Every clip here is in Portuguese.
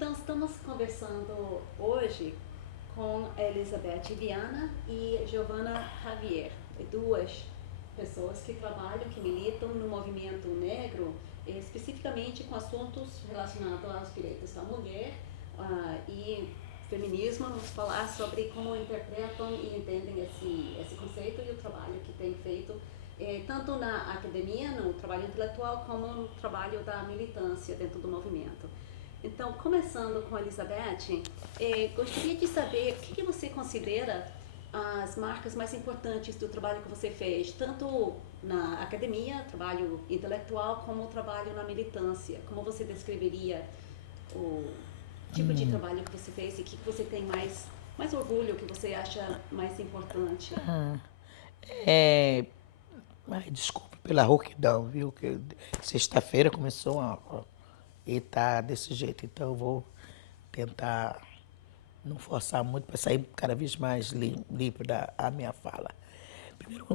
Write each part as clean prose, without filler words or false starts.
Então, estamos conversando hoje com Elizabeth Viana e Giovanna Javier, duas pessoas que trabalham, que militam no movimento negro, especificamente com assuntos relacionados aos direitos da mulher e feminismo. Vamos falar sobre como interpretam e entendem esse conceito e o trabalho que tem feito tanto na academia, no trabalho intelectual, como no trabalho da militância dentro do movimento. Então, começando com a Elizabeth, gostaria de saber o que você considera as marcas mais importantes do trabalho que você fez, tanto na academia, trabalho intelectual, como o trabalho na militância. Como você descreveria o tipo de trabalho que você fez e o que você tem mais orgulho, que você acha mais importante? É, ai, desculpe pela rouquidão, viu? Que sexta-feira começou e tá desse jeito, então eu vou tentar não forçar muito para sair cada vez mais límpida a minha fala.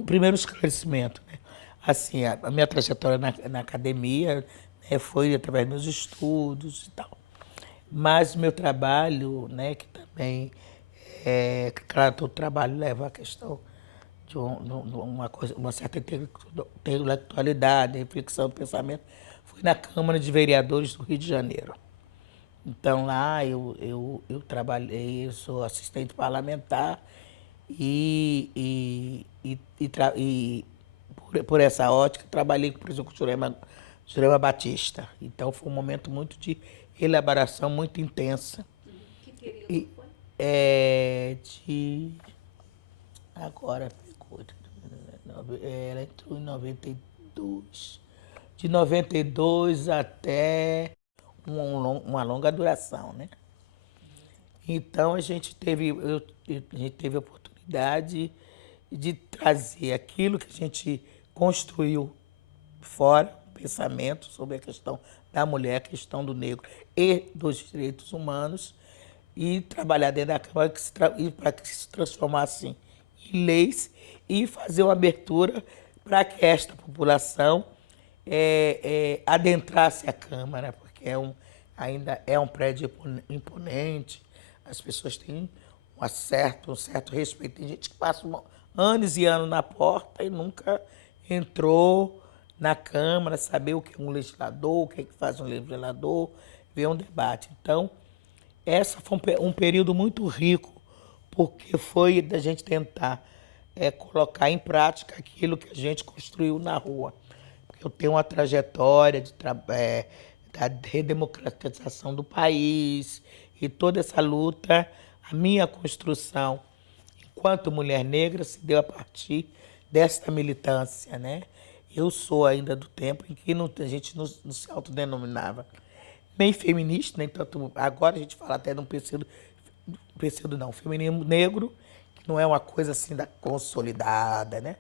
Primeiro esclarecimento, né? Assim, a minha trajetória na academia, né, foi através dos meus estudos e tal. Mas o meu trabalho, né, que também claro, todo trabalho leva a questão de uma coisa, uma certa intelectualidade, reflexão, pensamento. Fui na Câmara de Vereadores do Rio de Janeiro. Então lá eu trabalhei, eu sou assistente parlamentar e por essa ótica trabalhei com o professor Jurema Batista. Então foi um momento muito de elaboração muito intensa. Que período E foi? é, de agora ficou. Ela entrou em 92. De 92 até uma longa duração, né? Então a gente teve a oportunidade de trazer aquilo que a gente construiu fora, pensamento sobre a questão da mulher, a questão do negro e dos direitos humanos, e trabalhar dentro da Câmara para que se transformasse em leis e fazer uma abertura para que esta população adentrasse a Câmara, porque ainda é um prédio imponente, as pessoas têm um certo respeito. Tem gente que passa anos e anos na porta e nunca entrou na Câmara, saber o que é um legislador, o que é que faz um legislador, ver um debate. Então, essa foi um período muito rico, porque foi da gente tentar colocar em prática aquilo que a gente construiu na rua. Porque eu tenho uma trajetória da redemocratização do país e toda essa luta, a minha construção enquanto mulher negra se deu a partir desta militância, né? Eu sou ainda do tempo em que a gente não se autodenominava nem feminista, nem tanto. Agora a gente fala até de um PCdo não, feminismo negro, que não é uma coisa assim da consolidada, né?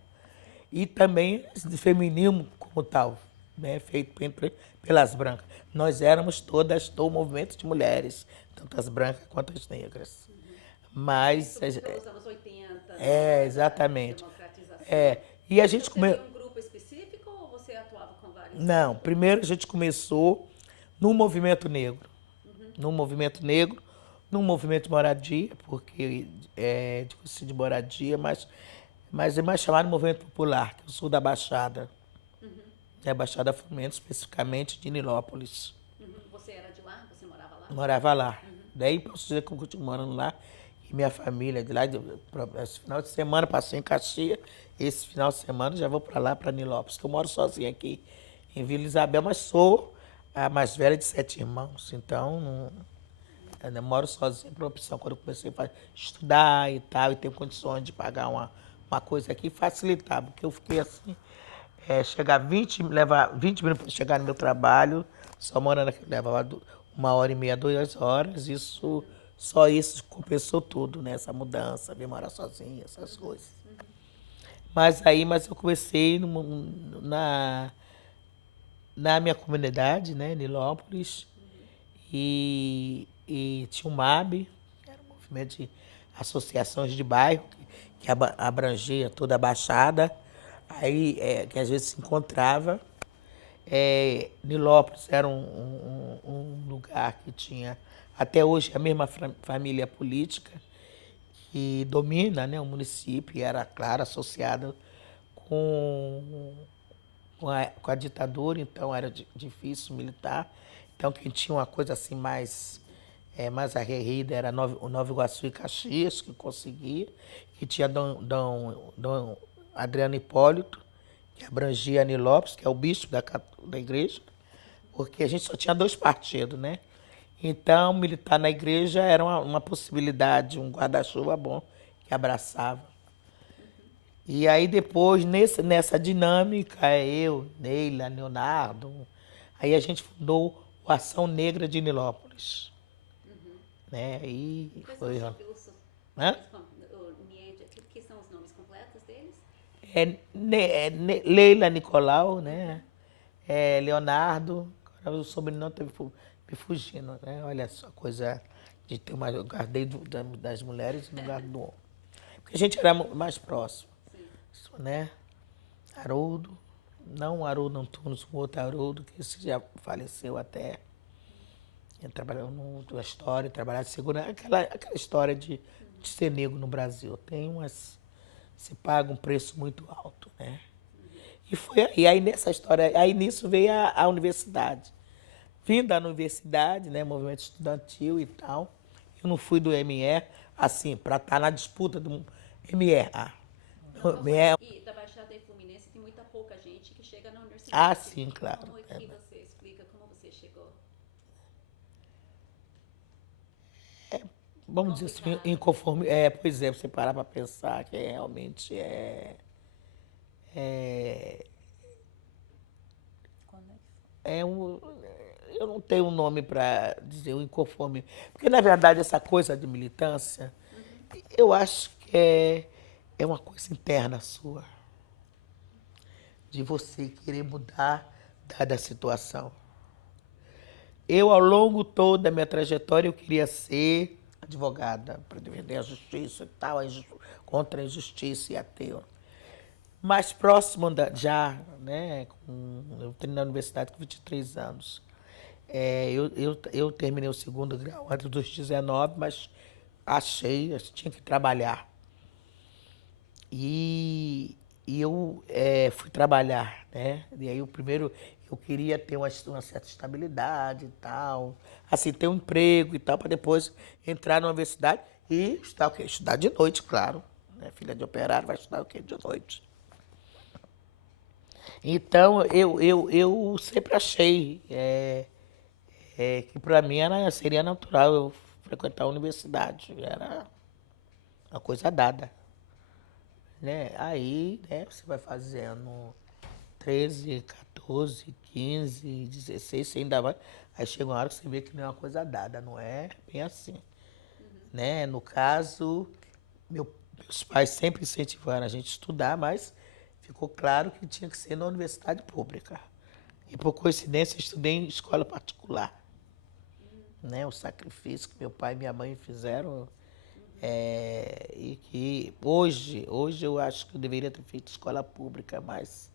E também esse feminismo como tal, né? Feito pelas brancas. Nós éramos todas do movimento de mulheres, tanto as brancas quanto as negras. Mas, Isso pelos anos 80, na é, hora da exatamente. democratização. É, e a Então, gente você come... havia um grupo específico ou você atuava com vários Não, grupos? primeiro a gente começou no movimento negro. No movimento negro, no movimento de moradia, porque é de moradia, mas é mais chamado movimento popular, que eu sou da Baixada, né, Baixada Fluminense, especificamente de Nilópolis. Você era de lá? Você morava lá? Morava lá. Daí posso dizer que eu continuo morando lá. E minha família é de lá. Esse final de semana passei em Caxias. Esse final de semana já vou para lá, para Nilópolis, que eu moro sozinha aqui em Vila Isabel, mas sou a mais velha de 7 irmãos. Então, eu moro sozinha por opção. Quando eu comecei a estudar e tal, e tenho condições de pagar uma coisa aqui, facilitar, porque eu fiquei assim, chegar 20, levar 20 minutos para chegar no meu trabalho, só morando aqui, levava 1h30, 2 horas, só isso compensou tudo, né? Essa mudança, vir morar sozinha, essas coisas. Mas eu comecei na, na minha comunidade, né, Nilópolis, e tinha um MAB, que era um movimento de associações de bairro, que abrangia toda a Baixada, aí que às vezes se encontrava. Nilópolis era um lugar que tinha até hoje é a mesma família política que domina, né, o município, e era, claro, associada com, com a ditadura, então era difícil militar. Então quem tinha uma coisa assim mais aguerrida era o Nova Iguaçu e Caxias, que conseguia, que tinha Dom Adriano Hipólito, que abrangia Anilópolis, que é o bispo da igreja, porque a gente só tinha 2 partidos, né? Então, militar na igreja era uma possibilidade, um guarda-chuva bom que abraçava. E aí depois, nessa dinâmica, eu, Neila, Leonardo, aí a gente fundou o Ação Negra de Nilópolis. Né? E foi. Hã? O que são os nomes completos deles? Leila Nicolau, né? Leonardo, agora o sobrenome está me fugindo, né? Olha só, coisa de ter uma. Eu guardei das mulheres no lugar do homem. Porque a gente era mais próximo. Isso, né? Haroldo, não o Haroldo Antunes, o outro Haroldo, que esse já faleceu até. Ele trabalhou numa história, trabalhar de segurança, aquela história de ser negro no Brasil. Tem umas. Se paga um preço muito alto, né? E aí nessa história, aí nisso veio a universidade. Vim da universidade, né, movimento estudantil e tal. Eu não fui do ME, assim, para estar na disputa do ME. E da Baixada e Fluminense tem muita pouca gente que chega na universidade. Ah, sim, claro. Como é que você explica como você chegou? Vamos dizer assim, inconforme. Pois é, você parar para pensar que realmente eu não tenho um nome para dizer o inconforme. Porque, na verdade, essa coisa de militância, eu acho que é uma coisa interna sua. De você querer mudar dada a situação. Eu, ao longo todo da minha trajetória, eu queria ser advogada para defender a justiça e tal, contra a injustiça e ateu. Mais próximo já, né, eu entrei na universidade com 23 anos. Eu terminei o 2º grau antes dos 19, mas achei, tinha que trabalhar. E eu fui trabalhar, né? E aí eu queria ter uma certa estabilidade e tal, assim, ter um emprego e tal, para depois entrar na universidade e estudar o quê? Estudar de noite, claro. Né? Filha de operário vai estudar o quê? De noite. Então, eu sempre achei que para mim seria natural eu frequentar a universidade. Era uma coisa dada. Né? Aí, né, você vai fazendo 13, 14, 15, 16, você ainda vai. Aí chega uma hora que você vê que não é uma coisa dada, não é bem assim. Né? No caso, meus pais sempre incentivaram a gente a estudar, mas ficou claro que tinha que ser na universidade pública. E por coincidência, eu estudei em escola particular. Né? O sacrifício que meu pai e minha mãe fizeram. E que hoje eu acho que eu deveria ter feito escola pública, mas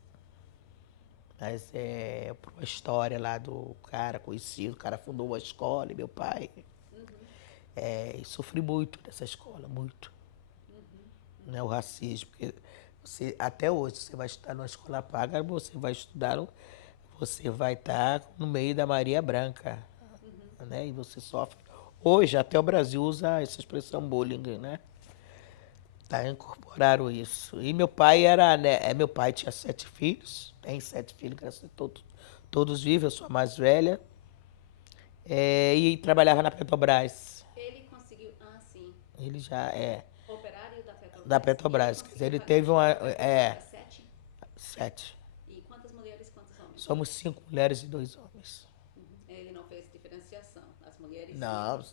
por uma história lá do cara conhecido, o cara fundou uma escola e meu pai. E sofri muito nessa escola, muito. Né, o racismo, porque até hoje você vai estudar numa escola paga, você vai estar no meio da Maria Branca. Né, e você sofre. Hoje, até o Brasil usa essa expressão bullying, né? Tá, incorporaram isso. E meu pai meu pai tinha 7 filhos, tem 7 filhos, graças a Deus, todos vivos, eu sou a mais velha. E trabalhava na Petrobras. Ele conseguiu, sim. Ele já Operário da Petrobras. Da Petrobras. Quer dizer, ele teve uma. 7? 7. E quantas mulheres, quantos homens? Somos 5 mulheres e 2 homens. Ele não fez diferenciação. As mulheres. Não.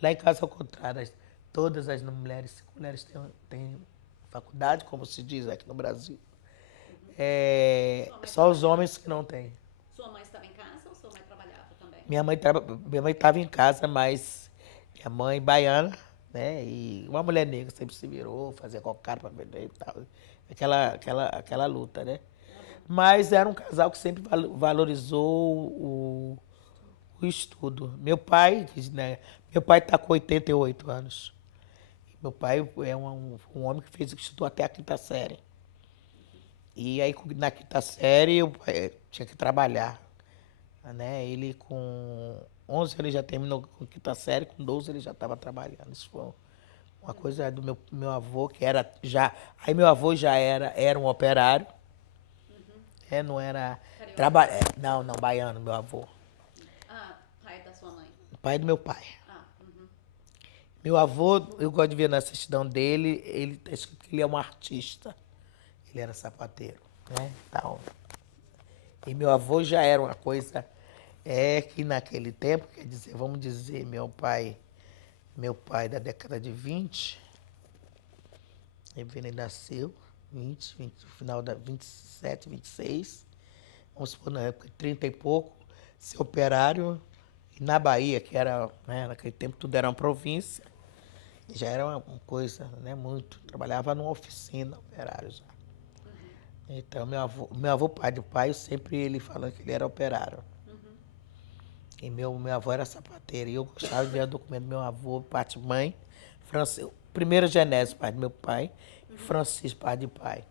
Lá em casa, ao contrário, todas as mulheres, 5 mulheres têm faculdade, como se diz aqui no Brasil. Só os homens que não têm. Sua mãe estava em casa ou sua mãe trabalhava também? Minha mãe estava em casa, mas minha mãe baiana, né? E uma mulher negra sempre se virou, fazia cocada para vender e tal. Aquela luta, né? Mas era um casal que sempre valorizou o o estudo. Meu pai está com 88 anos. Meu pai é um homem que estudou até a quinta série. E aí, na quinta série, eu tinha que trabalhar. Né? Ele, com 11, ele já terminou com quinta série, com 12 ele já estava trabalhando. Isso foi uma coisa do meu avô, que era já... Aí meu avô já era um operário, não era... Não, baiano, meu avô. Ah, pai da sua mãe. Pai do meu pai. Ah, Meu avô, eu gosto de ver na certidão dele, ele está escrito que ele é um artista. Ele era sapateiro, né? Então, e meu avô já era uma coisa que naquele tempo, quer dizer, vamos dizer, meu pai da década de 20, ele nasceu, 20, no final da 27, 26, vamos supor, na época, 30 e pouco, ser operário, e na Bahia, que era, né, naquele tempo tudo era uma província, já era uma coisa, né, muito, trabalhava numa oficina, operário já. Então, meu avô pai do pai, sempre ele falando que ele era operário. E meu avô era sapateiro. E eu gostava de ver o documento do meu avô, parte de mãe. Primeiro Genésio, pai do meu pai. E Francisco, pai de pai.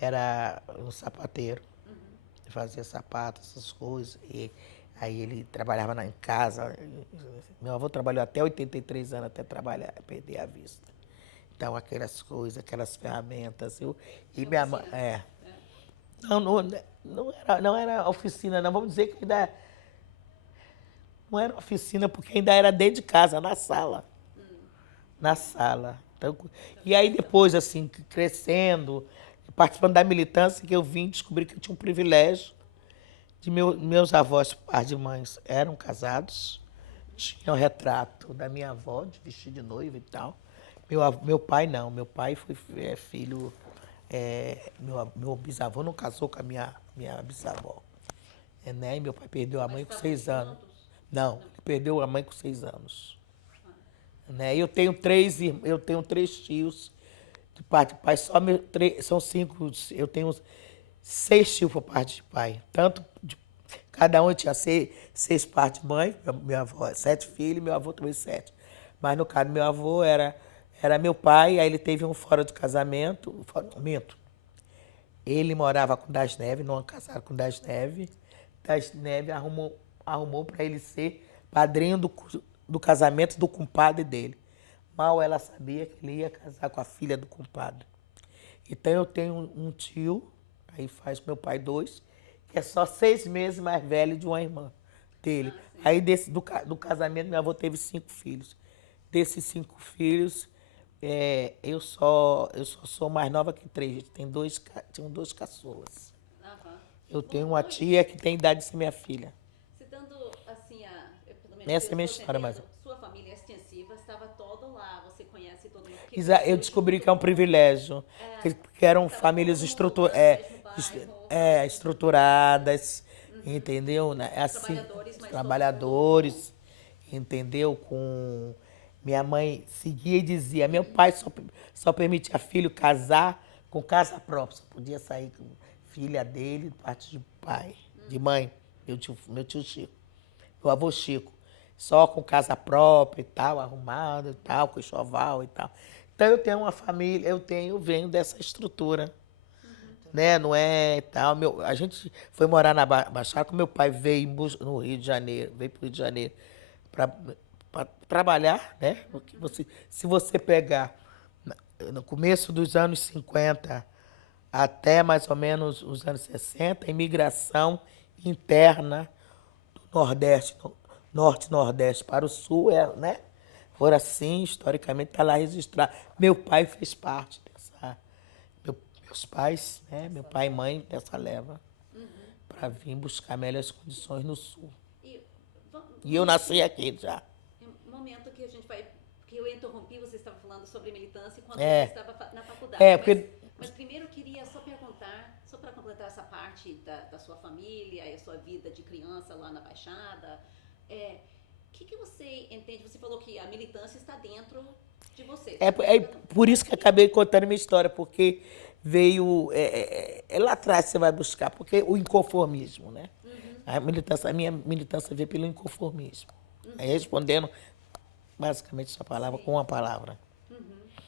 Era um sapateiro. Fazia sapatos, essas coisas. E aí ele trabalhava em casa. Meu avô trabalhou até 83 anos, até trabalhar, perder a vista. Então, aquelas coisas, aquelas ferramentas. E minha mãe... Não era oficina, não. Vamos dizer que ainda... Não era oficina, porque ainda era dentro de casa, na sala. Na sala. Então, e aí depois, assim, crescendo, participando da militância, que eu vim descobrir que eu tinha um privilégio de meus avós, pais de mães, eram casados. Tinha o retrato da minha avó, de vestido de noiva e tal. Meu pai não. Meu pai foi filho... meu bisavô não casou com a minha bisavó. Né? E meu pai perdeu a mãe com 6 anos. Não, ele perdeu a mãe com 6 anos. Né? Eu tenho três tios de parte de pai, são 5, eu tenho 6 tios por parte de pai. Cada um tinha 6 partes de mãe, minha avó, 7 filhos, meu avô também 7. Mas no caso, meu avô era meu pai, aí ele teve um fora de casamento, minto. Ele morava com Das Neves, não casado com Das Neves. Das Neves arrumou para ele ser padrinho do casamento do compadre dele. Mal ela sabia que ele ia casar com a filha do compadre. Então eu tenho um tio, aí faz meu pai 2, que é só 6 meses mais velho de uma irmã dele. Aí do casamento meu avô teve 5 filhos. Desses 5 filhos, eu só sou mais nova que 3. Tenho 2 caçulas. Eu tenho uma tia que tem idade de ser minha filha. Citando, assim, pelo menos essa é a minha história, mas... Sua família extensiva estava todo lá, você conhece todo mundo. Eu descobri que é um privilégio, que eram famílias estruturadas, entendeu? Assim, trabalhadores, entendeu? Minha mãe seguia e dizia, meu pai só permitia filho casar com casa própria, só podia sair com filha dele, parte de pai, de mãe, meu tio Chico, meu avô Chico, só com casa própria e tal, arrumado e tal, com enxoval e tal. Então eu tenho uma família, eu venho dessa estrutura, né? Não é tal. A gente foi morar na Baixada, meu pai veio no Rio de Janeiro, veio para o Rio de Janeiro para trabalhar, né? Porque se você pegar no começo dos anos 50 até mais ou menos os anos 60, a imigração interna do Nordeste, Norte e Nordeste para o Sul, né? Por assim, historicamente, está lá registrado. Meu pai fez parte dessa... Meus pais, né? Meu pai e mãe dessa leva para vir buscar melhores condições no Sul. E eu nasci aqui já. Um momento que a gente vai... Que eu interrompi, você estava falando sobre militância enquanto você estava na faculdade. Mas primeiro eu queria só perguntar, só para completar essa parte da sua família e a sua vida de criança lá na Baixada, o que você entende? Você falou que a militância está dentro de você. Por isso que acabei contando minha história, porque veio... lá atrás você vai buscar, porque o inconformismo, né? A minha militância veio pelo inconformismo. Aí respondendo basicamente essa palavra com uma palavra.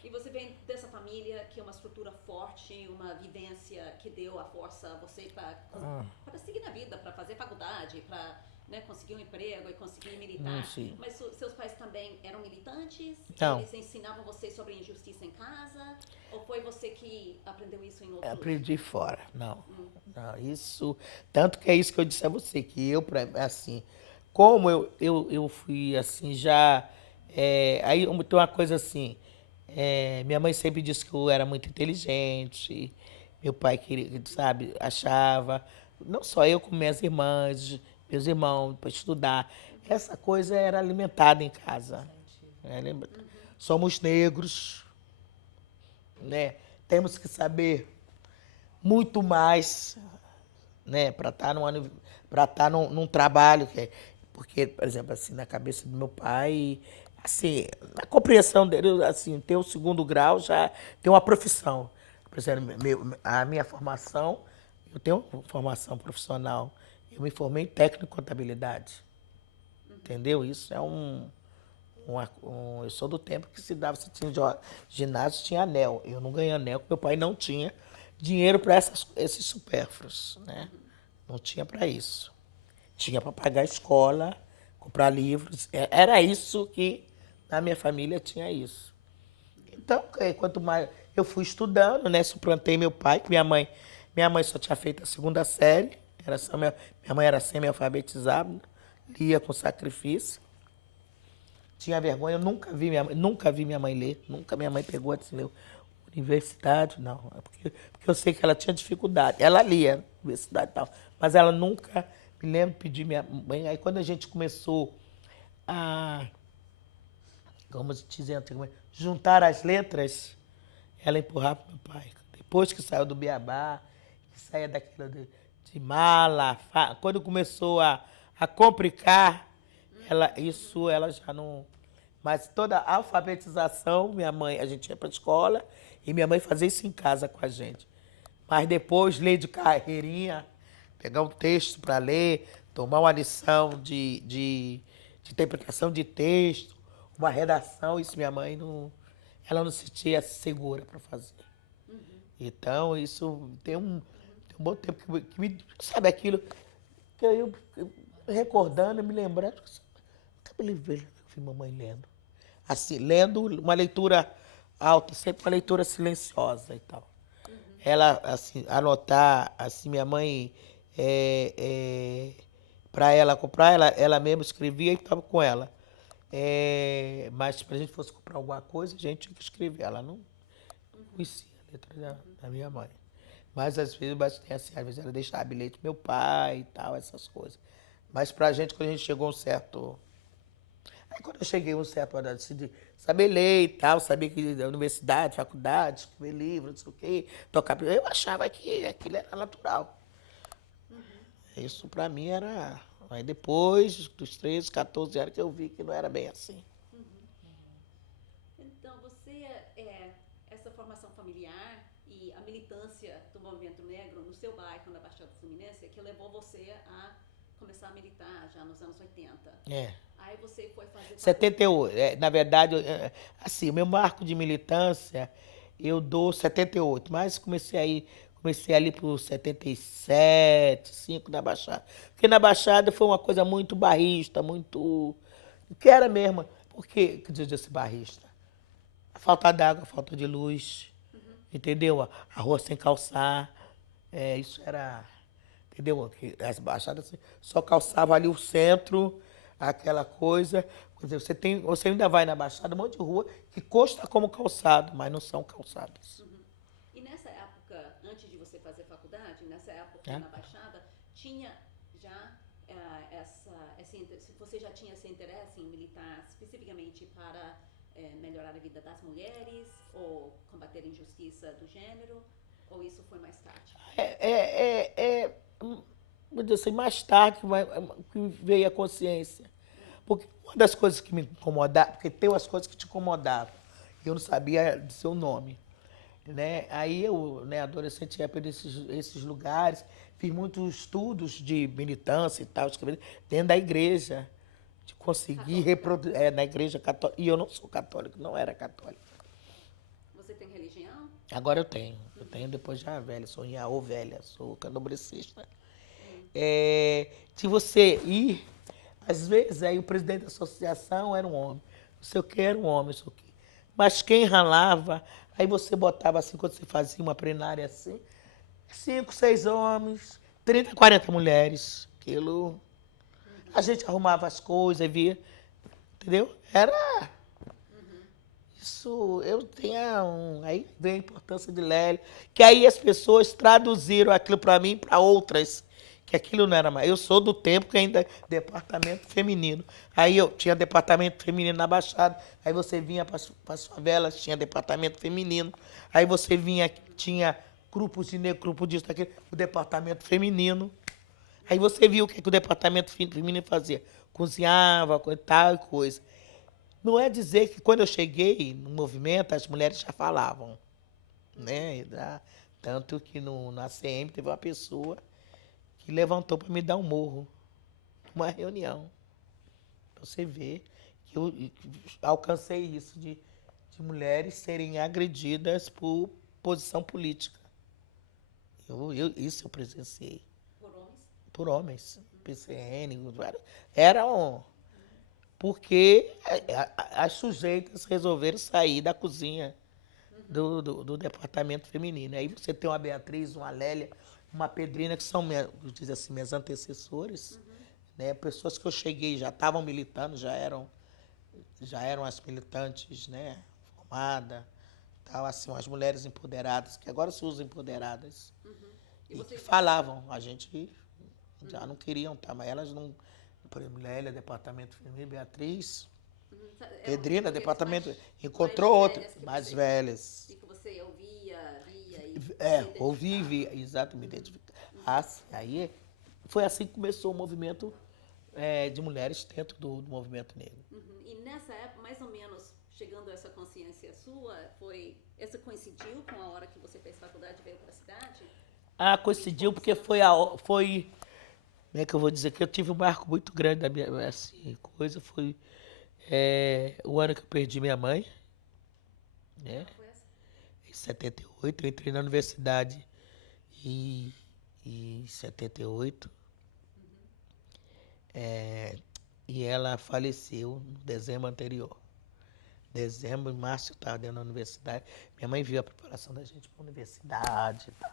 E você vem dessa família que é uma estrutura forte, uma vivência que deu a força a você para seguir na vida, para fazer faculdade, para, né, conseguir um emprego e conseguir militar. Sim. Mas seus pais também eram militantes? Não. Eles ensinavam você sobre injustiça em casa? Ou foi você que aprendeu isso em outros? Aprendi fora, não. Não, isso, tanto que é isso que eu disse a você, que eu, assim, como eu fui assim já, aí tem uma coisa assim, minha mãe sempre disse que eu era muito inteligente, meu pai queria, sabe, achava, não só eu como minhas irmãs, meus irmãos, para estudar, essa coisa era alimentada em casa. Somos negros, né? Temos que saber muito mais, né, para estar num trabalho porque, por exemplo, assim, na cabeça do meu pai, assim, na compreensão dele, assim, ter o segundo grau já tem uma profissão. Por exemplo, a minha formação, eu tenho formação profissional, eu me formei em técnico em contabilidade, entendeu? Isso é eu sou do tempo que se dava, se tinha ginásio, tinha anel. Eu não ganhei anel, porque meu pai não tinha dinheiro para esses supérfluos, né? Não tinha para isso. Tinha para pagar a escola, comprar livros. Era isso que na minha família tinha isso. Então, quanto mais eu fui estudando, né? Suplantei meu pai, que minha mãe só tinha feito a segunda série. Minha mãe era semi-alfabetizada, lia com sacrifício. Tinha vergonha, eu nunca vi minha mãe ler. Nunca minha mãe pegou assim, leu universidade, não. Porque eu sei que ela tinha dificuldade. Ela lia universidade e tal, mas ela nunca, me lembro, pedir minha mãe. Aí quando a gente começou a, como se dizia antigamente, juntar as letras, ela empurrava meu pai. Depois que saiu do beabá, que saía daquilo de mala, quando começou a complicar, ela já não. Mas toda a alfabetização, minha mãe, a gente ia para a escola e minha mãe fazia isso em casa com a gente. Mas depois, ler de carreirinha, pegar um texto para ler, tomar uma lição de interpretação de texto, uma redação, isso minha mãe ela não se sentia segura para fazer. Então, isso tem um bom tempo que me. Sabe aquilo que eu recordando, me lembrando. Nunca me lembrei que eu vi mamãe lendo. Assim, lendo uma leitura alta, sempre uma leitura silenciosa e tal. Ela, assim, anotar, assim, minha mãe, para ela comprar, ela mesma escrevia e estava com ela. Mas se a gente fosse comprar alguma coisa, a gente tinha que escrever. Ela não conhecia a letra da minha mãe. Mas às vezes ela deixava bilhete pro meu pai e tal, essas coisas. Mas pra gente, quando a gente chegou a um certo. Aí quando eu cheguei a um certo hora de saber ler e tal, saber que da universidade, faculdade, escrever livro, não sei o quê, tocar. Eu achava que aquilo era natural. Isso pra mim era. Aí depois dos 13, 14 anos que eu vi que não era bem assim. Então, essa formação familiar e a militância do movimento negro no seu bairro, na Baixada Fluminense, que levou você a começar a militar já nos anos 80. Aí você foi fazer... 78. Na verdade, assim, o meu marco de militância, eu dou 78, mas comecei ali por 77, 5 na Baixada. Porque na Baixada foi uma coisa muito barrista, muito... que era mesmo. Por que eu disse barrista? A falta d'água, a falta de luz, entendeu? A rua sem calçar, isso era... Entendeu? As Baixadas só calçava ali o centro, aquela coisa. Quer dizer, você ainda vai na Baixada, um monte de rua que consta como calçado, mas não são calçadas. E nessa época, antes de você fazer faculdade, nessa época na Baixada, tinha já você já tinha esse interesse em militar especificamente para melhorar a vida das mulheres ou combater a injustiça do gênero? Ou isso foi mais tarde? Vou dizer assim, mais tarde que veio a consciência. Porque uma das coisas que me incomodava, porque tem umas coisas que te incomodavam, e eu não sabia dizer o nome. né? Aí eu, né, adolescente, ia para esses lugares, fiz muitos estudos de militância e tal, escrevendo dentro da igreja, de conseguir Católica? reproduzir, na igreja católica. E eu não sou católico, não era católico. Você tem religião? Agora eu tenho depois já velha, sou ou velha, sou candomblessista. Hum. De você ir, às vezes aí o presidente da associação era um homem, não sei o que era um homem, não sei o que. Mas quem ralava, aí você botava assim, quando você fazia uma plenária assim, 5, 6 homens, 30, 40 mulheres. Aquilo. A gente arrumava as coisas, via. Entendeu? Era. Isso, eu tinha um. Aí vem a importância de Lélio. Que aí as pessoas traduziram aquilo para mim e para outras. Que aquilo não era mais. Eu sou do tempo que ainda departamento feminino. Aí eu tinha departamento feminino na Baixada. Aí você vinha para as favelas, tinha departamento feminino. Aí você vinha, tinha grupos de negro, grupo disso, daquele, o departamento feminino. Aí você viu o que o departamento feminino fazia. Cozinhava, tal e coisa. Não é dizer que quando eu cheguei no movimento, as mulheres já falavam, né? Tanto que na ACM teve uma pessoa que levantou para me dar um morro, numa reunião. Pra você ver que eu alcancei isso de mulheres serem agredidas por posição política. Isso eu presenciei. Por homens? Por homens. PCN, eram. Porque as sujeitas resolveram sair da cozinha do departamento feminino. Aí você tem uma Beatriz, uma Lélia, uma Pedrina, que são, diz assim, minhas antecessores, né? Pessoas que eu cheguei já estavam militando, já eram as militantes, né? Formadas, tal, assim, as mulheres empoderadas, que agora se usam empoderadas, e que falavam, a gente já não queriam, tá? Mas elas não. Por exemplo, Lélia, departamento feminino, Beatriz, Pedrina, departamento. Encontrou outras mais velhas. E que você ouvia, via e Ouvi e via, exato, me identificar. Aí foi assim que começou o movimento de mulheres dentro do movimento negro. E nessa época, mais ou menos, chegando a essa consciência sua, essa coincidiu com a hora que você fez faculdade e veio para a cidade? Coincidiu porque foi como é que eu vou dizer, que eu tive um marco muito grande da minha assim, coisa, foi o ano que eu perdi minha mãe, né? Foi essa? Em 78, eu entrei na universidade em 78. E ela faleceu no dezembro anterior. Dezembro, em março, eu estava dentro da universidade. Minha mãe viu a preparação da gente para a universidade e tal.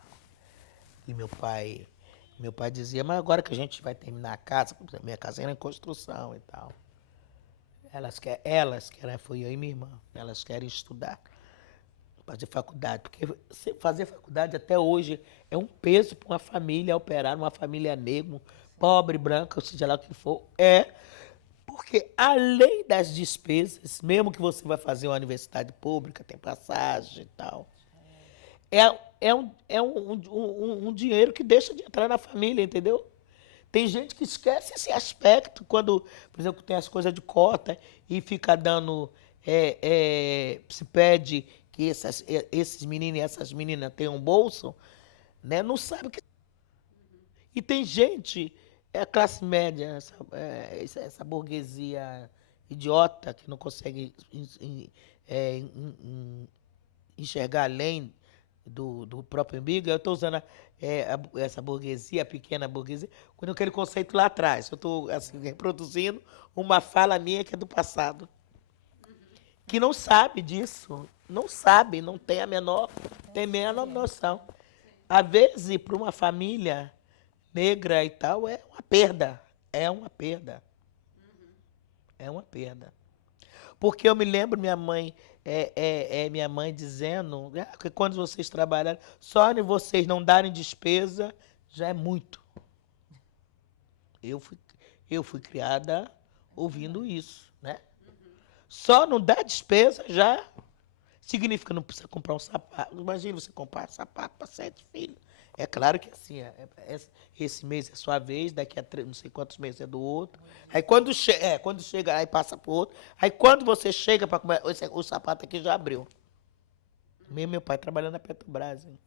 E meu pai dizia, mas agora que a gente vai terminar a casa, minha casa era em construção e tal. Elas querem, foi eu e minha irmã, elas querem estudar, fazer faculdade. Porque fazer faculdade até hoje é um peso para uma família operar, uma família negra, pobre, branca, ou seja lá o que for. Porque além das despesas, mesmo que você vai fazer uma universidade pública, tem passagem e tal, um dinheiro que deixa de entrar na família, entendeu? Tem gente que esquece esse aspecto quando, por exemplo, tem as coisas de cota e fica dando, se pede que esses meninos e essas meninas tenham bolso, né? Não sabe que. E tem gente, a classe média, essa burguesia idiota que não consegue enxergar além do próprio umbigo. Eu estou usando essa burguesia, a pequena burguesia, com aquele conceito lá atrás. Eu estou assim, reproduzindo uma fala minha que é do passado. Que não sabe disso. Não sabe, não tem a menor noção. Às vezes, para uma família negra e tal, é uma perda. É uma perda. É uma perda. Porque eu me lembro minha mãe dizendo que quando vocês trabalharem, só de vocês não darem despesa, já é muito. Eu fui criada ouvindo isso, né? Só não dar despesa já significa que não precisa comprar um sapato. Imagina você comprar sapato para 7 filhos. É claro que assim, esse mês é sua vez, daqui a não sei quantos meses é do outro. Aí quando chega, aí passa pro outro. Aí quando você chega para comer, o sapato aqui já abriu. Meu pai trabalhando na Petrobras, hein?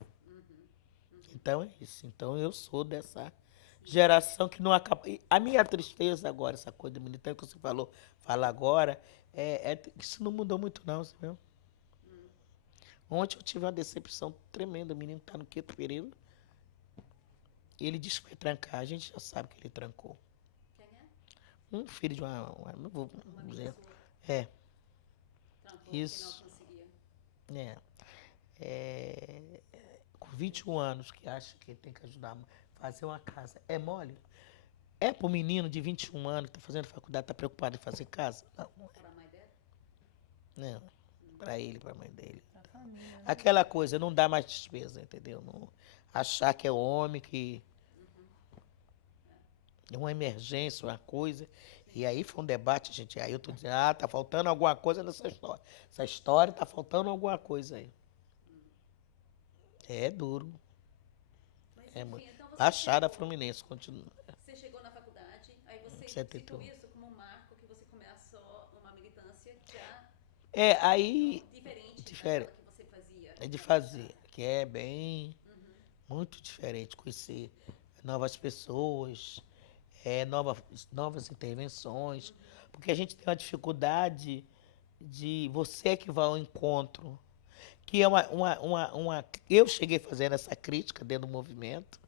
Então é isso. Então eu sou dessa geração que não acaba. E a minha tristeza agora, essa coisa do militante que você fala agora, que isso não mudou muito não, você viu? Ontem eu tive uma decepção tremenda. O menino tá no quinto período. Ele disse que vai trancar. A gente já sabe que ele trancou. Quem é? Um filho de não vou Uma dizer. pessoa É, trancou porque não isso. conseguia. É. É, com 21 anos que acha que tem que ajudar a fazer uma casa. É mole? É pro menino de 21 anos que tá fazendo faculdade, tá preocupado em fazer casa? Não, não Para a mãe dela? é. Não. Pra ele, pra mãe dele. A família, né? Aquela coisa, não dá mais despesa, entendeu? Não, achar que é homem, que é uma emergência, uma coisa. E aí foi um debate, gente. Aí eu tô dizendo, tá faltando alguma coisa nessa história. Essa história tá faltando alguma coisa aí. É duro. Mas É enfim, muito. então Baixada Fluminense, continua. você chegou na faculdade, aí você citou 71. isso como um marco que você começou uma militância já Aí. diferente Diferente. daquela que você fazia. É de fazer, que é bem. Muito diferente. Conhecer novas pessoas, novas intervenções. Porque a gente tem uma dificuldade de você que vai ao encontro. Que é eu cheguei fazendo essa crítica dentro do movimento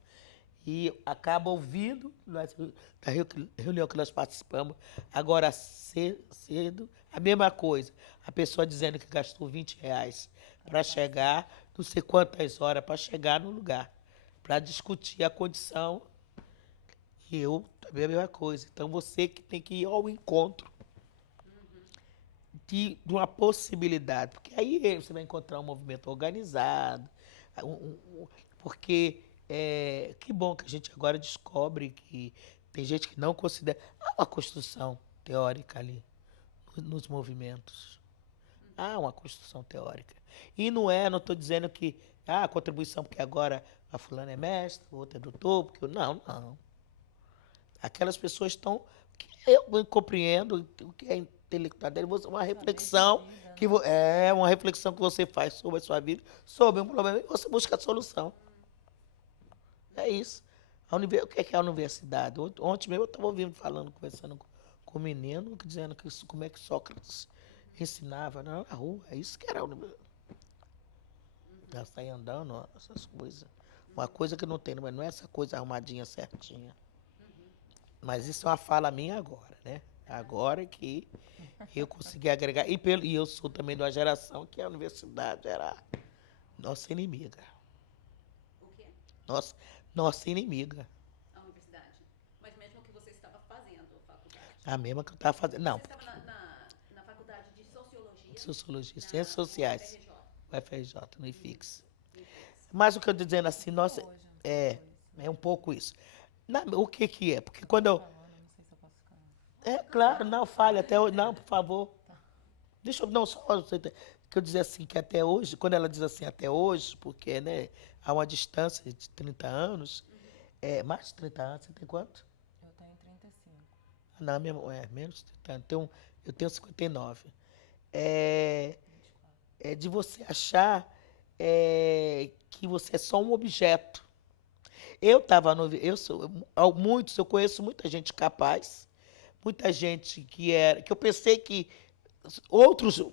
e acabo ouvindo na reunião que nós participamos, agora cedo, a mesma coisa. A pessoa dizendo que gastou R$ 20 para chegar, não sei quantas horas para chegar no lugar, para discutir a condição. E eu também a mesma coisa. Então você que tem que ir ao encontro de uma possibilidade, porque aí você vai encontrar um movimento organizado, porque que bom que a gente agora descobre que tem gente que não considera. Há uma construção teórica ali nos movimentos. Há uma construção teórica. E não estou dizendo que a contribuição, porque agora a fulana é mestre, o outro é doutor, porque não, não. Aquelas pessoas estão. Eu compreendo o que é intelectual dele, uma reflexão uma reflexão que você faz sobre a sua vida, sobre um problema, e você busca a solução. É isso. O que é a universidade? Ontem mesmo eu estava ouvindo conversando com o menino, dizendo que como é que Sócrates ensinava na rua. É isso que era a universidade. Ela sai andando, essas coisas. Uma coisa que não tem, mas não é essa coisa arrumadinha certinha. Mas isso é uma fala minha agora, né? Agora que eu consegui agregar. E eu sou também de uma geração que a universidade era nossa inimiga. O quê? Nossa inimiga. A universidade. Mas mesmo que você estava fazendo a faculdade. A mesma que eu estava fazendo. Não, Você estava na faculdade de Sociologia. Sociologia, Ciências Sociais. UFRJ. UFRJ, no IFIX. Isso. Mas o que eu estou dizendo assim, nossa, Hoje, não sei se foi é um pouco isso. O que é? Porque quando eu. falando, não sei se eu posso ficar. É claro, não, fale até hoje. Não, por favor. Deixa eu. Não, só. Que eu dizer assim, que até hoje, quando ela diz assim, até hoje, porque, né, há uma distância de 30 anos, mais de 30 anos, você tem quanto? Eu tenho 35. Não, menos de 30 anos. Eu tenho 59. É, 24. é de você achar que você é só um objeto. Eu conheço muita gente capaz, muita gente que eu pensei que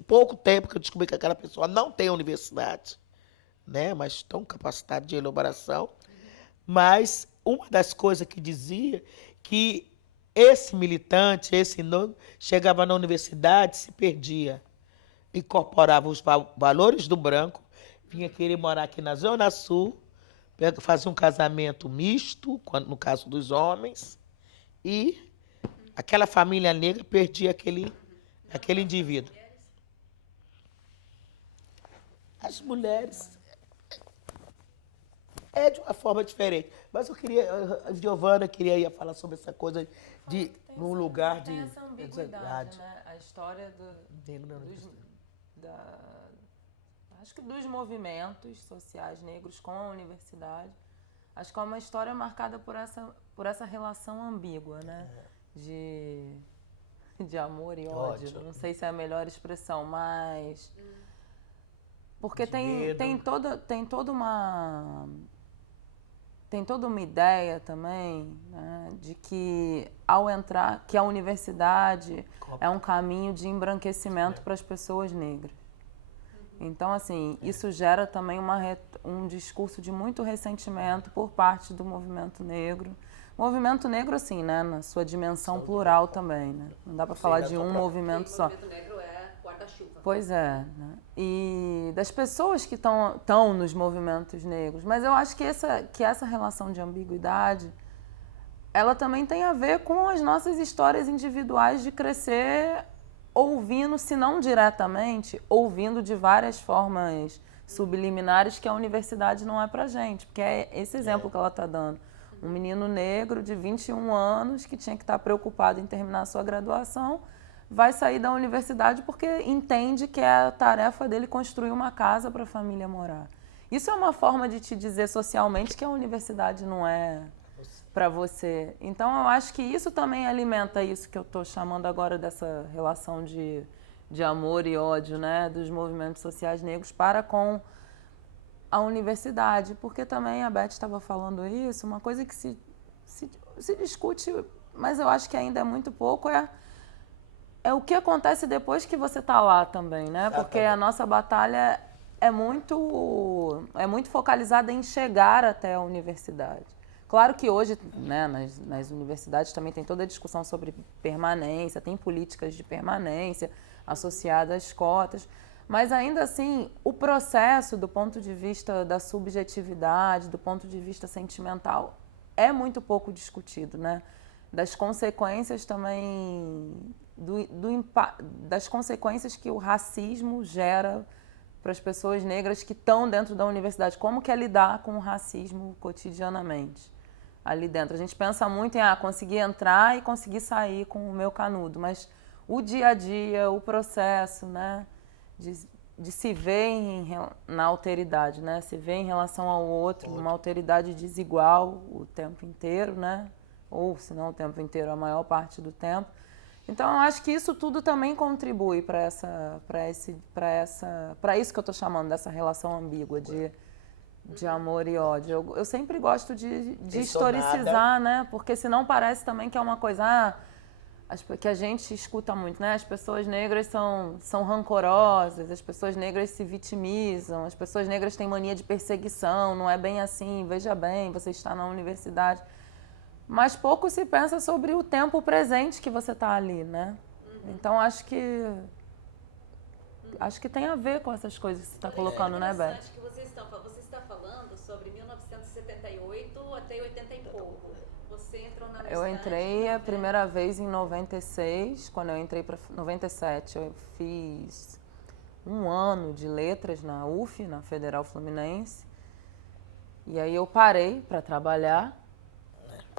pouco tempo que eu descobri que aquela pessoa não tem universidade, né, mas estão capacitados de elaboração. Mas uma das coisas que dizia que esse militante, chegava na universidade, se perdia, incorporava os valores do branco, vinha querer morar aqui na Zona Sul, fazia um casamento misto, no caso dos homens, e aquela família negra perdia aquele indivíduo. As mulheres de uma forma diferente. Mas a Giovana ia falar sobre essa coisa de num lugar de tem essa ambiguidade, né? A história acho que dos movimentos sociais negros com a universidade. Acho que é uma história marcada por essa relação ambígua, né? De amor e ódio. Ódio. Não sei se é a melhor expressão, mas Porque de tem, medo. tem toda uma ideia também, né, de que ao entrar, que a universidade é um caminho de embranquecimento para as pessoas negras. Então, assim, isso gera também um discurso de muito ressentimento por parte do movimento negro. Movimento negro, assim, né, na sua dimensão plural também, né? Não dá para falar de um movimento só. O movimento negro é guarda-chuva. Pois é, né? E das pessoas que estão nos movimentos negros. Mas eu acho que essa relação de ambiguidade, ela também tem a ver com as nossas histórias individuais de crescer ouvindo, se não diretamente, ouvindo de várias formas subliminares que a universidade não é pra gente. Porque é esse exemplo que ela está dando. Um menino negro de 21 anos que tinha que estar preocupado em terminar a sua graduação vai sair da universidade porque entende que é a tarefa dele construir uma casa para a família morar. Isso é uma forma de te dizer socialmente que a universidade não é para você. Então, eu acho que isso também alimenta isso que eu estou chamando agora dessa relação de amor e ódio, né, dos movimentos sociais negros para com a universidade. Porque também a Beth estava falando isso, uma coisa que se discute, mas eu acho que ainda é muito pouco, é o que acontece depois que você está lá também, né? Porque a nossa batalha é muito focalizada em chegar até a universidade. Claro que hoje, né, nas universidades também tem toda a discussão sobre permanência, tem políticas de permanência associadas às cotas, mas ainda assim o processo do ponto de vista da subjetividade, do ponto de vista sentimental, é muito pouco discutido, né? Das consequências também, das consequências que o racismo gera para as pessoas negras que estão dentro da universidade. Como que é lidar com o racismo cotidianamente ali dentro? A gente pensa muito em conseguir entrar e conseguir sair com o meu canudo, mas o dia a dia, o processo, né, de se ver na alteridade, né, se ver em relação ao outro, uma alteridade desigual o tempo inteiro, né, ou se não o tempo inteiro, a maior parte do tempo. Então, eu acho que isso tudo também contribui para isso que eu estou chamando dessa relação ambígua de amor e ódio. Eu sempre gosto de historicizar, né? Porque senão parece também que é uma coisa que a gente escuta muito, né? As pessoas negras são rancorosas, as pessoas negras se vitimizam, as pessoas negras têm mania de perseguição, não é bem assim, veja bem, você está na universidade. Mas pouco se pensa sobre o tempo presente que você está ali, né? Então, acho que tem a ver com essas coisas que você está colocando, né, Beth? Que você está falando sobre 1978 até 80 e pouco. Você entrou na universidade? Eu entrei a primeira vez em 96, quando eu entrei para 97. Eu fiz um ano de letras na UF, na Federal Fluminense. E aí eu parei para trabalhar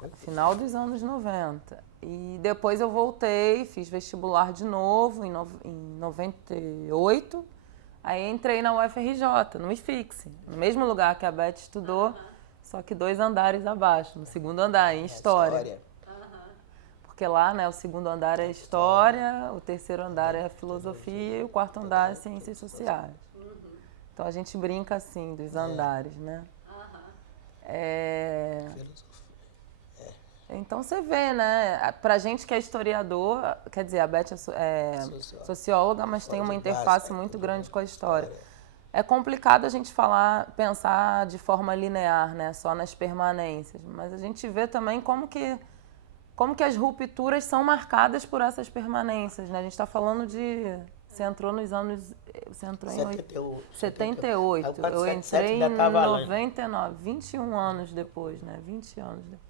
no final dos anos 90. E depois eu voltei, fiz vestibular de novo em 98. Aí entrei na UFRJ, no IFIX, no mesmo lugar que a Beth estudou, só que 2 andares abaixo, no segundo andar, em História. Porque lá, né, o segundo andar é História, o terceiro andar é Filosofia e o quarto andar é Ciências Sociais. Então a gente brinca assim, dos andares, né? Então você vê, né? Pra gente que é historiador, quer dizer, a Beth é socióloga, mas tem uma interface muito grande com a história. É complicado a gente pensar de forma linear, né? Só nas permanências. Mas a gente vê também como que as rupturas são marcadas por essas permanências, né? A gente está falando de... Você entrou nos anos... Você entrou em 78. Eu entrei em 99, 21 anos depois, né? 20 anos depois.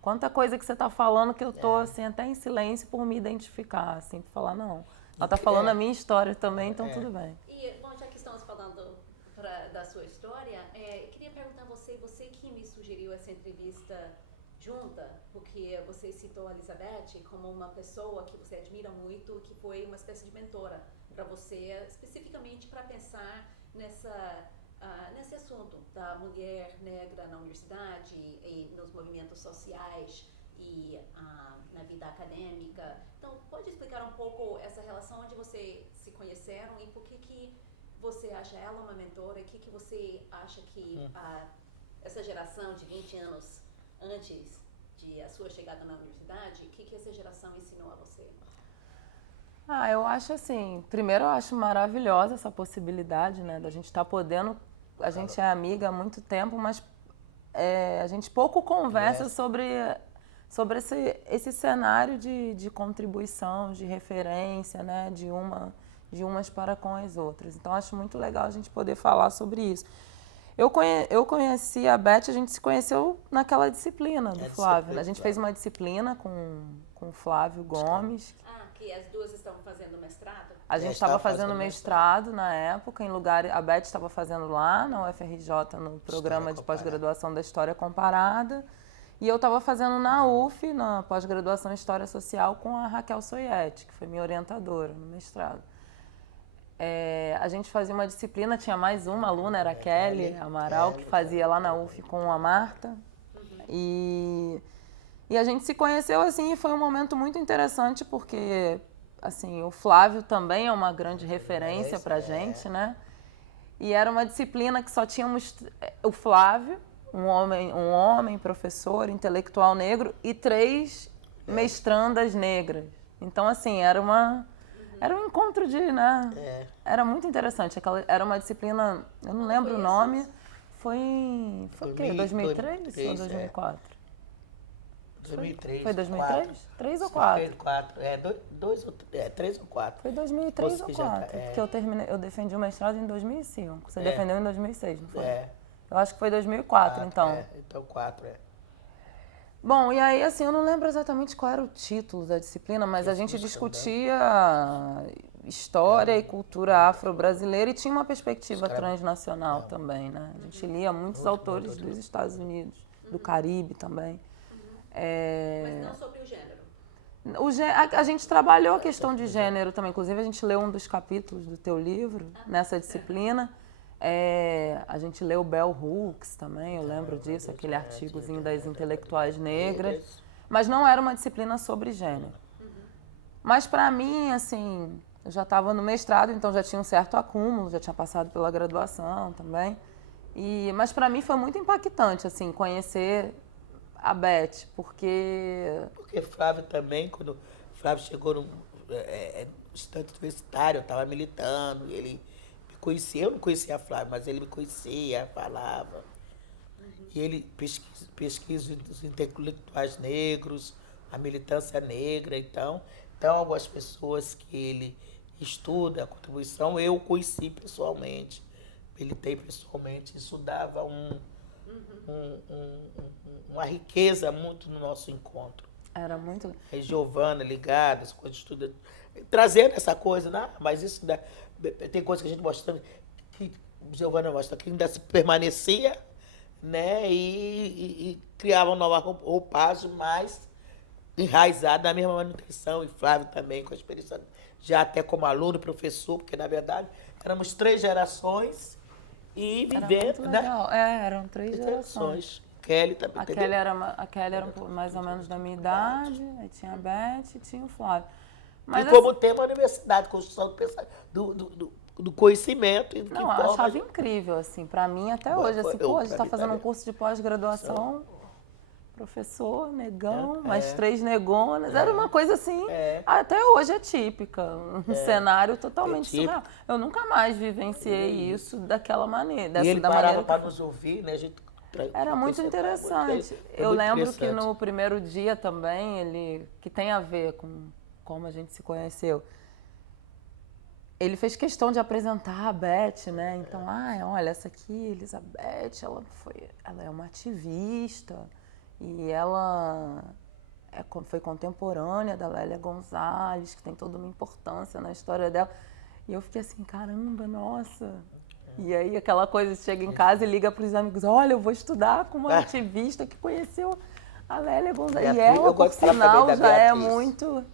Quanta coisa que você está falando que eu tô assim, até em silêncio por me identificar, assim, por falar, não. Ela está falando a minha história também, então tudo bem. E, bom, já que estamos falando da sua história, queria perguntar a você que me sugeriu essa entrevista junta, porque você citou a Elizabeth como uma pessoa que você admira muito, que foi uma espécie de mentora para você, especificamente para pensar nesse assunto da mulher negra na universidade e nos movimentos sociais e na vida acadêmica. Então, pode explicar um pouco essa relação onde vocês se conheceram e por que você acha ela uma mentora? O que você acha que essa geração de 20 anos antes de a sua chegada na universidade, o que essa geração ensinou a você? Eu acho assim, primeiro eu acho maravilhosa essa possibilidade, né, da gente estar podendo, a gente é amiga há muito tempo, mas a gente pouco conversa sobre esse cenário de contribuição, de referência, né, de umas para com as outras. Então, acho muito legal a gente poder falar sobre isso. Eu conheci a Beth, a gente se conheceu naquela disciplina do Flávio. A gente fez uma disciplina com o Flávio Gomes. Que as duas estavam fazendo mestrado? A gente estava fazendo mestrado na época, a Beth estava fazendo lá na UFRJ, no programa de pós-graduação da História Comparada. E eu estava fazendo na UF, na pós-graduação em História Social, com a Raquel Soietti, que foi minha orientadora no mestrado. A gente fazia uma disciplina, tinha mais uma aluna, era a Kelly Amaral, que fazia lá na UF com a Marta. E a gente se conheceu assim e foi um momento muito interessante porque assim, o Flávio também é uma grande referência pra gente, né? E era uma disciplina que só tínhamos o Flávio, um homem, professor, intelectual negro e 3 mestrandas negras. Então assim, era um encontro né? Era muito interessante. Era uma disciplina, eu não lembro o nome, foi o quê? 2003 ou 2004? 2003. Foi 2003? 3 ou 4? 3 ou 4. Foi 2003 ou 4, porque eu defendi o mestrado em 2005. Você defendeu em 2006, não foi? Eu acho que foi 2004, então. Então 4, Bom, e aí, assim, eu não lembro exatamente qual era o título da disciplina, mas a gente discutia história e cultura afro-brasileira e tinha uma perspectiva transnacional também, né? A gente lia muitos autores dos Estados Unidos, do Caribe também. Mas não sobre o gênero? A gente trabalhou a questão de gênero também. Inclusive, a gente leu um dos capítulos do teu livro nessa disciplina. A gente leu Bell Hooks também, eu lembro disso, aquele artigozinho das intelectuais negras. Mas não era uma disciplina sobre gênero. Mas para mim, assim, eu já estava no mestrado, então já tinha um certo acúmulo, já tinha passado pela graduação também. Mas para mim foi muito impactante, assim, conhecer a Beth, porque Flávio também, quando Flávio chegou no estante universitário, eu estava militando, ele me conhecia, eu não conhecia a Flávio, mas ele me conhecia, falava. E ele pesquisa os intelectuais negros, a militância negra, então algumas pessoas que ele estuda, a contribuição, eu conheci pessoalmente, militei pessoalmente, isso dava uma riqueza muito no nosso encontro. Era muito... A Giovana ligada, as coisas tudo, trazendo essa coisa, né? Mas isso tem coisa que a gente mostrando, que Giovana mostra, que ainda se permanecia, né? E criava uma nova roupagem, mas enraizada na mesma manutenção, e Flávio também, com a experiência, já até como aluno, professor, porque na verdade éramos 3 gerações e vivendo, né? Eram 3 gerações. Kelly também, a Kelly era mais ou menos da minha idade, aí tinha a Beth e tinha o Flávio. Mas, e como tempo a universidade, construção do conhecimento. E não, eu achava incrível, assim, pra mim até hoje. Assim, a gente tá fazendo um curso de pós-graduação, professor, negão, mais 3 negonas. Era uma coisa assim, até hoje é típica. Um cenário totalmente surreal. Eu nunca mais vivenciei isso daquela maneira. E ele parava para nos ouvir, né? A gente era muito interessante. Eu lembro que no primeiro dia também, que tem a ver com como a gente se conheceu, ele fez questão de apresentar a Beth, né? Então, olha, essa aqui, Elizabeth, ela é uma ativista e ela foi contemporânea da Lélia Gonzalez, que tem toda uma importância na história dela. E eu fiquei assim, caramba, nossa... E aí aquela coisa, você chega em casa e liga para os amigos, olha, eu vou estudar com uma ativista que conheceu a Lélia Gonzalez. E ela, por sinal, já é muito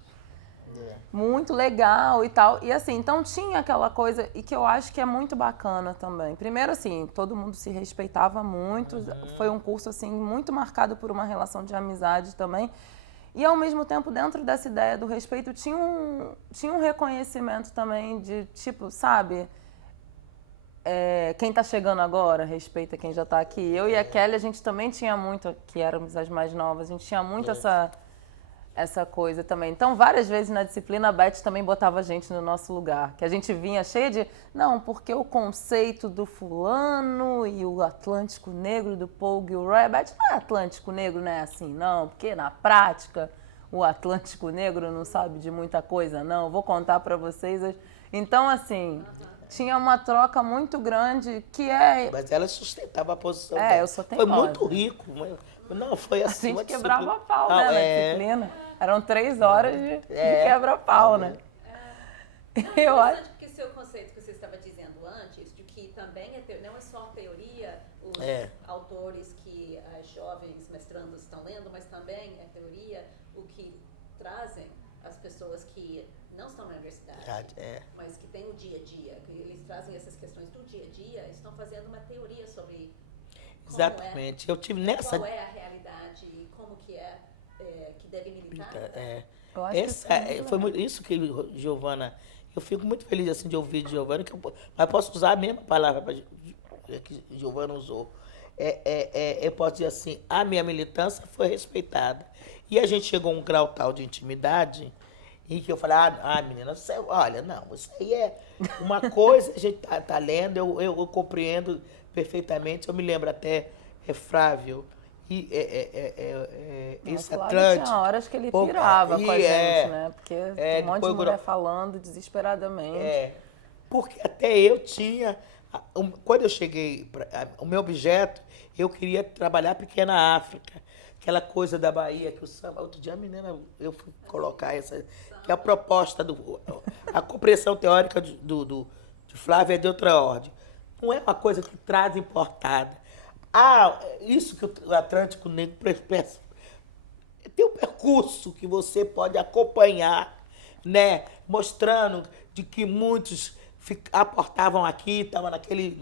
legal e tal. E assim, então tinha aquela coisa, e que eu acho que é muito bacana também. Primeiro, assim, todo mundo se respeitava muito, foi um curso, assim, muito marcado por uma relação de amizade também. E, ao mesmo tempo, dentro dessa ideia do respeito, tinha um reconhecimento também de, tipo, sabe... quem está chegando agora respeita quem já está aqui. Eu e a Kelly, a gente também tinha muito, que éramos as mais novas, a gente tinha muito essa coisa também. Então, várias vezes na disciplina, a Beth também botava a gente no nosso lugar. Que a gente vinha cheia de... Não, porque o conceito do fulano e o Atlântico Negro do Paul Gilroy... A Beth não é Atlântico Negro, não é assim, não. Porque na prática, o Atlântico Negro não sabe de muita coisa, não. Vou contar para vocês. Então, assim... Tinha uma troca muito grande que é... Mas ela sustentava a posição dela. Eu sou teimosa. Foi muito rico. Não, foi assim. A gente quebrava pau, né, na disciplina. Eram 3 horas de quebra-pau, né? Eu acho que o seu conceito que você estava dizendo antes, de que também não é só teoria, os autores que as jovens mestrandos estão lendo, mas também é teoria o que trazem as pessoas que não estão na universidade, mas que têm o dia a dia, que eles trazem essas questões do dia a dia, estão fazendo uma teoria sobre exatamente. Eu tive nessa... qual é a realidade e como que que deve militar. Foi isso que Giovana... Eu fico muito feliz assim, de ouvir de Giovana, mas posso usar a mesma palavra que Giovana usou. Eu posso dizer assim, a minha militância foi respeitada. E a gente chegou a um grau tal de intimidade e que eu falei, menina, olha, não, isso aí é uma coisa, a gente tá lendo, eu compreendo perfeitamente. Eu me lembro até, Frávio, e esse Atlântico. Tinha horas que ele pirava com a gente, né? Porque um monte de mulher falando desesperadamente. Porque até eu tinha... Quando eu cheguei, o meu objeto, eu queria trabalhar Pequena África. Aquela coisa da Bahia, que o samba... Outro dia, menina, eu fui colocar essa... Que é a proposta a compreensão teórica de Flávio é de outra ordem. Não é uma coisa que traz importada. Isso que o Atlântico Negro tem um percurso que você pode acompanhar, né? Mostrando de que muitos aportavam aqui, estavam naquele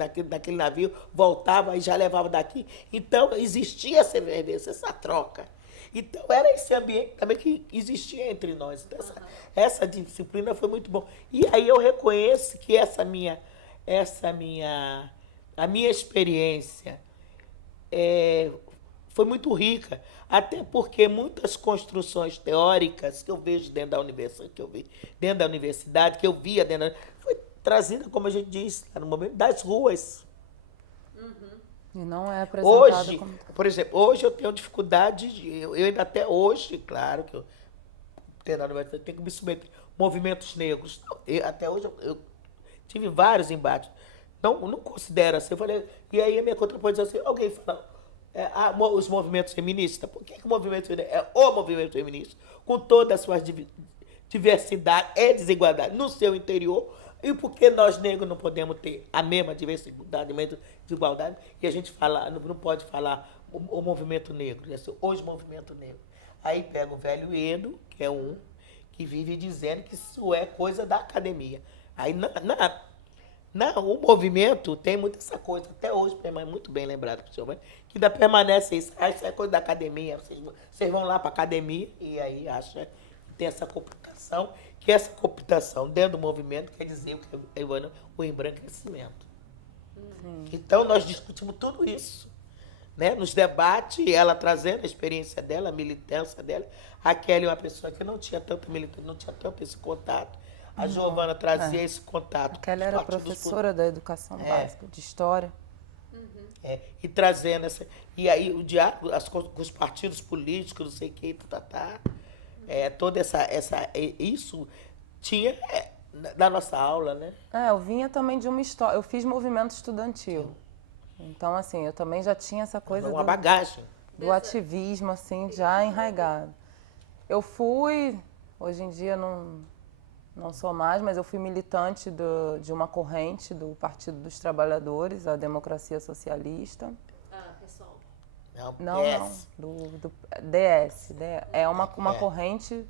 navio, voltavam e já levavam daqui. Então, existia essa efervescência, essa troca. Então, era esse ambiente também que existia entre nós. Então, essa disciplina foi muito bom. E aí eu reconheço que a minha experiência foi muito rica, até porque muitas construções teóricas que eu vejo dentro da universidade, que eu via foi trazida, como a gente disse, no momento das ruas. E não é apresentado hoje, como... Por exemplo, hoje eu tenho dificuldade, eu ainda até hoje, claro que eu tenho que me submeter movimentos negros. Até hoje eu tive vários embates. Não considero assim. Eu falei, e aí a minha contraposição assim, alguém fala, os movimentos feministas, por que o movimento feminista é o movimento feminista, com todas as suas diversidade e desigualdade no seu interior, e por que nós negros não podemos ter a mesma diversidade, a mesma desigualdade, e a gente não pode falar o movimento negro, os movimentos negros. Aí pega o velho Edo, que é que vive dizendo que isso é coisa da academia. Aí o movimento tem muito essa coisa, até hoje, muito bem lembrado, que ainda permanece isso. Isso é coisa da academia, vocês vão lá para a academia e aí acham que tem essa computação, que essa computação dentro do movimento quer dizer o embranquecimento. Então, nós discutimos tudo isso, né? Nos debates, ela trazendo a experiência dela, a militância dela. A Kelly é uma pessoa que não tinha tanta militância, não tinha tanto esse contato. A Giovana trazia esse contato. A Kelly era professora da educação básica, de história. E trazendo essa... E aí o diálogo com os partidos políticos, não sei o que, toda isso tinha na nossa aula, né? Eu vinha também de uma história... Eu fiz movimento estudantil. Então, assim, eu também já tinha essa coisa uma bagagem do ativismo, assim, já enraigado. Eu fui... Hoje em dia não sou mais, mas eu fui militante de uma corrente do Partido dos Trabalhadores, a Democracia Socialista. Pessoal. Não, do DS. É uma corrente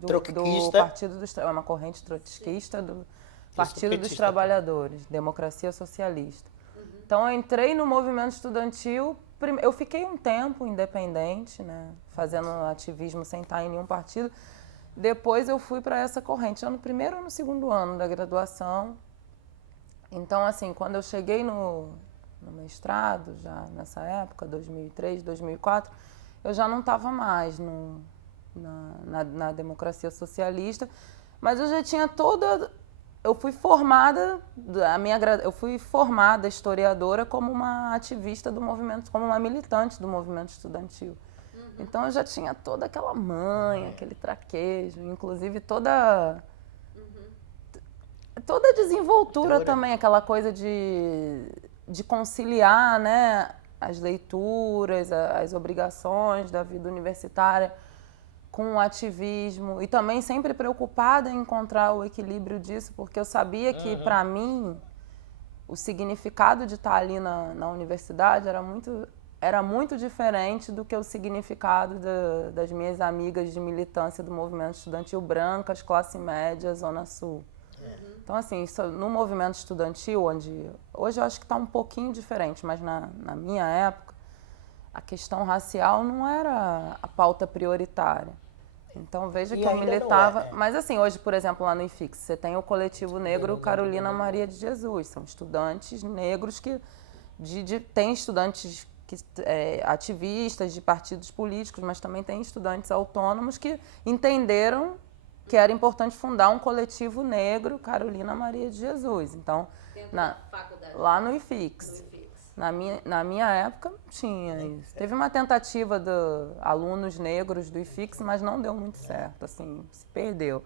do Partido dos Trabalhadores, é uma corrente trotskista do Partido dos Trabalhadores, Democracia Socialista. Então, eu entrei no movimento estudantil, eu fiquei um tempo independente, né, fazendo ativismo sem estar em nenhum partido. Depois eu fui para essa corrente, já no primeiro ou no segundo ano da graduação. Então, assim, quando eu cheguei no mestrado, já nessa época, 2003, 2004, eu já não estava mais na democracia socialista, mas eu já tinha toda... Eu fui formada historiadora como uma ativista do movimento, como uma militante do movimento estudantil. Então eu já tinha toda aquela manha, aquele traquejo, inclusive toda a desenvoltura também, aquela coisa de conciliar, né, as leituras, as obrigações da vida universitária com o ativismo, e também sempre preocupada em encontrar o equilíbrio disso, porque eu sabia que, para mim, o significado de estar ali na universidade era muito diferente do que o significado das minhas amigas de militância do movimento estudantil brancas, classe média, Zona Sul. Então, assim, no movimento estudantil, onde hoje eu acho que está um pouquinho diferente, mas na minha época, a questão racial não era a pauta prioritária. Então, veja que eu militava... Mas, assim, hoje, por exemplo, lá no IFIX, você tem o coletivo negro Carolina Maria de Jesus. São estudantes negros que... tem estudantes ativistas de partidos políticos, mas também tem estudantes autônomos que entenderam que era importante fundar um coletivo negro Carolina Maria de Jesus. Então, lá no IFIX. Na minha época, não tinha isso. Teve uma tentativa de alunos negros do IFIX, mas não deu muito certo, assim, se perdeu.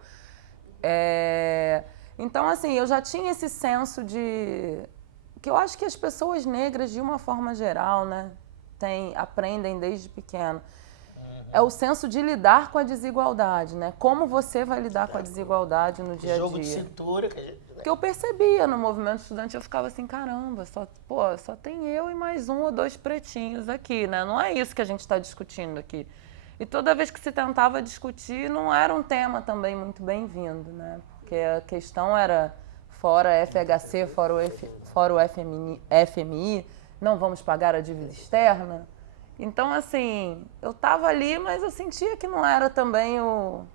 Então, assim, eu já tinha esse senso que eu acho que as pessoas negras, de uma forma geral, né, aprendem desde pequeno. É o senso de lidar com a desigualdade, né? Como você vai lidar com a desigualdade no dia a dia. Jogo de cintura. Que eu percebia no movimento estudante, eu ficava assim, caramba, só tem eu e mais 1 ou 2 pretinhos aqui, né? Não é isso que a gente está discutindo aqui. E toda vez que se tentava discutir, não era um tema também muito bem-vindo, né? Porque a questão era, fora FHC, fora o FMI, não vamos pagar a dívida externa. Então, assim, eu estava ali, mas eu sentia que não era também o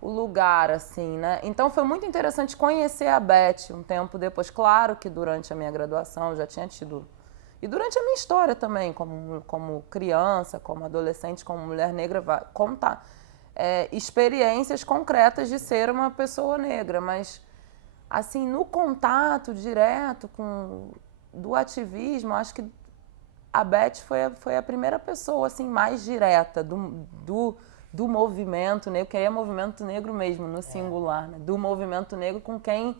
lugar, assim, né? Então, foi muito interessante conhecer a Beth um tempo depois. Claro que durante a minha graduação eu já tinha tido... E durante a minha história também, como criança, como adolescente, como mulher negra, contar experiências concretas de ser uma pessoa negra. Mas, assim, no contato direto do ativismo, acho que a Beth foi a primeira pessoa assim, mais direta do movimento negro, que aí é movimento negro mesmo, no singular, né? Do movimento negro com quem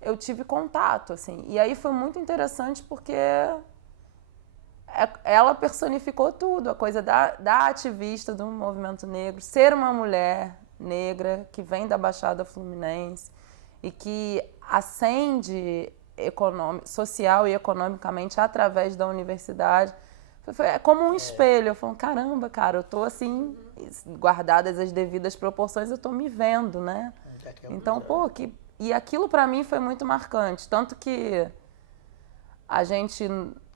eu tive contato. Assim. E aí foi muito interessante porque ela personificou tudo, a coisa da ativista do movimento negro, ser uma mulher negra que vem da Baixada Fluminense e que ascende social e economicamente através da universidade. É como um espelho. Eu falo, caramba, cara, eu tô assim, guardadas as devidas proporções, eu tô me vendo, né? Então, e aquilo para mim foi muito marcante. Tanto que a gente,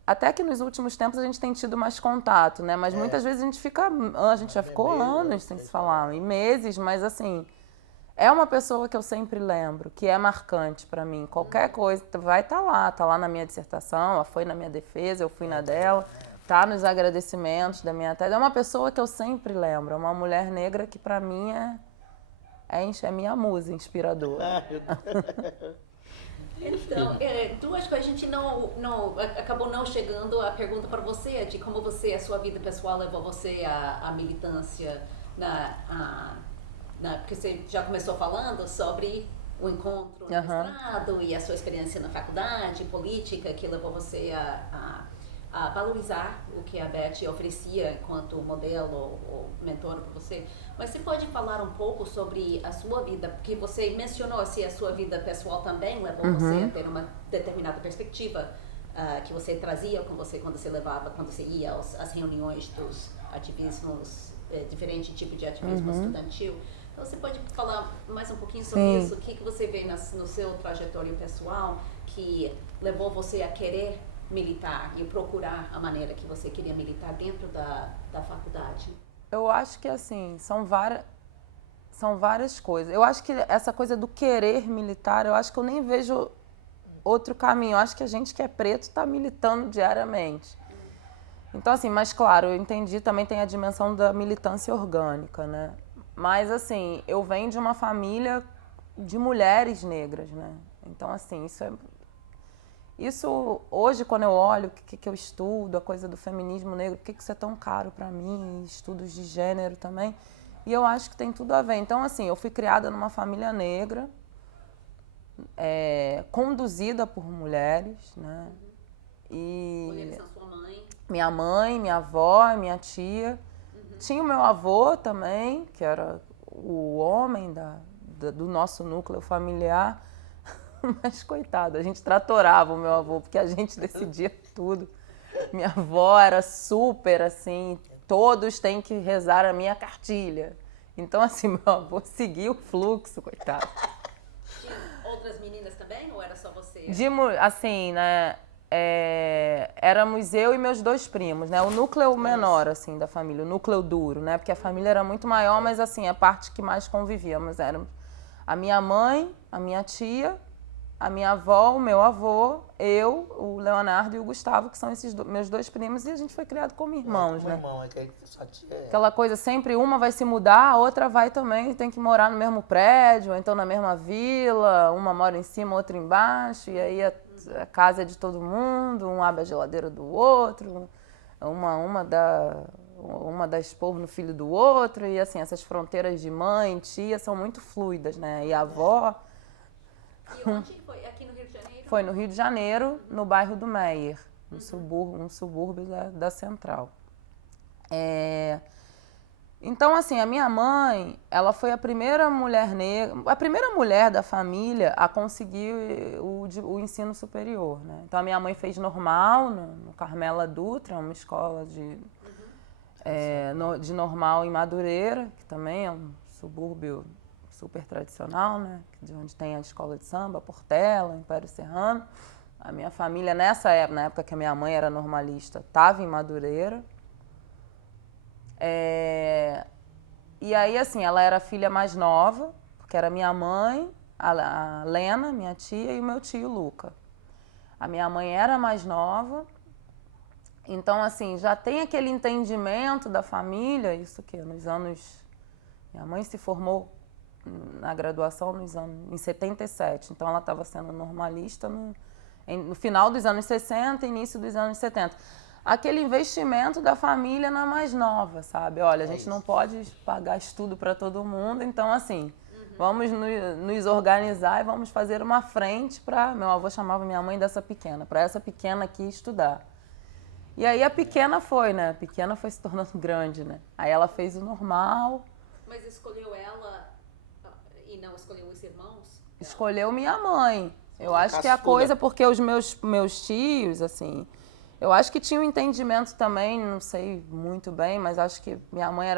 até que nos últimos tempos a gente tem tido mais contato, né? Mas muitas vezes a gente já ficou anos sem se falar, e meses, mas assim... É uma pessoa que eu sempre lembro, que é marcante para mim. Qualquer coisa vai estar lá na minha dissertação, ela foi na minha defesa, eu fui na dela, tá nos agradecimentos da minha tese. É uma pessoa que eu sempre lembro, é uma mulher negra que para mim é minha musa inspiradora. Então, duas coisas, a gente acabou não chegando à pergunta para você, de como a sua vida pessoal levou você à militância porque você já começou falando sobre o encontro no mestrado e a sua experiência na faculdade, política, que levou você a valorizar o que a Beth oferecia enquanto modelo ou mentor para você. Mas você pode falar um pouco sobre a sua vida, porque você mencionou assim, a sua vida pessoal também levou você a ter uma determinada perspectiva que você trazia com você quando você ia às reuniões dos ativismos, diferente tipo de ativismo estudantil. Então, você pode falar mais um pouquinho sobre isso? O que você vê no seu trajetório pessoal que levou você a querer militar e procurar a maneira que você queria militar dentro da faculdade? Eu acho que, assim, são várias coisas. Eu acho que essa coisa do querer militar, eu acho que eu nem vejo outro caminho. Eu acho que a gente que é preto está militando diariamente. Então, assim, mas claro, eu entendi, também tem a dimensão da militância orgânica, né? Mas, assim, eu venho de uma família de mulheres negras, né? Então, assim, isso hoje, quando eu olho o que eu estudo, a coisa do feminismo negro, por que isso é tão caro para mim, estudos de gênero também, e eu acho que tem tudo a ver. Então, assim, eu fui criada numa família negra, conduzida por mulheres, né? E Mulheres são sua mãe? minha mãe, minha avó, minha tia. Tinha o meu avô também, que era o homem do nosso núcleo familiar. Mas, coitado, a gente tratorava o meu avô, porque a gente decidia tudo. Minha avó era super assim, todos têm que rezar a minha cartilha. Então, assim, meu avô seguia o fluxo, coitado. Tinha outras meninas também ou era só você? Assim, né, éramos eu e meus 2 primos, né, o núcleo menor, assim, da família, o núcleo duro, né, porque a família era muito maior, mas, assim, a parte que mais convivíamos éramos a minha mãe, a minha tia, a minha avó, o meu avô, eu, o Leonardo e o Gustavo, que são esses meus 2 primos, e a gente foi criado como irmãos, né? Irmão, é que aí sua tia Aquela coisa, sempre uma vai se mudar, a outra vai também, tem que morar no mesmo prédio, ou então na mesma vila, uma mora em cima, outra embaixo, e aí a casa é de todo mundo, um abre a geladeira do outro, uma dá esporro no filho do outro, e assim, essas fronteiras de mãe, tia, são muito fluidas, né? E a avó... E onde foi? Aqui no Rio de Janeiro? Foi no Rio de Janeiro, no bairro do Meier, um subúrbio da Central. Então, assim, a minha mãe, ela foi a primeira mulher negra, a primeira mulher da família a conseguir o ensino superior, né? Então, a minha mãe fez normal no Carmela Dutra, uma escola de normal em Madureira, que também é um subúrbio super tradicional, né? De onde tem a escola de samba, Portela, Império Serrano. A minha família, nessa época, na época que a minha mãe era normalista, estava em Madureira. E aí, assim, ela era a filha mais nova, porque era minha mãe, a Lena, minha tia, e o meu tio, Luca. A minha mãe era a mais nova. Então, assim, já tem aquele entendimento da família, isso que nos anos... Minha mãe se formou na graduação em 77, então ela estava sendo normalista no final dos anos 60, início dos anos 70. Aquele investimento da família na mais nova, sabe? Olha, a gente não pode pagar estudo para todo mundo, então assim, vamos nos organizar e vamos fazer uma frente para... Meu avô chamava minha mãe dessa pequena, para essa pequena aqui estudar. E aí a pequena foi, né? A pequena foi se tornando grande, né? Aí ela fez o normal. Mas escolheu ela e não escolheu os irmãos? Escolheu minha mãe. Eu acho que é a coisa, porque os meus tios, assim, eu acho que tinha um entendimento também, não sei muito bem, mas acho que minha mãe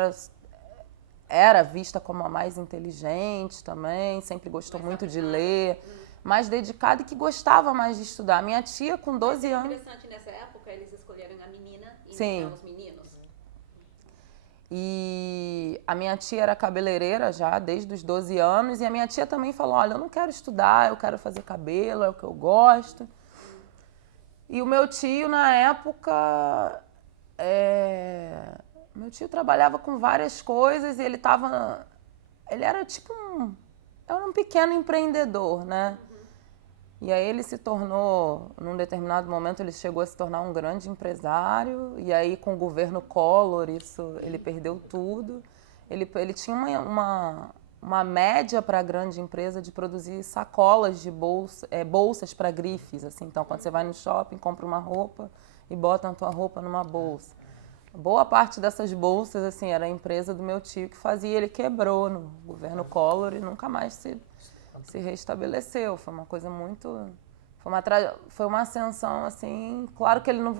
era vista como a mais inteligente também, sempre gostou muito de ler, mais dedicada e que gostava mais de estudar. Minha tia, com 12 anos... É interessante, nessa época, eles escolheram a menina e Sim. não os meninos. E a minha tia era cabeleireira já, desde os 12 anos, e a minha tia também falou, olha, eu não quero estudar, eu quero fazer cabelo, é o que eu gosto. E o meu tio, na época, meu tio trabalhava com várias coisas e ele era tipo era um pequeno empreendedor, né? E aí ele se tornou, num determinado momento, ele chegou a se tornar um grande empresário, e aí com o governo Collor, ele perdeu tudo. Ele tinha uma média para a grande empresa de produzir sacolas de bolsas para grifes, assim. Então, quando você vai no shopping, compra uma roupa e bota a tua roupa numa bolsa. Boa parte dessas bolsas, assim, era a empresa do meu tio que fazia, ele quebrou no governo Collor e nunca mais se restabeleceu. Foi uma coisa muito... Foi uma ascensão, assim... Claro que ele não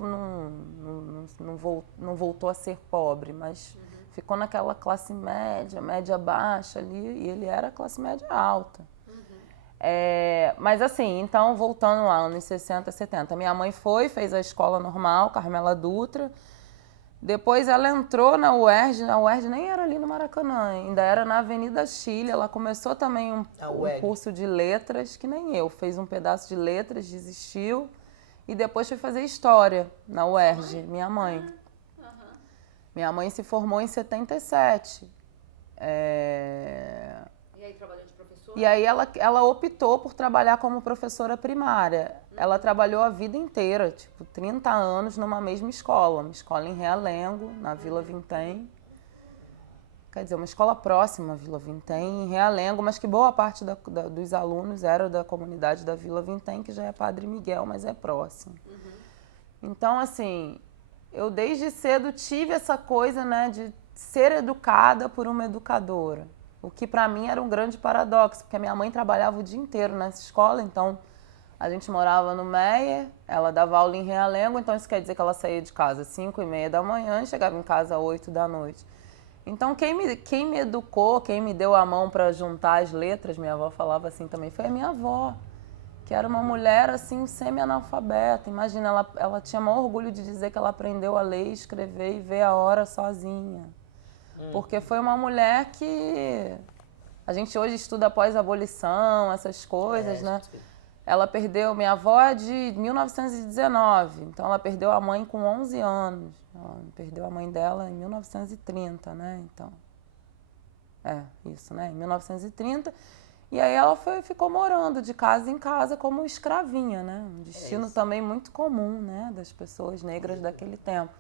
voltou a ser pobre, mas ficou naquela classe média baixa ali, e ele era classe média alta. Mas assim, então, voltando lá, anos 60, 70, minha mãe fez a escola normal, Carmela Dutra. Depois ela entrou na UERJ, a UERJ nem era ali no Maracanã, ainda era na Avenida Chile. Ela começou também um curso de letras, que nem eu, fez um pedaço de letras, desistiu, e depois foi fazer história na UERJ, minha mãe. Minha mãe se formou em 77. E aí trabalhou de professora? E aí ela optou por trabalhar como professora primária. Ela trabalhou a vida inteira, tipo, 30 anos numa mesma escola. Uma escola em Realengo, na Vila Vintém. Quer dizer, uma escola próxima à Vila Vintém, em Realengo, mas que boa parte dos alunos era da comunidade da Vila Vintém, que já é Padre Miguel, mas é próximo. Então, assim, eu desde cedo tive essa coisa, né, de ser educada por uma educadora. O que para mim era um grande paradoxo, porque a minha mãe trabalhava o dia inteiro nessa escola, então a gente morava no Meier, ela dava aula em Realengo, então isso quer dizer que ela saía de casa às 5h30 da manhã e chegava em casa às 8 da noite. Então quem me educou, quem me deu a mão para juntar as letras, minha avó falava assim também, foi a minha avó, que era uma mulher assim semi-analfabeta. Imagina, ela tinha maior orgulho de dizer que ela aprendeu a ler, escrever e ver a hora sozinha. Porque foi uma mulher que a gente hoje estuda pós-abolição, essas coisas, né? Ela perdeu, minha avó é de 1919, então ela perdeu a mãe com 11 anos. Ela perdeu a mãe dela em 1930, né? Então, isso, né? Em 1930. E aí ela ficou morando de casa em casa como escravinha, né? Um destino também muito comum, né? Das pessoas negras daquele tempo.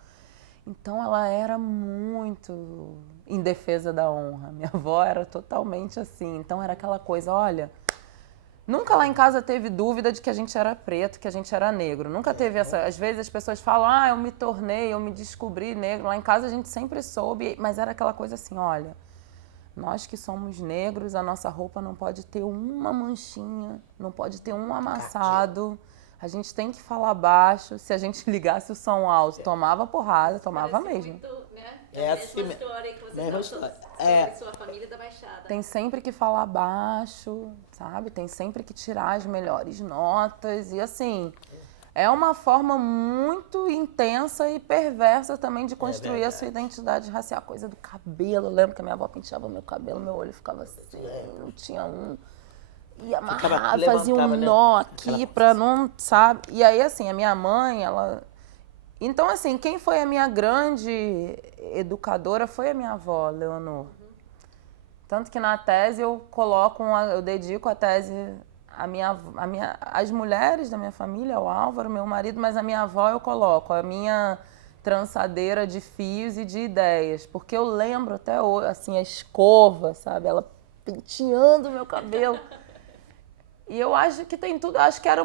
Então ela era muito em defesa da honra. Minha avó era totalmente assim. Então era aquela coisa, olha, nunca lá em casa teve dúvida de que a gente era preto, que a gente era negro. Nunca teve essa... Às vezes as pessoas falam, eu me descobri negro. Lá em casa a gente sempre soube, mas era aquela coisa assim, olha, nós que somos negros, a nossa roupa não pode ter uma manchinha, não pode ter um amassado. A gente tem que falar baixo. Se a gente ligasse o som alto, tomava porrada, tomava mesmo. Muito, né? É a assim mesma história que você mesma contou história. sobre sua família da Baixada. Tem sempre que falar baixo, sabe? Tem sempre que tirar as melhores notas. E assim, é uma forma muito intensa e perversa também de construir a sua identidade racial. A coisa do cabelo. Eu lembro que a minha avó penteava meu cabelo, meu olho ficava assim, não tinha um... E amarrava, fazia um nó aqui pra não, sabe? E aí, assim, a minha mãe, ela... Então, assim, quem foi a minha grande educadora foi a minha avó, Leonor. Tanto que na tese eu dedico a tese às mulheres da minha família, ao Álvaro, meu marido, mas a minha avó eu coloco, a minha trançadeira de fios e de ideias. Porque eu lembro até hoje, assim, a escova, sabe? Ela penteando o meu cabelo. E eu acho que tem tudo, acho que era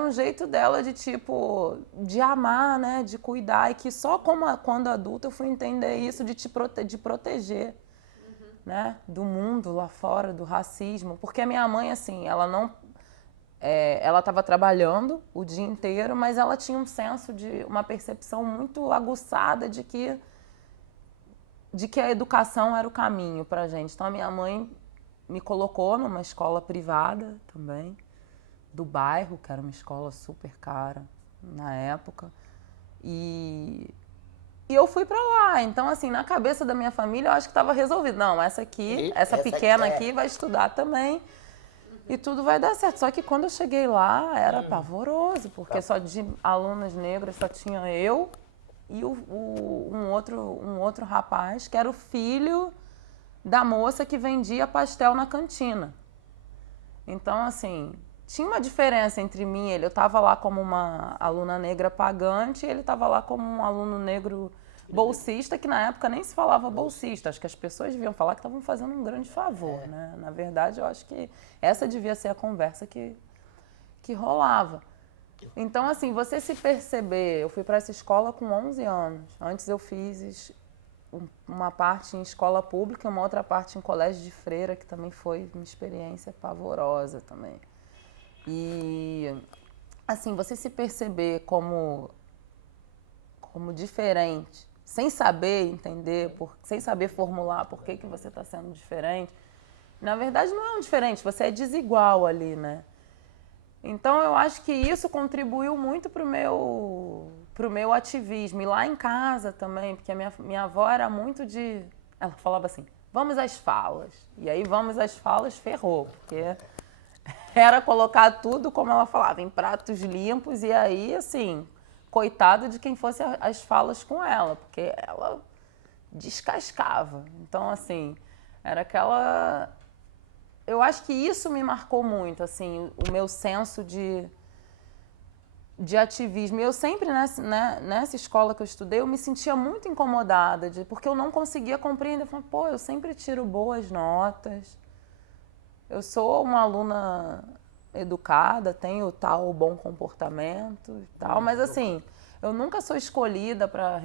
um jeito dela de tipo, de amar, né, de cuidar, e que só quando adulta eu fui entender isso de proteger, né, do mundo lá fora, do racismo, porque a minha mãe, assim, ela estava trabalhando o dia inteiro, mas ela tinha um senso uma percepção muito aguçada de que a educação era o caminho pra gente. Então a minha mãe me colocou numa escola privada também, do bairro, que era uma escola super cara na época. E eu fui pra lá. Então, assim, na cabeça da minha família, eu acho que estava resolvido. Não, essa pequena aqui vai estudar também e tudo vai dar certo. Só que quando eu cheguei lá, era pavoroso, porque só de alunos negros só tinha eu e um outro rapaz, que era o filho da moça que vendia pastel na cantina. Então, assim, tinha uma diferença entre mim e ele. Eu estava lá como uma aluna negra pagante e ele estava lá como um aluno negro bolsista, que na época nem se falava bolsista. Acho que as pessoas deviam falar que estavam fazendo um grande favor, né? Na verdade, eu acho que essa devia ser a conversa que rolava. Então, assim, você se perceber... Eu fui para essa escola com 11 anos. Antes eu fiz uma parte em escola pública e uma outra parte em colégio de freira, que também foi uma experiência pavorosa também. E, assim, você se perceber como diferente, sem saber entender, sem saber formular por que você está sendo diferente, na verdade não é um diferente, você é desigual ali, né? Então eu acho que isso contribuiu muito pro pro meu ativismo. E lá em casa também, porque a minha avó era muito de... Ela falava assim, vamos às falas. E aí, vamos às falas, ferrou, porque era colocar tudo, como ela falava, em pratos limpos. E aí, assim, coitado de quem fosse às falas com ela, porque ela descascava. Então, assim, era aquela... Eu acho que isso me marcou muito, assim, o meu senso de ativismo. E eu sempre, nessa escola que eu estudei, eu me sentia muito incomodada, porque eu não conseguia compreender. Eu falei, pô, eu sempre tiro boas notas, eu sou uma aluna educada, tenho tal bom comportamento e tal, mas assim, eu nunca sou escolhida para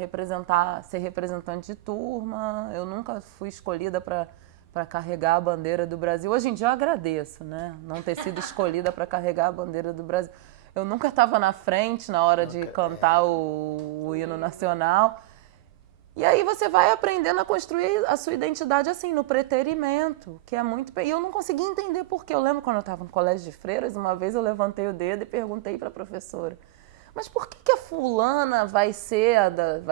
ser representante de turma, eu nunca fui escolhida para carregar a bandeira do Brasil. Hoje em dia eu agradeço, né? Não ter sido escolhida para carregar a bandeira do Brasil. Eu nunca estava na frente na hora de cantar o hino nacional. E aí você vai aprendendo a construir a sua identidade assim, no preterimento, que é muito... E eu não conseguia entender por quê. Eu lembro quando eu estava no colégio de freiras, uma vez eu levantei o dedo e perguntei para a professora, mas por que a fulana vai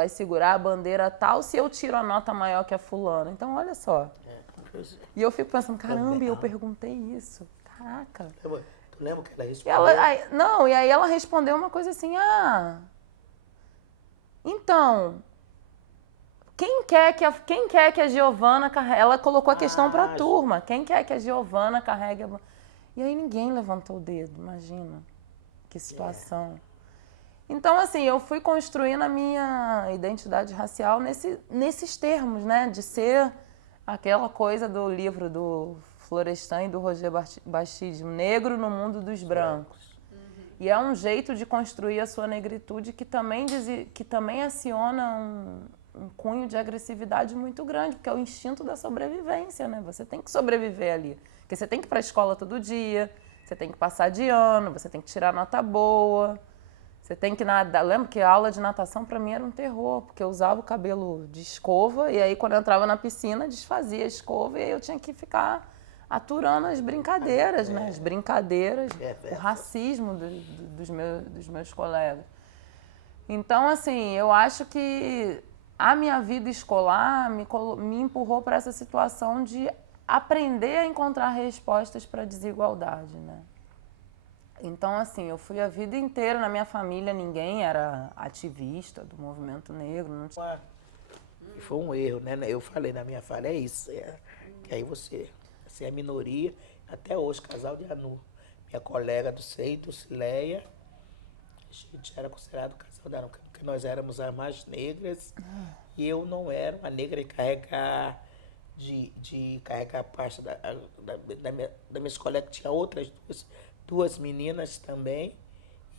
segurar a bandeira tal se eu tiro a nota maior que a fulana? Então, olha só. E eu fico pensando, caramba, eu perguntei isso. Caraca. Tu lembra que ela respondeu? E aí ela respondeu uma coisa assim, então, quem quer que a Giovana carregue... Ela colocou a questão para a turma, quem quer que a Giovana carregue a... E aí ninguém levantou o dedo, imagina. Que situação. Então, assim, eu fui construindo a minha identidade racial nesses termos, né? De ser aquela coisa do livro do Florestan e do Roger Bastide, negro no mundo dos brancos. E é um jeito de construir a sua negritude que também aciona um cunho de agressividade muito grande, porque é o instinto da sobrevivência, né? Você tem que sobreviver ali. Porque você tem que ir para a escola todo dia, você tem que passar de ano, você tem que tirar nota boa, você tem que nadar. Eu lembro que a aula de natação para mim era um terror, porque eu usava o cabelo de escova e aí quando eu entrava na piscina desfazia a escova e aí eu tinha que ficar aturando as brincadeiras, né? As brincadeiras, o racismo dos meus colegas. Então, assim, eu acho que a minha vida escolar me empurrou para essa situação de aprender a encontrar respostas para a desigualdade, né? Então, assim, eu fui a vida inteira, na minha família ninguém era ativista do movimento negro. Não tinha... Foi um erro, né? Eu falei na minha fala, é isso. Que aí você é minoria. Até hoje, casal de Anu. Minha colega do Seito, Cileia, a gente era considerado casal de Anu, porque nós éramos as mais negras e eu não era uma negra de carregar a pasta da minha escola, que tinha outras duas meninas também,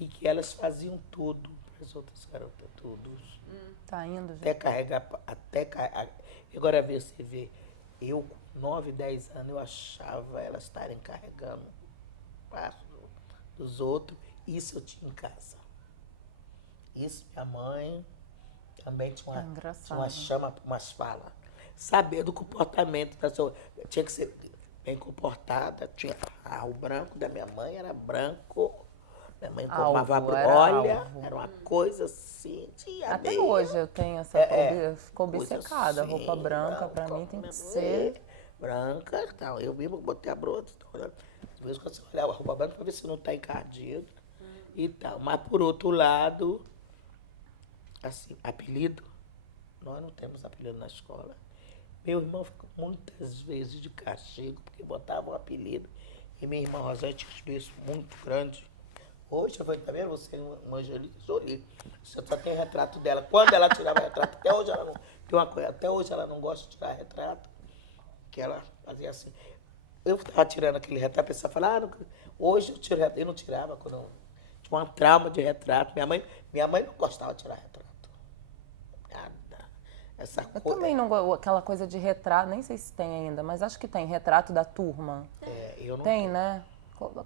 e que elas faziam tudo para as outras garotas, tudo. Tá indo já. Até carregar. Agora você vê, eu com 9, 10 anos, eu achava elas estarem carregando o passo dos outros. Isso eu tinha em casa. Isso minha mãe também tinha uma chama, umas falas. Saber do comportamento da sua... Tinha que ser bem comportada. O branco da minha mãe era branco. Minha mãe tomava olha, era uma coisa assim de até areia. Hoje eu tenho essa ficou obcecada. Assim, roupa branca pra mim tem que ser branca e tal. Eu mesmo botei a brota. Às vezes quando você olhava a roupa branca pra ver se não tá encardido e tal. Mas por outro lado, assim, apelido, nós não temos apelido na escola. Meu irmão ficou muitas vezes de castigo, porque botava um apelido. E minha irmã Rosane tinha um isso muito grande. Hoje, eu falei, tá vendo? Você é uma Angelique Jolie. Você só tem retrato dela. Quando ela tirava retrato, até hoje ela não... Tem uma coisa, até hoje ela não gosta de tirar retrato. Que ela fazia assim. Eu estava tirando aquele retrato, a pessoa falava, hoje eu tiro retrato. Eu não tirava quando eu tinha um trauma de retrato. Minha mãe não gostava de tirar retrato. Nada. Eu também não gosto, aquela coisa de retrato, nem sei se tem ainda, mas acho que tem retrato da turma. Eu não tem, tenho. Né?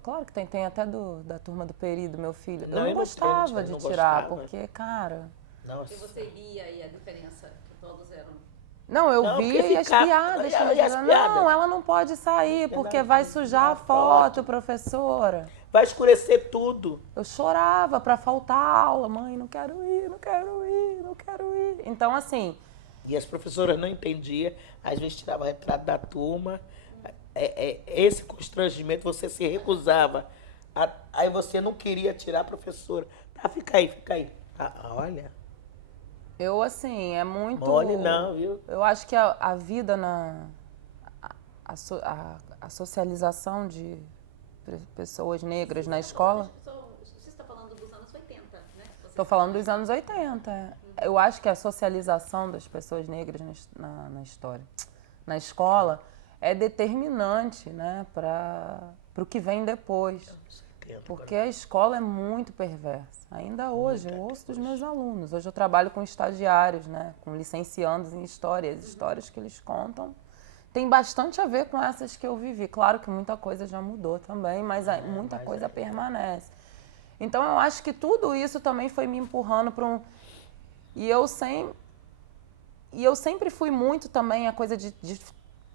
Claro que tem até da turma do Peri, do meu filho. Não, eu não gostava de tirar, porque, cara... Nossa. E você via aí a diferença, que todos eram... Não, eu via e as piadas. Não, ela não pode sair, porque vai sujar a foto, professora. vai escurecer tudo. Eu chorava para faltar aula. Mãe, não quero ir, não quero ir, não quero ir. Então, assim... E as professoras não entendiam, às vezes tirava retrato da turma. Esse constrangimento, você se recusava. Aí você não queria tirar a professora. Tá, fica aí, fica aí. Olha, Eu, assim, é muito... mole não, viu? Eu acho que a vida a socialização de pessoas negras na escola... Você está falando dos anos 80, né? Estou falando dos anos 80. Eu acho que a socialização das pessoas negras na história, na escola, é determinante, né, para o que vem depois. Porque a escola é muito perversa. Ainda hoje, eu ouço dos meus alunos. Hoje eu trabalho com estagiários, né, com licenciandos em história. As histórias que eles contam tem bastante a ver com essas que eu vivi. Claro que muita coisa já mudou também, mas muita coisa permanece. Então eu acho que tudo isso também foi me empurrando para um... E eu sempre fui muito também a coisa de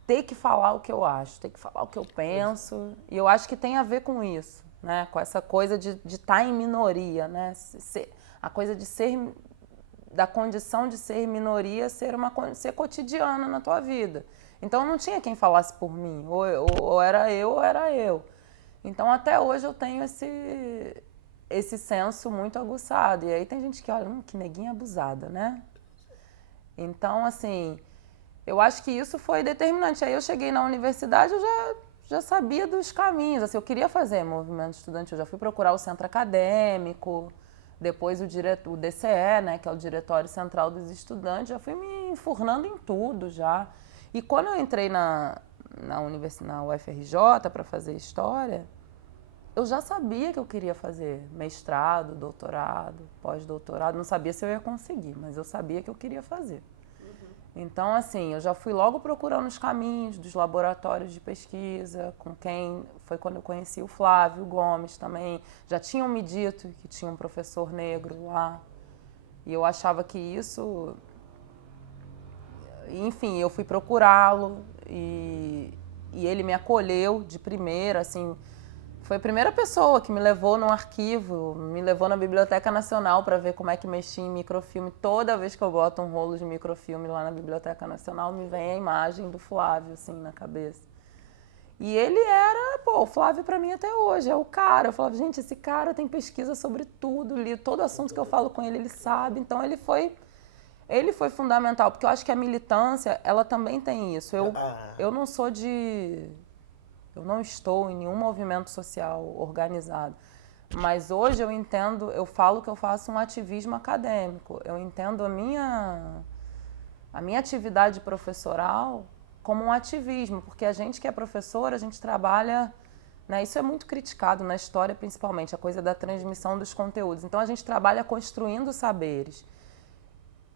ter que falar o que eu acho, ter que falar o que eu penso. E eu acho que tem a ver com isso, né? Com essa coisa de estar em minoria, né? A coisa de ser... Da condição de ser minoria ser cotidiana na tua vida. Então não tinha quem falasse por mim. Ou era eu ou era eu. Então até hoje eu tenho esse senso muito aguçado. E aí tem gente que olha, que neguinha abusada, né? Então, assim, eu acho que isso foi determinante. Aí eu cheguei na universidade, eu já sabia dos caminhos. Assim, eu queria fazer movimento estudantil, eu já fui procurar o centro acadêmico, depois o DCE, né, que é o Diretório Central dos Estudantes, já fui me enfurnando em tudo já. E quando eu entrei na UFRJ para fazer História, eu já sabia que eu queria fazer mestrado, doutorado, pós-doutorado. Não sabia se eu ia conseguir, mas eu sabia que eu queria fazer. Então, assim, eu já fui logo procurando os caminhos dos laboratórios de pesquisa, foi quando eu conheci o Flávio Gomes também. Já tinham me dito que tinha um professor negro lá. E eu achava que isso... Enfim, eu fui procurá-lo e ele me acolheu de primeira, assim... Foi a primeira pessoa que me levou no arquivo, me levou na Biblioteca Nacional para ver como é que mexia em microfilme. Toda vez que eu boto um rolo de microfilme lá na Biblioteca Nacional, me vem a imagem do Flávio, assim, na cabeça. E ele era, o Flávio para mim até hoje, é o cara. Eu falava, gente, esse cara tem pesquisa sobre tudo, li todo assunto que eu falo com ele, ele sabe. Então ele foi fundamental, porque eu acho que a militância, ela também tem isso. Eu não sou Eu não estou em nenhum movimento social organizado, mas hoje eu falo que eu faço um ativismo acadêmico. Eu entendo a minha atividade professoral como um ativismo, porque a gente que é professora, a gente trabalha, né, isso é muito criticado na história principalmente, a coisa da transmissão dos conteúdos. Então a gente trabalha construindo saberes.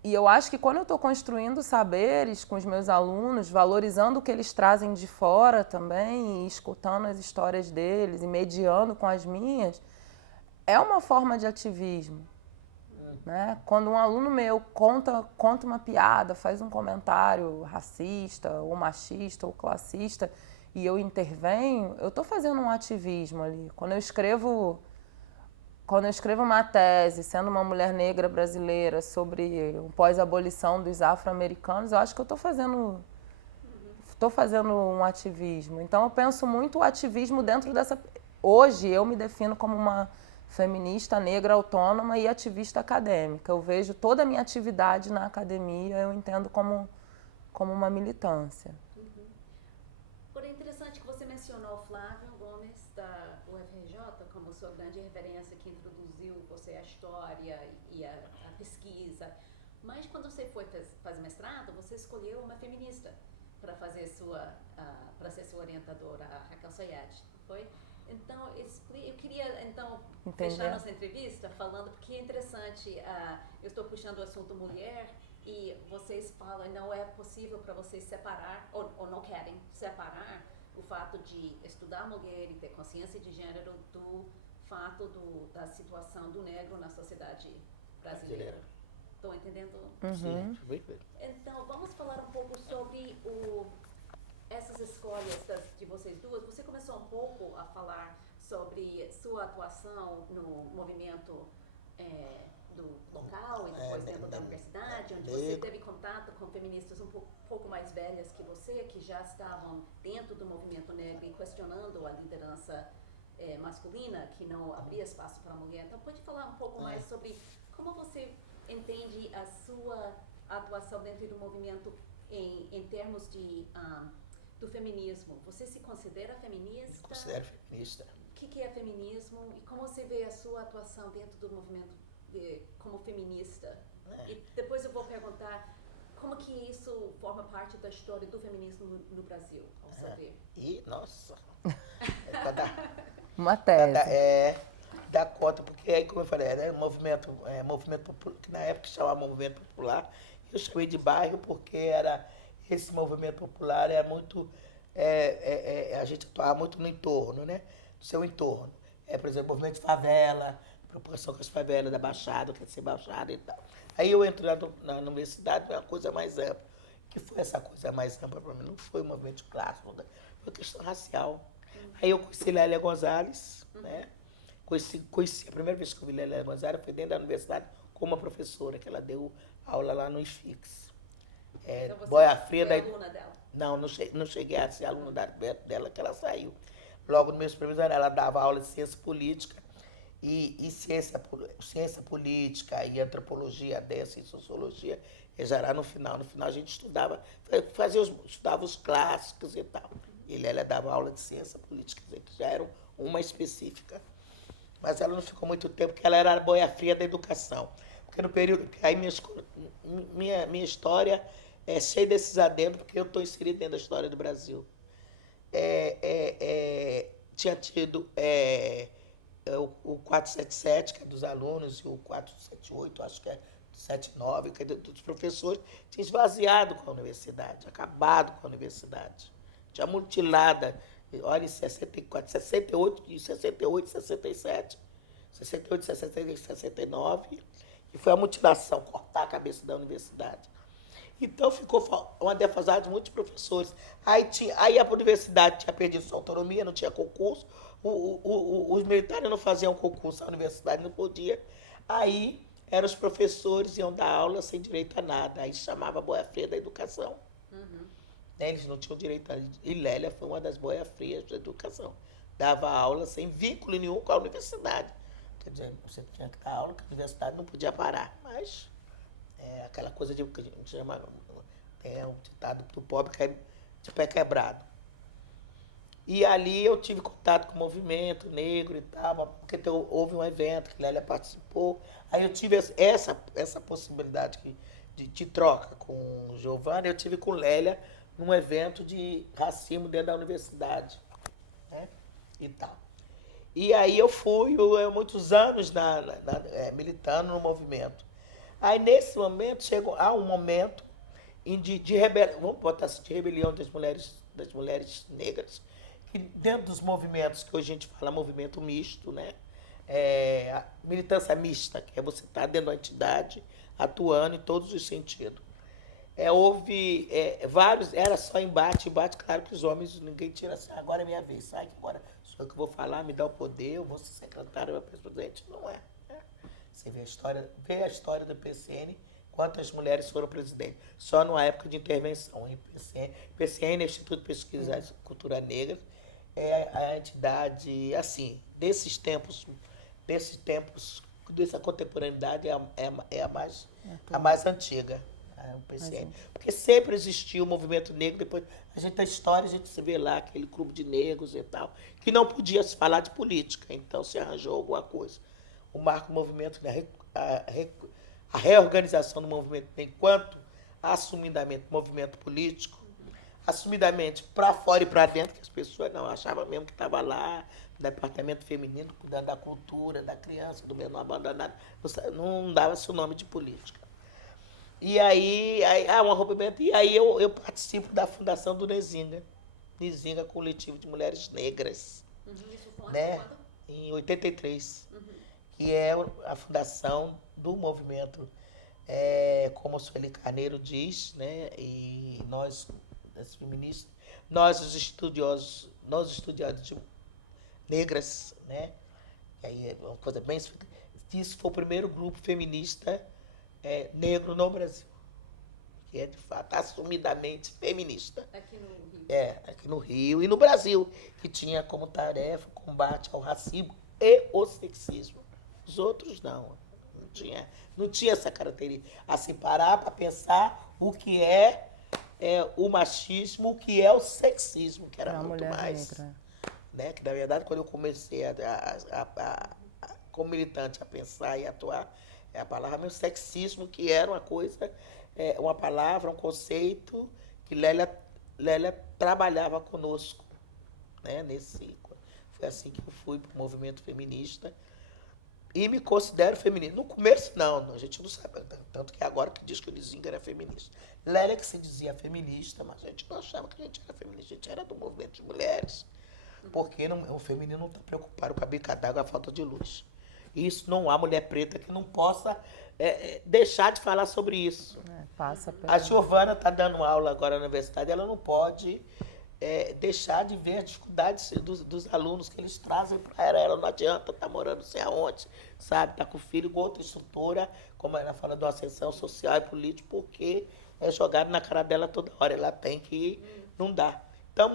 E eu acho que quando eu estou construindo saberes com os meus alunos, valorizando o que eles trazem de fora também, e escutando as histórias deles, e mediando com as minhas, é uma forma de ativismo. Né? Quando um aluno meu conta uma piada, faz um comentário racista, ou machista, ou classista, e eu intervenho, eu estou fazendo um ativismo ali. Quando eu escrevo uma tese, sendo uma mulher negra brasileira, sobre o pós-abolição dos afro-americanos, eu acho que eu estou fazendo um ativismo. Então, eu penso muito o ativismo dentro dessa... Hoje, eu me defino como uma feminista negra autônoma e ativista acadêmica. Eu vejo toda a minha atividade na academia, eu entendo como uma militância. Porém, é interessante que você mencionou o Flávio Gomes, da UFRJ, como sua grande referência que introduziu você a história e a pesquisa. Mas quando você foi fazer mestrado, você escolheu uma feminista para para ser sua orientadora, a Raquel Sayed, foi? Então, eu queria fechar nossa entrevista falando, porque é interessante, eu estou puxando o assunto mulher, e vocês falam, não é possível para vocês separar, ou não querem separar, o fato de estudar mulher e ter consciência de gênero do fato da situação do negro na sociedade brasileira. Estão entendendo? Sim. Então, vamos falar um pouco sobre essas escolhas de vocês duas. Você começou um pouco a falar sobre movimento do local e depois dentro da universidade, onde você teve contato com feministas um pouco mais velhas que você, que já estavam dentro do movimento negro e questionando a liderança masculina, que não abria espaço para a mulher. Então, pode falar um pouco mais sobre como você entende a sua atuação dentro do movimento em termos do feminismo? Você se considera feminista? Me considero feminista. O que é feminismo e como você vê a sua atuação dentro do movimento como feminista? E depois eu vou perguntar como que isso forma parte da história do feminismo no Brasil, ao saber. E, nossa, uma tese. Dá conta, porque aí, como eu falei, era movimento popular, que na época chamava movimento popular, eu chamei de bairro porque esse movimento popular era muito, a gente atuava muito no entorno, né? No seu entorno. Por exemplo, movimento de favela, proporção com as favelas da Baixada, quer ser Baixada e tal. Aí eu entro na universidade, foi uma coisa mais ampla. O que foi essa coisa mais ampla para mim? Não foi um movimento de classe, foi questão racial. Aí eu conheci Lélia Gonzalez, né? Conheci, a primeira vez que eu vi Lélia Gonzalez foi dentro da universidade com uma professora, que ela deu aula lá no IFIX. Então você Boia Fria foi aluna dela? Não cheguei a ser aluna dela, que ela saiu. Logo no meu primeiro ano, ela dava aula de ciência política e ciência política e antropologia dessa e sociologia, já era no final. No final a gente estudava os clássicos e tal. E ela dava aula de ciência política, que já era uma específica. Mas ela não ficou muito tempo, porque ela era a boia fria da educação. Porque no período. Aí minha história é cheia desses adendos, porque eu estou inserido dentro da história do Brasil. Tinha tido o 477, que é dos alunos, e o 478, acho que é 79, que é dos professores, tinha esvaziado com a universidade, acabado com a universidade. Tinha mutilada, olha, em 64, 68, 67, 68, 66, 69, e foi a mutilação, cortar a cabeça da universidade. Então ficou uma defasagem de muitos professores. Aí a universidade tinha perdido sua autonomia, não tinha concurso, os militares não faziam concurso, a universidade não podia. Aí eram os professores, iam dar aula sem direito a nada. Aí chamava boia fria da educação. Eles não tinham direito a... E Lélia foi uma das boias frias da educação. Dava aula sem vínculo nenhum com a universidade. Quer dizer, você tinha que dar aula, que a universidade não podia parar. Mas aquela coisa que a gente chama... um ditado do pobre de pé quebrado. E ali eu tive contato com o movimento negro e tal, porque houve um evento que Lélia participou. Aí eu tive essa possibilidade de troca com Giovana, eu tive com Lélia num evento de racismo dentro da universidade, né? E tal. E aí eu fui muitos anos militando no movimento. Aí nesse momento, há um momento de rebelião, vamos botar assim, de rebelião das mulheres negras, que dentro dos movimentos que hoje a gente fala movimento misto, né? Militância mista, que é você estar dentro da entidade, atuando em todos os sentidos. Houve vários, era só embate, claro que os homens, ninguém tira assim, agora é minha vez, sai que agora sou eu que vou falar, me dá o poder, eu vou ser secretário, eu vou ser presidente. Não é. Você vê a história do PCN, quantas mulheres foram presidentes. Só numa época de intervenção. PCN, Instituto de Pesquisa e Cultura Negra, é a entidade, assim, dessa contemporaneidade, é a mais antiga. O PCN. Porque sempre existiu o movimento negro, depois a gente tem história, a gente se vê lá, aquele clube de negros e tal, que não podia se falar de política, então se arranjou alguma coisa. O marco movimento, a reorganização do movimento, enquanto assumidamente movimento político, assumidamente para fora e para dentro, que as pessoas não achavam mesmo que estava lá, no departamento feminino, cuidando da cultura, da criança, do menor abandonado, não dava-se o nome de política. E aí um rompimento, e aí eu participo da fundação do Nezinga, Coletivo de Mulheres Negras, Isso foi né? quando? Em 83, que é a fundação do movimento, como a Sueli Carneiro diz, né? E nós, as feministas, nós os estudiosos de negras, né? E aí é uma coisa bem... Isso foi o primeiro grupo feminista negro no Brasil, que é, de fato, assumidamente feminista. Aqui no Rio. Aqui no Rio e no Brasil, que tinha como tarefa o combate ao racismo e o sexismo. Os outros não. Não tinha essa característica. Assim, parar para pensar o que é o machismo, o que é o sexismo, que era Pra muito mulher mais. negra. Né? Que, na verdade, quando eu comecei como militante a pensar e atuar, a palavra mesmo sexismo, que era uma coisa, uma palavra, um conceito que Lélia trabalhava conosco, né? Foi assim que eu fui para o movimento feminista e me considero feminista. No começo, não, a gente não sabe, tanto que agora que diz que o Lizinga era feminista. Lélia que se dizia feminista, mas a gente não achava que a gente era feminista, a gente era do movimento de mulheres, porque o feminino não está preocupado com a bica d'água, a falta de luz. Isso não há mulher preta que não possa deixar de falar sobre isso. Passa A Giovana está dando aula agora na universidade, ela não pode deixar de ver as dificuldades dos alunos que eles trazem para ela. Ela não adianta estar morando não sei aonde, sabe? Está com o filho com outra estrutura, como ela fala, de uma ascensão social e política, porque é jogado na cara dela toda hora. Ela tem que não dá. Então,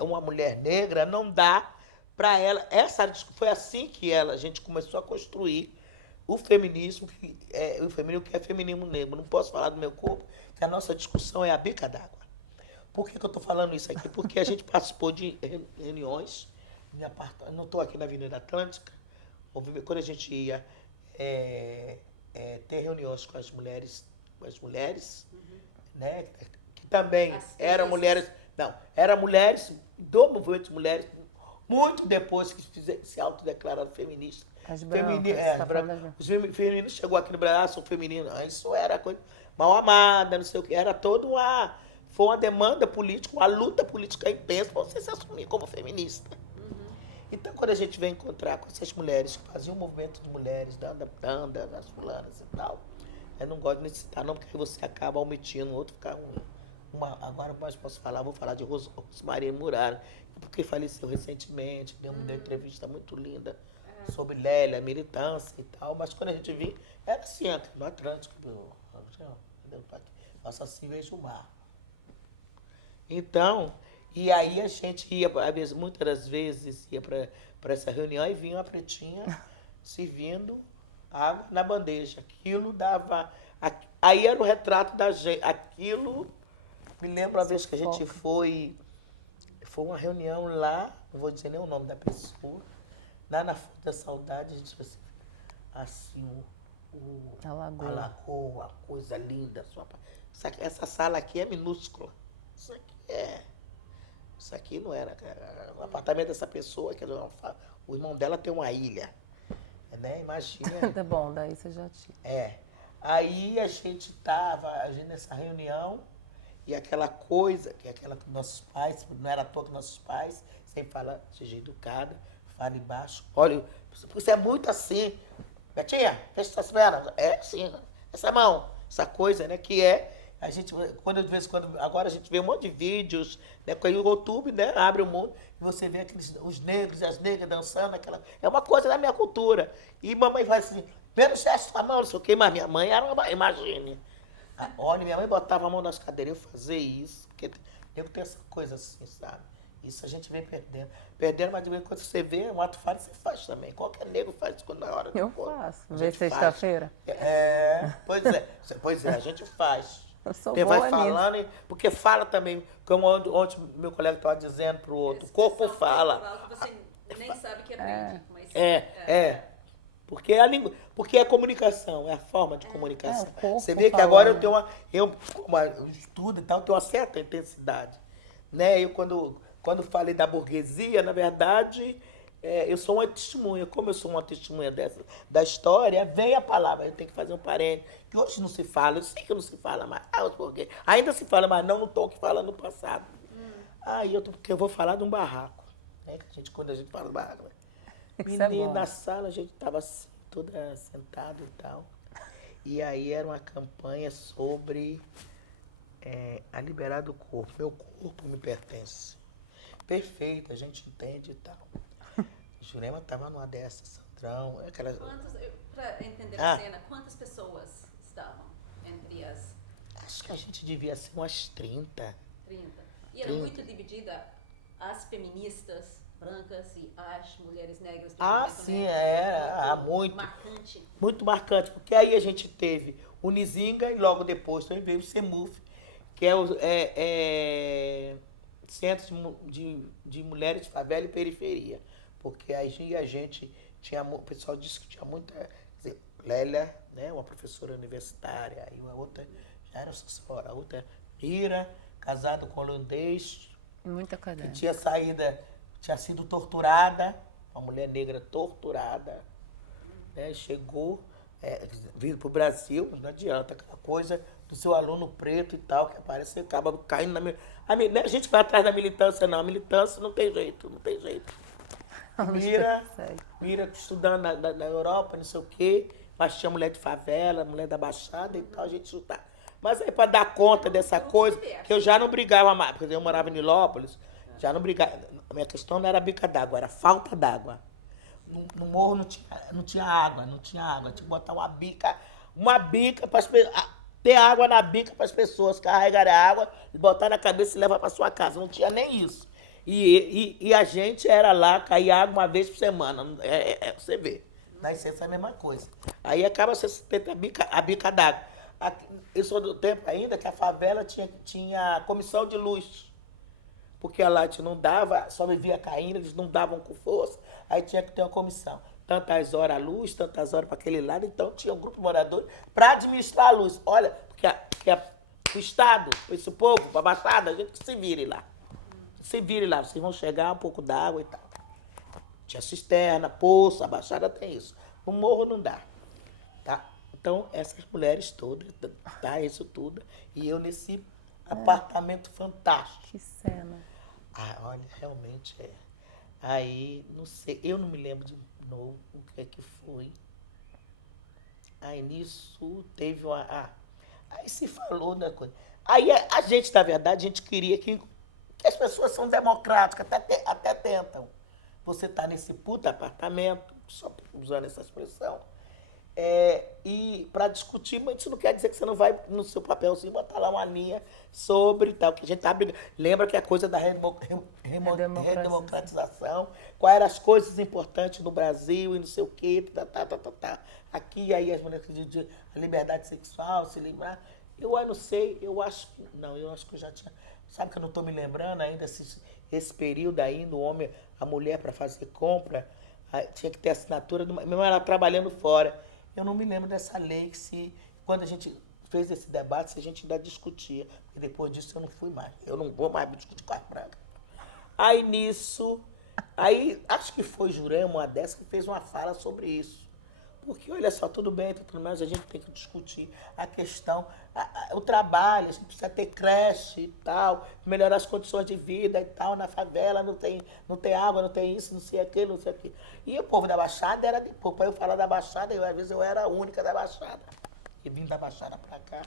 uma mulher negra não dá para ela. Foi assim que a gente começou a construir o feminismo, o feminismo que é feminismo negro. Não posso falar do meu corpo, que a nossa discussão é a bica d'água. Por que eu estou falando isso aqui? Porque a gente participou de reuniões, eu não estou aqui na Avenida Atlântica, quando a gente ia ter reuniões com as mulheres, né, que também eram mulheres, eram mulheres do movimento de mulheres, muito depois que se autodeclararam feministas. As brancas, os femininos chegou aqui no Brasil, são femininos, isso era coisa mal amada, não sei o que, era foi uma demanda política, uma luta política intensa para você se assumir como feminista. Então, quando a gente vem encontrar com essas mulheres que faziam o movimento de mulheres, das fulanas e tal, eu não gosto de citar não, porque você acaba omitindo, outro fica agora mais posso falar, vou falar de Rosmaria Muraro, porque faleceu recentemente, deu uma entrevista muito linda sobre Lélia, militância e tal, mas quando a gente viu, era assim, no Atlântico, nossa assim vejo o mar. Então, e aí a gente ia, muitas das vezes, ia para essa reunião e vinha uma pretinha servindo água na bandeja. Aquilo dava... Aí era o retrato da gente. Aquilo... Me lembro a vez que a gente foi uma reunião lá, não vou dizer nem o nome da pessoa, lá na Fonte da Saudade, a gente assim, a lagoa, coisa linda. Essa sala aqui é minúscula. Isso aqui não era. O apartamento dessa pessoa, o irmão dela tem uma ilha. Né? Imagina. Tá bom, daí você já tinha. Aí a gente nessa reunião, e aquela coisa, que nossos pais, não era à toa que nossos pais, sempre falam, seja educada, fala embaixo. Olha, você é muito assim. Betinha, fecha essas pernas. É assim, essa mão, essa coisa, né? Que a gente, de vez em quando, agora a gente vê um monte de vídeos, né, com o YouTube, né, abre o mundo, e você vê os negros e as negras dançando, é uma coisa da minha cultura. E mamãe faz assim, vendo gesto a mão, não sei o quê, mas minha mãe era imagine. Olha, minha mãe botava a mão nas cadeiras, eu fazia isso, porque eu tenho essa coisa assim, sabe? Isso a gente vem perdendo. Mas de vez em quando você vê, um ato falho, você faz também. Qualquer negro faz isso quando na hora. Eu faço. Vê sexta-feira. Pois é, a gente faz. Eu sou Você boa vai falando, porque fala também, como ontem meu colega estava dizendo para o outro, o corpo fala. Você nem sabe que aprende, mas... Porque a língua, porque é a comunicação, é a forma de comunicação. Você vê que falando. agora eu estudo e tal, tenho uma certa intensidade. Né? Eu, quando falei da burguesia, na verdade, eu sou uma testemunha. Como eu sou uma testemunha da história, vem a palavra, eu tenho que fazer um parênteses. Que hoje não se fala, eu sei que não se fala mais. Os burgueses. Ainda se fala, mas não no tom que fala no passado. Porque eu vou falar de um barraco. Né? Quando a gente fala do barraco, menina, na sala, a gente estava assim, toda sentada e tal. E aí era uma campanha sobre a liberar do corpo. Meu corpo me pertence. Perfeito, a gente entende e tal. Jurema estava numa dessas, Litrão, aquelas... Para entender Ah. a cena, quantas pessoas estavam entre as Acho que a gente devia ser umas 30. 30? E era 30. muito dividida as feministas brancas e as mulheres negras do Ah, movimento sim, negro. era. Muito. Marcante. Muito marcante, porque aí a gente teve o Nizinga e logo depois também veio o CEMUF, que é o Centro de Mulheres de Favela e Periferia. Porque aí a gente tinha, o pessoal disse que tinha muita, quer dizer, Lélia, né, uma professora universitária, aí a outra já era assessora, a outra Mira, casada com holandês, Muita que cadeia. tinha sido torturada, uma mulher negra torturada, né? Chegou, vindo para o Brasil, mas não adianta, aquela coisa do seu aluno preto e tal, que aparece, você acaba caindo na... A gente vai atrás da militância, não. A militância não tem jeito, não tem jeito. Mira estudando na Europa, não sei o quê, mas tinha mulher de favela, mulher da Baixada e tal, a gente estudava. Mas aí para dar conta dessa coisa, que eu já não brigava mais, porque eu morava em Nilópolis, já não brigava. A minha questão não era bica d'água, era falta d'água. No morro não tinha água. Tinha que botar uma bica para ter água na bica para as pessoas carregarem a água, botar na cabeça e levar para sua casa. Não tinha nem isso. E a gente era lá, caía água uma vez por semana. Você vê. Na essência é a mesma coisa. Aí acaba você tendo a bica d'água. Eu sou do tempo ainda que a favela tinha comissão de luz. Porque a Light não dava, só vivia caindo, eles não davam com força, aí tinha que ter uma comissão. Tantas horas a luz, tantas horas para aquele lado, então tinha um grupo de moradores para administrar a luz. Olha, porque o Estado, esse povo, para a Baixada, a gente que se vire lá. Se vire lá, vocês vão chegar um pouco d'água e tal. Tinha cisterna, poço, a Baixada tem isso. No morro não dá. Tá? Então, essas mulheres todas, tá? Isso tudo. E eu nesse apartamento fantástico. Que cena. Ah, olha, realmente é. Aí, não sei, eu não me lembro de novo o que é que foi. Aí nisso teve uma. Aí se falou da coisa. Aí a gente, na verdade, a gente queria que as pessoas são democráticas, até tentam. Você está nesse puta apartamento, só usando essa expressão, e para discutir, mas isso não quer dizer que você não vai no seu papelzinho botar lá uma linha sobre tal, que a gente tá brigando. Lembra que a coisa da redemocratização, quais eram as coisas importantes no Brasil e não sei o quê, Aqui, aí as mulheres de a liberdade sexual, se livrar. Eu não sei, eu acho que eu já tinha. Sabe que eu não estou me lembrando ainda esse período ainda, o homem, a mulher para fazer compra, tinha que ter assinatura, mesmo ela trabalhando fora. Eu não me lembro dessa lei que quando a gente fez esse debate, se a gente ainda discutia. E depois disso eu não fui mais. Eu não vou mais discutir com as brancas. Aí nisso, acho que foi Jurema, uma dessas, que fez uma fala sobre isso. Porque, olha só, tudo bem, tudo mais, a gente tem que discutir a questão, o trabalho, a gente precisa ter creche e tal, melhorar as condições de vida e tal, na favela não tem água, não tem isso, não sei aquilo, não sei aquilo. E o povo da Baixada era depois, para eu falar da Baixada, às vezes eu era a única da Baixada, que vim da Baixada para cá.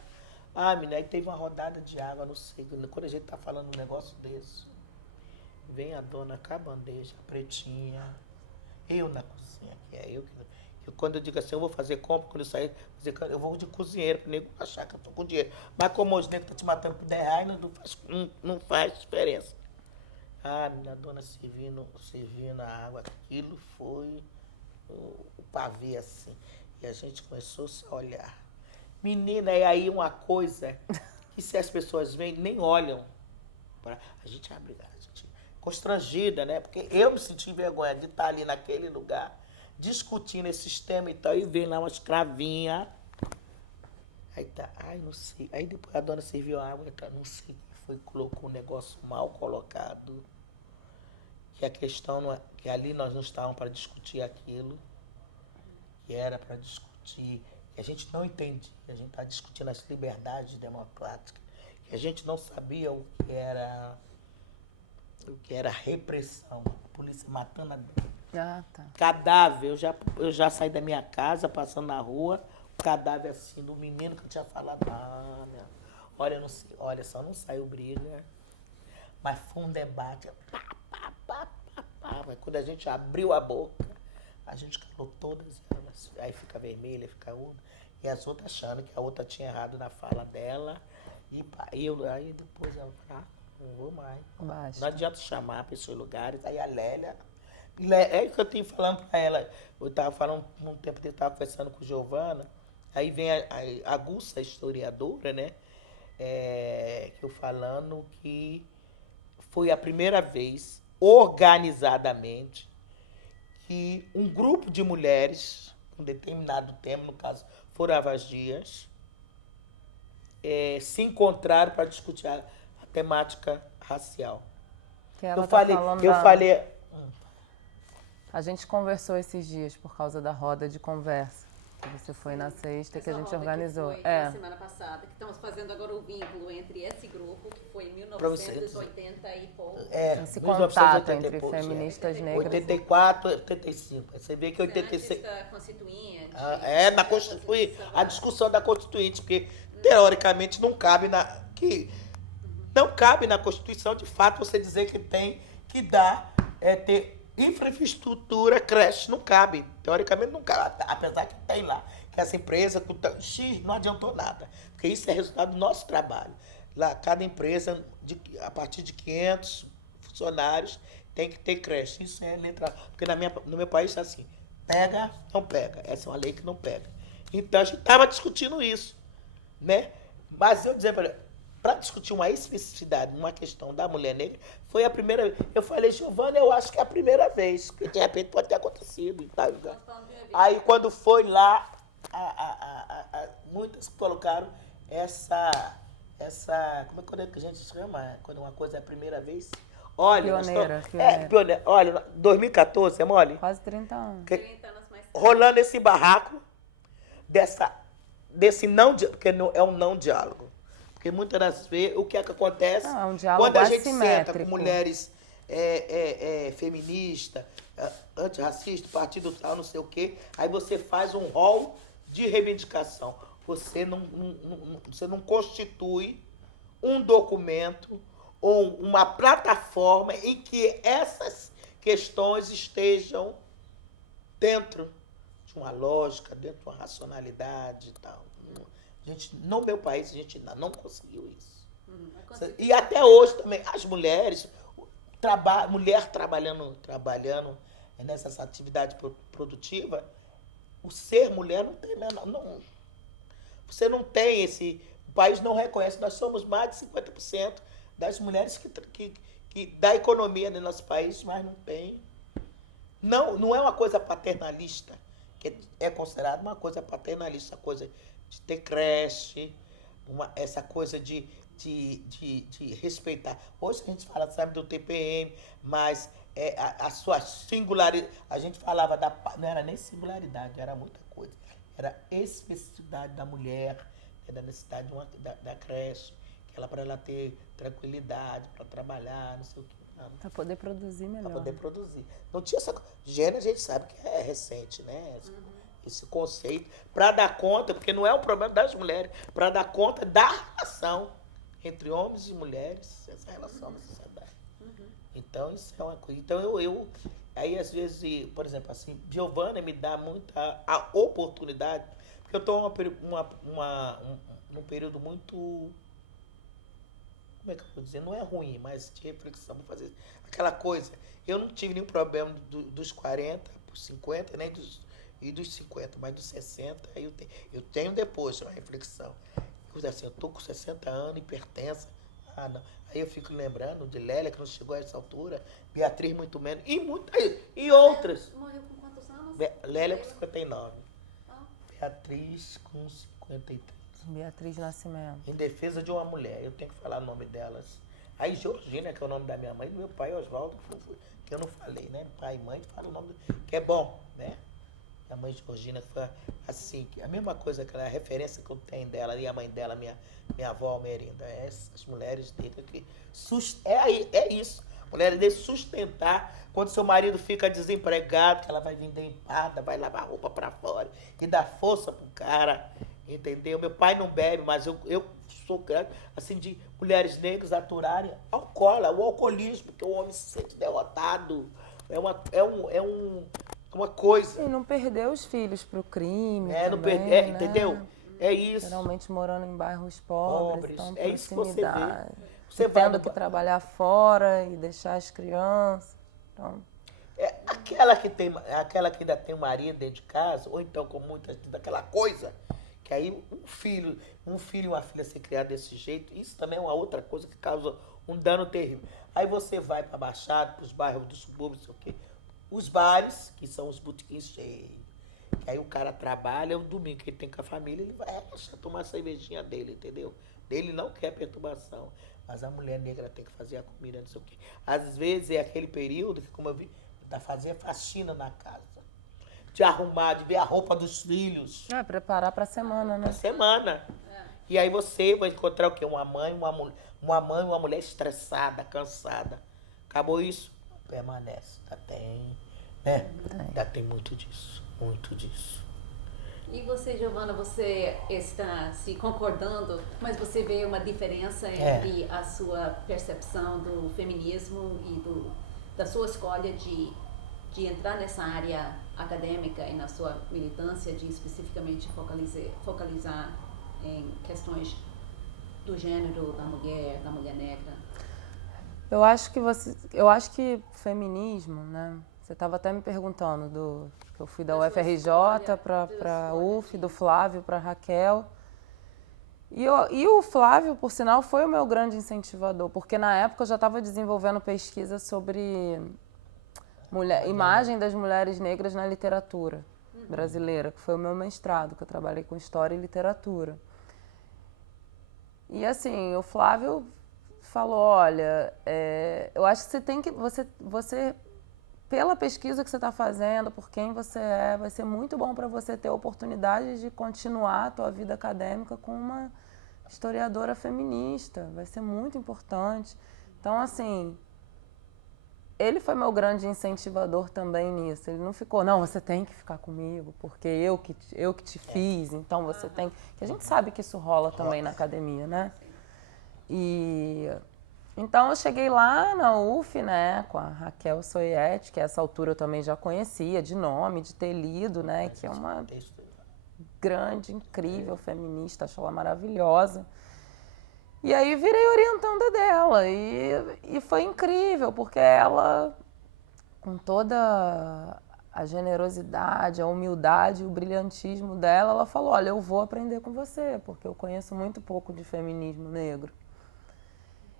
Menina, aí teve uma rodada de água, não sei, quando a gente tá falando um negócio desse, vem a dona com a bandeja, pretinha, eu na cozinha, que é eu que... Quando eu digo assim, eu vou fazer compra, quando eu sair, eu vou de cozinheiro, para o nego achar que eu estou com dinheiro. Mas como os negros estão te matando por 10 reais, não faz diferença. Minha dona servindo a água, aquilo foi o pavê assim. E a gente começou a olhar. Menina, é aí uma coisa que se as pessoas veem, nem olham. A gente abre, a gente constrangida, né? Porque eu me senti vergonha de estar ali naquele lugar, discutindo esse sistema e tal, e vem lá uma escravinha. Aí tá, não sei. Aí depois a dona serviu a água, tá, não sei, foi, colocou um negócio mal colocado, que a questão não é, que ali nós não estávamos para discutir aquilo, que era para discutir, que a gente não entendia, a gente estava discutindo as liberdades democráticas, que a gente não sabia o que era repressão, a polícia matando Tá. cadáver. Eu já saí da minha casa, passando na rua, o cadáver assim, do menino que eu tinha falado. Olha, não sei, olha, só não saiu briga, mas foi um debate. Mas quando a gente abriu a boca, A gente calou todas elas. Aí fica vermelha, fica outra. E as outras achando que a outra tinha errado na fala dela. Aí depois ela falou, não vou mais. Basta. Não adianta chamar pessoas em lugares. Aí a Lélia. É o que eu tenho falando pra ela. Eu tava falando um tempo que eu tava conversando com Giovana. Aí vem a Gulsa, historiadora, né? Que eu falando que foi a primeira vez, organizadamente, que um grupo de mulheres, com determinado tema, no caso, foram as Dias, se encontraram para discutir a temática racial. Que ela Eu tá falei, falando eu falei, A gente conversou esses dias por causa da roda de conversa. Que você foi na sexta, que a gente organizou. Que foi na semana passada, que estamos fazendo agora o vínculo entre esse grupo, que foi em 1980 e pouco. Esse contato entre feministas negras. 84, 85. Você vê que 86. Antes da Constituinte. Na Constituinte, a discussão da Constituinte, porque teoricamente não cabe não cabe na Constituição, de fato, você dizer que tem que dar, ter infraestrutura, creche, não cabe. Teoricamente não cabe, apesar que tem lá. Que essa empresa, X, não adiantou nada. Porque isso é resultado do nosso trabalho. Lá, cada empresa, a partir de 500 funcionários, tem que ter creche. Isso é letra. Porque no meu país é assim, pega, não pega. Essa é uma lei que não pega. Então, a gente estava discutindo isso, né? Mas eu dizer para discutir uma especificidade, uma questão da mulher negra, foi a primeira vez. Eu falei, Giovana, eu acho que é a primeira vez, que de repente pode ter acontecido. Tá? Aí, quando foi lá, muitas colocaram essa como é que a gente chama? Quando uma coisa é a primeira vez? Olha, Pioneira. pioneira. Olha, 2014, é mole? Quase 30 anos. 30 anos mais tarde. Rolando esse barraco desse não, porque é um não diálogo. Porque muitas das vezes, o que é que acontece? É um diálogo quando a gente assimétrico. senta com mulheres feministas, antirracistas, partido tal, não sei o quê, aí você faz um rol de reivindicação. Você não constitui um documento ou uma plataforma em que essas questões estejam dentro de uma lógica, dentro de uma racionalidade e tal. No meu país, a gente ainda não conseguiu isso. E até hoje também, as mulheres, mulher trabalhando nessa atividade produtiva, o ser mulher não tem menor. Você não tem esse. O país não reconhece, nós somos mais de 50% das mulheres que da economia do nosso país, mas não tem. Não é uma coisa paternalista, que é considerada uma coisa paternalista, a coisa de ter creche, essa coisa de respeitar. Hoje a gente fala, sabe, do TPM, mas a sua singularidade, a gente falava não era nem singularidade, era muita coisa. Era especificidade da mulher, da necessidade da creche, para ela ter tranquilidade, para trabalhar, não sei o quê. Para poder produzir melhor. Para poder produzir. Não tinha essa. Gênero a gente sabe que é recente, né? Esse conceito. Para dar conta, porque não é um problema das mulheres, para dar conta da relação entre homens e mulheres, essa relação na sociedade. Então, isso é uma coisa. Então, aí, às vezes, por exemplo, assim, Giovana me dá muita a oportunidade, porque eu estou num período muito. Como é que eu vou dizer? Não é ruim, mas de reflexão, vou fazer aquela coisa. Eu não tive nenhum problema dos 40 para os 50, nem dos 50, mas dos 60, eu tenho depois uma reflexão. Eu estou com 60 anos, hipertensa. Não. Aí eu fico lembrando de Lélia, que não chegou a essa altura, Beatriz muito menos, e outras. Morreu com quantos anos? Lélia com 59. Beatriz com 53. Beatriz Nascimento. Em defesa de uma mulher, eu tenho que falar o nome delas. Aí Georgina, que é o nome da minha mãe, do meu pai Oswaldo, que eu não falei, né? Pai e mãe, fala o nome que é bom, né? A mãe Georgina foi assim, a mesma coisa, aquela referência que eu tenho dela, e a mãe dela, minha avó Merinda, essas mulheres negras que é isso. Mulheres de sustentar quando seu marido fica desempregado, que ela vai vender empada, vai lavar roupa pra fora e dá força pro cara. Entendeu? Meu pai não bebe, mas eu sou grande, assim, de mulheres negras aturarem o alcoolismo, que o homem se sente derrotado. uma coisa. E não perder os filhos pro crime Não também, perder, né? entendeu? É isso. Geralmente morando em bairros pobres, então É isso que você vê. proximidade. Você vai Tendo que trabalhar fora e deixar as crianças. Então, aquela que ainda tem um marido dentro de casa, ou então com muitas daquela coisa, que aí um filho e uma filha ser criado desse jeito, isso também é uma outra coisa que causa um dano terrível. Aí você vai para a Baixada, para os bairros do subúrbio, não sei o quê. Os bares, que são os botequins cheios. Que aí o cara trabalha, o domingo que ele tem com a família, ele vai tomar a cervejinha dele, entendeu? Ele não quer perturbação. Mas a mulher negra tem que fazer a comida, não sei o quê. Às vezes é aquele período que, como eu vi, tá fazendo faxina na casa. De arrumar, de ver a roupa dos filhos. preparar pra semana, né? Na semana. E aí você vai encontrar o quê? Uma mãe e uma mulher estressada, cansada. Acabou isso? Permanece. Ainda tem, né? Ainda tem muito disso. Muito disso. E você, Giovana, você está se concordando, mas você vê uma diferença entre a sua percepção do feminismo e da sua escolha de entrar nessa área acadêmica e na sua militância de especificamente focalizar em questões do gênero, da mulher negra? Eu acho que feminismo, né? Você estava até me perguntando que eu fui da UFRJ para a UF, do Flávio para a Raquel. E o Flávio, por sinal, foi o meu grande incentivador, porque na época eu já estava desenvolvendo pesquisa sobre imagem das mulheres negras na literatura brasileira, que foi o meu mestrado, que eu trabalhei com história e literatura. E assim, o Flávio falou, olha, eu acho que você tem que, você pela pesquisa que você está fazendo, por quem você é, vai ser muito bom para você ter a oportunidade de continuar a tua vida acadêmica com uma historiadora feminista. Vai ser muito importante. Então, assim, ele foi meu grande incentivador também nisso. Ele não ficou, não, você tem que ficar comigo, porque eu que te fiz, então você tem... Que a gente sabe que isso rola também na academia, né? Então, eu cheguei lá na UF, né, com a Raquel Soiete, que a essa altura eu também já conhecia, de nome, de ter lido, né, que é uma grande, incrível feminista, acho ela maravilhosa. E aí virei orientanda dela, e foi incrível, porque ela, com toda a generosidade, a humildade, o brilhantismo dela, ela falou, olha, eu vou aprender com você, porque eu conheço muito pouco de feminismo negro.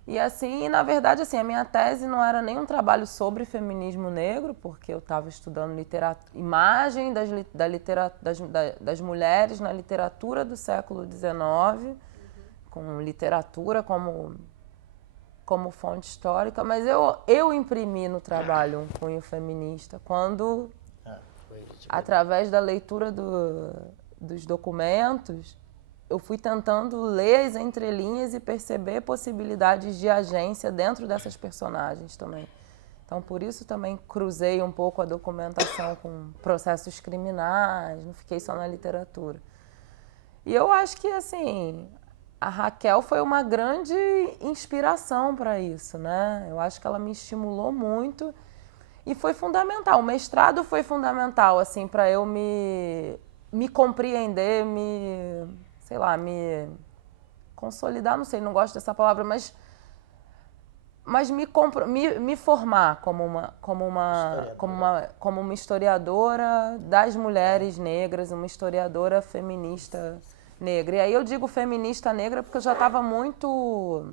E assim, na verdade, assim, a minha tese não era nem um trabalho sobre feminismo negro, porque eu estava estudando imagem das mulheres na literatura do século XIX, com literatura como fonte histórica, mas eu imprimi no trabalho um cunho feminista quando, através da leitura dos documentos, eu fui tentando ler as entrelinhas e perceber possibilidades de agência dentro dessas personagens também. Então, por isso também cruzei um pouco a documentação com processos criminais, não fiquei só na literatura. E eu acho que, assim, a Raquel foi uma grande inspiração para isso, né? Eu acho que ela me estimulou muito e foi fundamental. O mestrado foi fundamental, assim, para eu me compreender, me consolidar, não sei, não gosto dessa palavra, mas me formar como uma historiadora das mulheres negras, uma historiadora feminista negra. E aí eu digo feminista negra porque eu já estava muito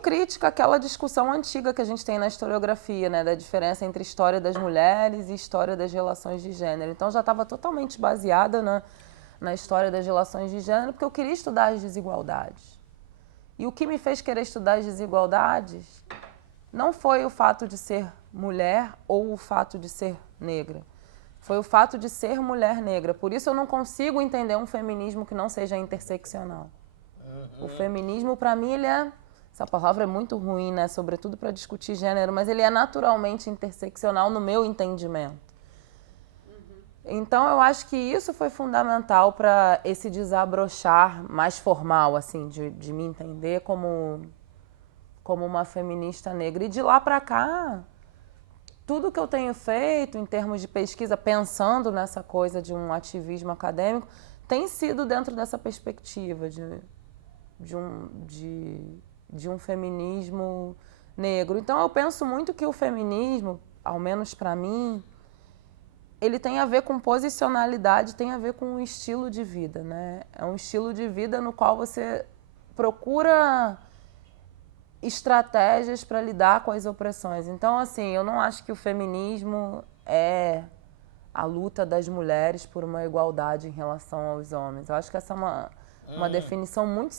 crítica àquela discussão antiga que a gente tem na historiografia, né, da diferença entre história das mulheres e história das relações de gênero. Então, eu já estava totalmente baseada na história das relações de gênero, porque eu queria estudar as desigualdades. E o que me fez querer estudar as desigualdades não foi o fato de ser mulher ou o fato de ser negra. Foi o fato de ser mulher negra. Por isso eu não consigo entender um feminismo que não seja interseccional. O feminismo, para mim, essa palavra é muito ruim, né? Sobretudo para discutir gênero, mas ele é naturalmente interseccional no meu entendimento. Então, eu acho que isso foi fundamental para esse desabrochar mais formal, assim, de me entender como uma feminista negra. E de lá para cá, tudo que eu tenho feito em termos de pesquisa, pensando nessa coisa de um ativismo acadêmico, tem sido dentro dessa perspectiva de um feminismo negro. Então, eu penso muito que o feminismo, ao menos para mim, ele tem a ver com posicionalidade, tem a ver com um estilo de vida, né? É um estilo de vida no qual você procura estratégias para lidar com as opressões. Então, assim, eu não acho que o feminismo é a luta das mulheres por uma igualdade em relação aos homens. Eu acho que essa é uma definição muito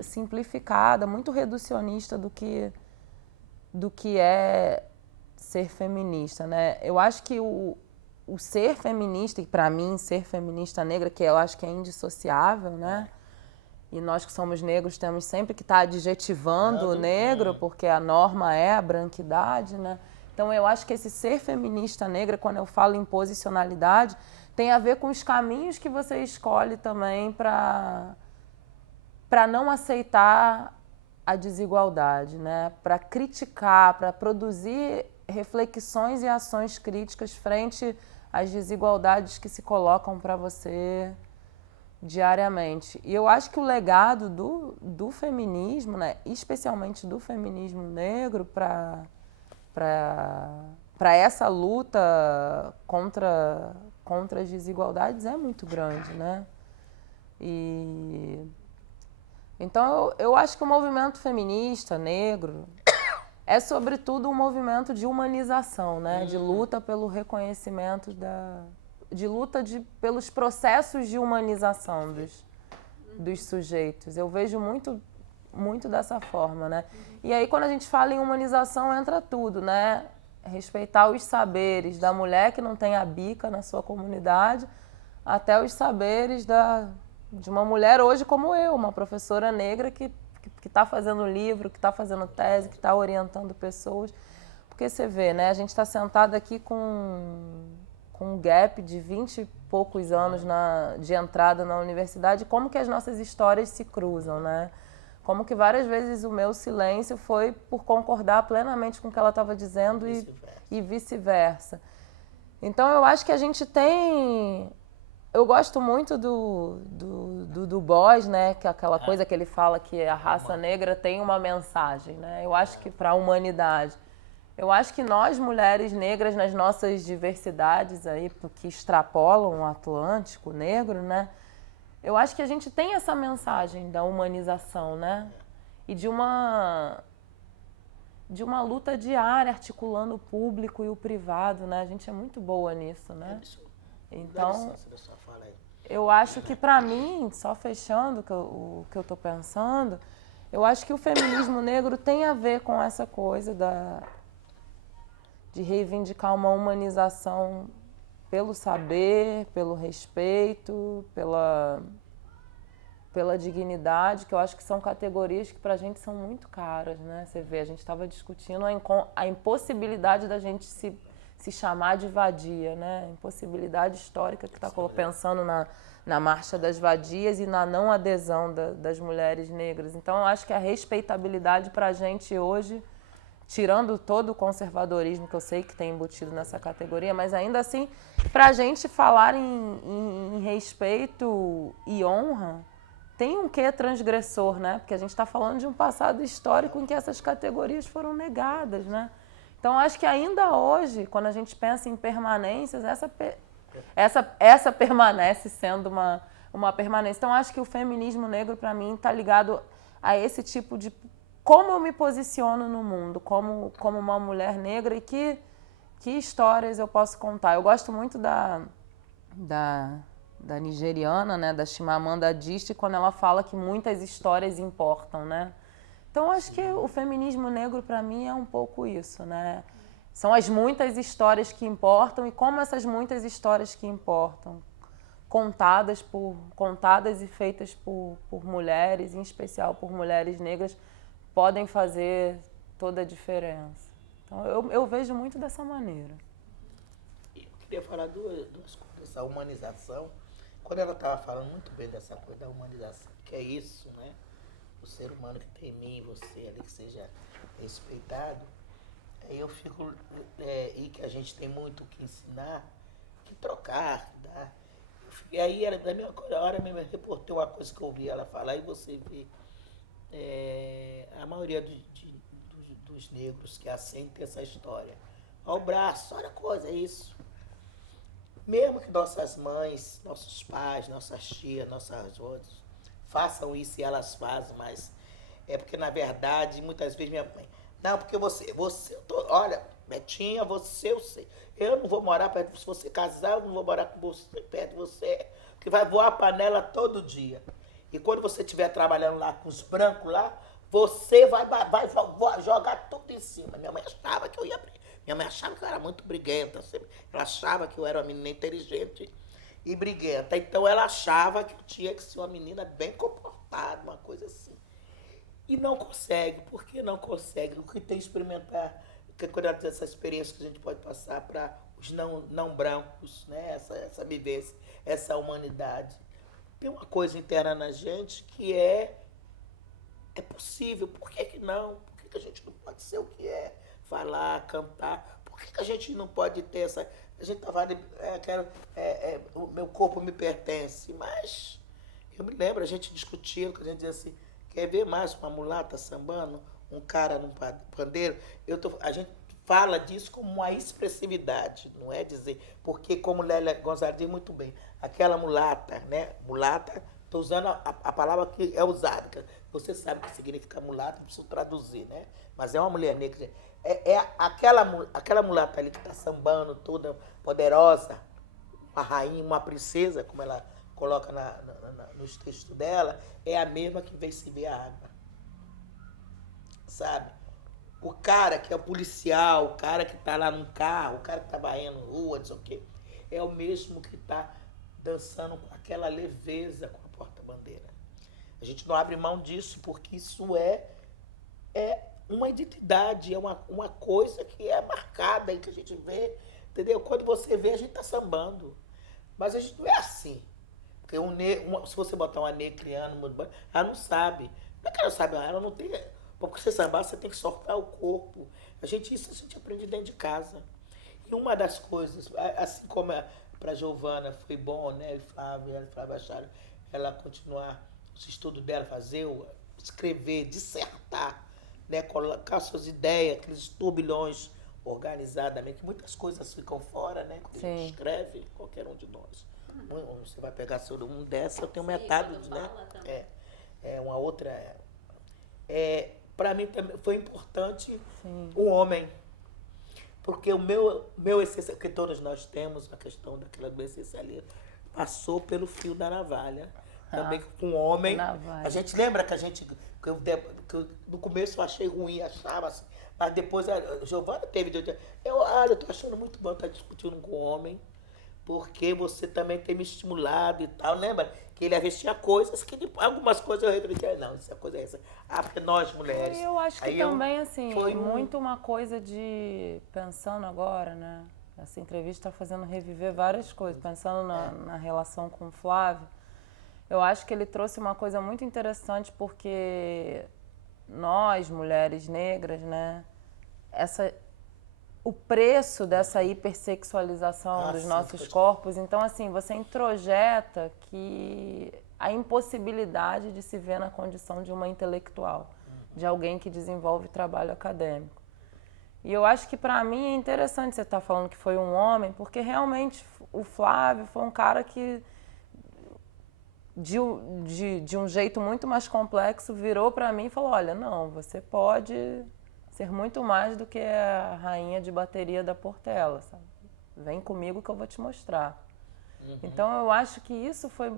simplificada, muito reducionista do que é ser feminista, né? Eu acho que o ser feminista, e para mim, ser feminista negra, que eu acho que é indissociável, né? E nós que somos negros temos sempre que estar adjetivando o negro, porque a norma é a branquidade, né? Então, eu acho que esse ser feminista negra, quando eu falo em posicionalidade, tem a ver com os caminhos que você escolhe também para não aceitar a desigualdade, né? Para criticar, para produzir reflexões e ações críticas frente às desigualdades que se colocam para você diariamente. E eu acho que o legado do feminismo, né, especialmente do feminismo negro, para essa luta contra as desigualdades é muito grande, né? Então, eu acho que o movimento feminista negro é, sobretudo, um movimento de humanização, né? De luta pelo reconhecimento de luta pelos processos de humanização dos sujeitos. Eu vejo muito dessa forma, né? E aí, quando a gente fala em humanização, entra tudo, né? Respeitar os saberes da mulher que não tem a bica na sua comunidade, até os saberes de uma mulher hoje como eu, uma professora negra que está fazendo livro, que está fazendo tese, que está orientando pessoas. Porque você vê, né? A gente está sentada aqui com um gap de 20 e poucos anos de entrada na universidade, como que as nossas histórias se cruzam, né? Como que várias vezes o meu silêncio foi por concordar plenamente com o que ela estava dizendo e vice-versa. Então, eu acho que a gente tem... Eu gosto muito do Bois, né? Que é aquela coisa que ele fala que a raça negra tem uma mensagem, né? Eu acho que para a humanidade. Eu acho que nós, mulheres negras, nas nossas diversidades aí, que extrapolam o Atlântico negro, né? Eu acho que a gente tem essa mensagem da humanização, né? E de uma luta diária, articulando o público e o privado, né? A gente é muito boa nisso, né? Então, eu acho que, para mim, só fechando o que eu estou pensando, eu acho que o feminismo negro tem a ver com essa coisa de reivindicar uma humanização pelo saber, pelo respeito, pela dignidade, que eu acho que são categorias que para a gente são muito caras, né? Você vê, a gente estava discutindo a impossibilidade da gente se chamar de vadia, né? A impossibilidade histórica que está pensando na Marcha das Vadias e na não adesão das mulheres negras. Então, eu acho que a respeitabilidade para a gente hoje, tirando todo o conservadorismo que eu sei que tem embutido nessa categoria, mas ainda assim, para a gente falar em respeito e honra, tem um quê transgressor, né? Porque a gente está falando de um passado histórico em que essas categorias foram negadas, né? Então, acho que ainda hoje, quando a gente pensa em permanências, essa permanece sendo uma permanência. Então, acho que o feminismo negro, para mim, está ligado a esse tipo de... Como eu me posiciono no mundo, como uma mulher negra e que histórias eu posso contar. Eu gosto muito da nigeriana, né, da Chimamanda Adichie, quando ela fala que muitas histórias importam, né? Então, acho que o feminismo negro, para mim, é um pouco isso, né? São as muitas histórias que importam e como essas muitas histórias que importam, contadas e feitas por mulheres, em especial por mulheres negras, podem fazer toda a diferença. Então, eu vejo muito dessa maneira. Eu queria falar duas coisas. A humanização, quando ela estava falando muito bem dessa coisa da humanização, que é isso, né? O ser humano que tem em mim e você ali, que seja respeitado. Eu fico, e que a gente tem muito o que ensinar, que trocar, que dar. E aí, ela, da minha hora mesmo, reportei uma coisa que eu ouvi ela falar e você vê. A maioria dos negros que assentem essa história. Olha o braço, olha a coisa, é isso. Mesmo que nossas mães, nossos pais, nossas tias, nossas outras façam isso e elas fazem, mas é porque, na verdade, muitas vezes minha mãe, não, porque olha, Betinha, você, eu sei, eu não vou morar perto de você, se você casar, eu não vou morar com você, perto de você, porque vai voar a panela todo dia. E quando você estiver trabalhando lá com os brancos lá, você vai jogar tudo em cima. Minha mãe achava que eu ia. Minha mãe achava que eu era muito briguenta. Ela achava que eu era uma menina inteligente e briguenta. Então ela achava que eu tinha que ser uma menina bem comportada, uma coisa assim. E não consegue. Por que não consegue? O que tem que experimentar, que cuidado dessa experiência que a gente pode passar para os não brancos, né? Essa vivência, essa humanidade. Tem uma coisa interna na gente que é possível. Por que não? Por que a gente não pode ser o que é? Falar, cantar. Por que a gente não pode ter essa... A gente tá falando, o meu corpo me pertence. Mas eu me lembro, a gente discutindo, que a gente dizia assim, quer ver mais uma mulata sambando? Um cara num pandeiro? A gente fala disso como uma expressividade, não é dizer... Porque, como Lélia Gonzalez diz muito bem, aquela mulata, né? Mulata, estou usando a palavra que é usada. Você sabe o que significa mulata, não preciso traduzir, né? Mas é uma mulher negra. Aquela mulata ali que está sambando, toda poderosa, uma rainha, uma princesa, como ela coloca nos textos dela, é a mesma que vem se ver a água. Sabe? O cara que é o policial, o cara que está lá num carro, o cara que está varrendo rua, não sei o quê, é o mesmo que está dançando com aquela leveza com a porta-bandeira. A gente não abre mão disso porque isso é uma identidade, é uma coisa que é marcada e que a gente vê, entendeu? Quando você vê, a gente está sambando. Mas a gente não é assim. Porque se você botar uma negra criando, ela não sabe. Não é que ela sabe, ela não tem... Porque você sambar, você tem que soltar o corpo. Isso a gente aprende dentro de casa. E uma das coisas, assim como para a Giovana foi bom, né? Flávia acharam ela continuar os estudos dela, escrever, dissertar, né? Colocar suas ideias, aqueles turbilhões organizadamente. Muitas coisas ficam fora, né? Quando a gente escreve, qualquer um de nós. Você vai pegar sobre um dessa, eu tenho metade, né? Uma outra. Para mim também foi importante o homem. Porque o meu essencialismo, que todos nós temos, a questão daquela do essencialismo, passou pelo fio da navalha. Também com o homem. A gente lembra que eu, no começo eu achei ruim, achava assim, mas depois a Giovana teve. Eu tô achando muito bom estar discutindo com o homem, porque você também tem me estimulado e tal. Lembra que ele vestia coisas que algumas coisas eu refletia, não, essa coisa é essa. Porque nós mulheres. Eu acho que também, assim, foi muito uma coisa de, pensando agora, né? Essa entrevista está fazendo reviver várias coisas, pensando na relação com o Flávio. Eu acho que ele trouxe uma coisa muito interessante porque nós, mulheres negras, né? O preço dessa hipersexualização dos nossos corpos. Então, assim, você introjeta que a impossibilidade de se ver na condição de uma intelectual, de alguém que desenvolve trabalho acadêmico. E eu acho que, para mim, é interessante você estar falando que foi um homem, porque realmente o Flávio foi um cara que, de um jeito muito mais complexo, virou para mim e falou, olha, não, você pode ser muito mais do que a rainha de bateria da Portela, sabe? Vem comigo que eu vou te mostrar. Então, eu acho que isso foi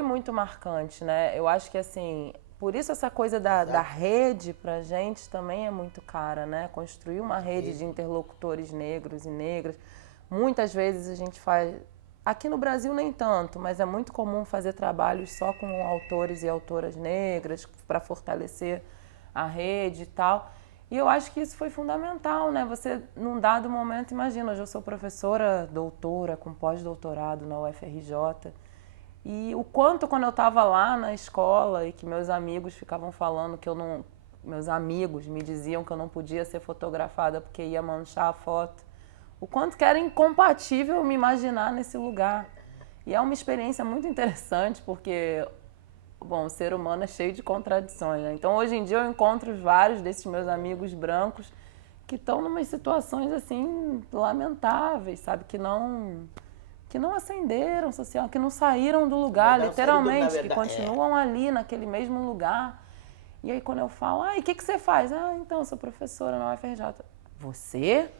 muito marcante, né? Eu acho que, assim, por isso essa coisa da rede pra gente também é muito cara, né? Construir uma rede de interlocutores negros e negras. Muitas vezes a gente faz... Aqui no Brasil nem tanto, mas é muito comum fazer trabalhos só com autores e autoras negras para fortalecer a rede e tal. E eu acho que isso foi fundamental, né? Você, num dado momento, imagina, hoje eu sou professora doutora com pós-doutorado na UFRJ. E o quanto, quando eu estava lá na escola e que meus amigos ficavam falando que eu não... meus amigos me diziam que eu não podia ser fotografada porque ia manchar a foto. O quanto que era incompatível me imaginar nesse lugar. E é uma experiência muito interessante porque, bom, o ser humano é cheio de contradições, né? Então, hoje em dia, eu encontro vários desses meus amigos brancos que estão em situações, assim, lamentáveis, sabe? Que não ascenderam social, que não saíram do lugar, literalmente, que continuam ali naquele mesmo lugar. E aí, quando eu falo, e o que você faz? Então, eu sou professora na UFRJ. Você?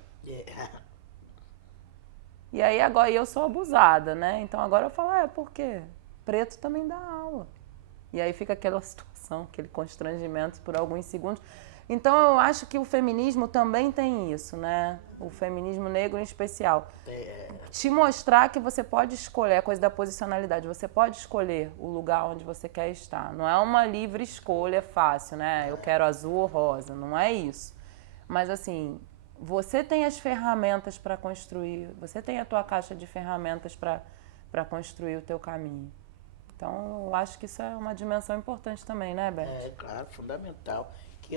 E aí, agora eu sou abusada, né? Então, agora eu falo, por quê? Preto também dá aula. E aí fica aquela situação, aquele constrangimento por alguns segundos. Então, eu acho que o feminismo também tem isso, né? O feminismo negro em especial. Te mostrar que você pode escolher, a coisa da posicionalidade, você pode escolher o lugar onde você quer estar. Não é uma livre escolha fácil, né? Eu quero azul ou rosa, não é isso. Mas, assim, você tem as ferramentas para construir, você tem a tua caixa de ferramentas para construir o teu caminho. Então, eu acho que isso é uma dimensão importante também, né, Beth? É, claro, fundamental. Que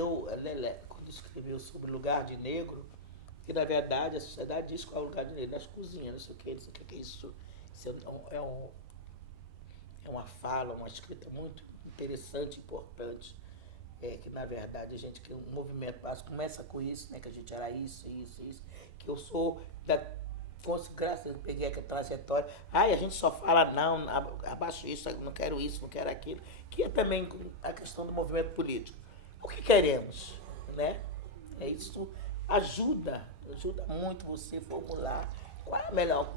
quando escreveu sobre o lugar de negro, que na verdade a sociedade diz qual é o lugar de negro, nas cozinhas, não sei o que é isso. Isso é uma fala, uma escrita muito interessante, importante. Que na verdade que o movimento começa com isso, né? Que a gente era isso, que eu sou graças a Deus, peguei aquela trajetória. A gente só fala não, abaixo isso, não quero aquilo, que é também a questão do movimento político. O que queremos, né? Isso ajuda muito você formular qual é a melhor.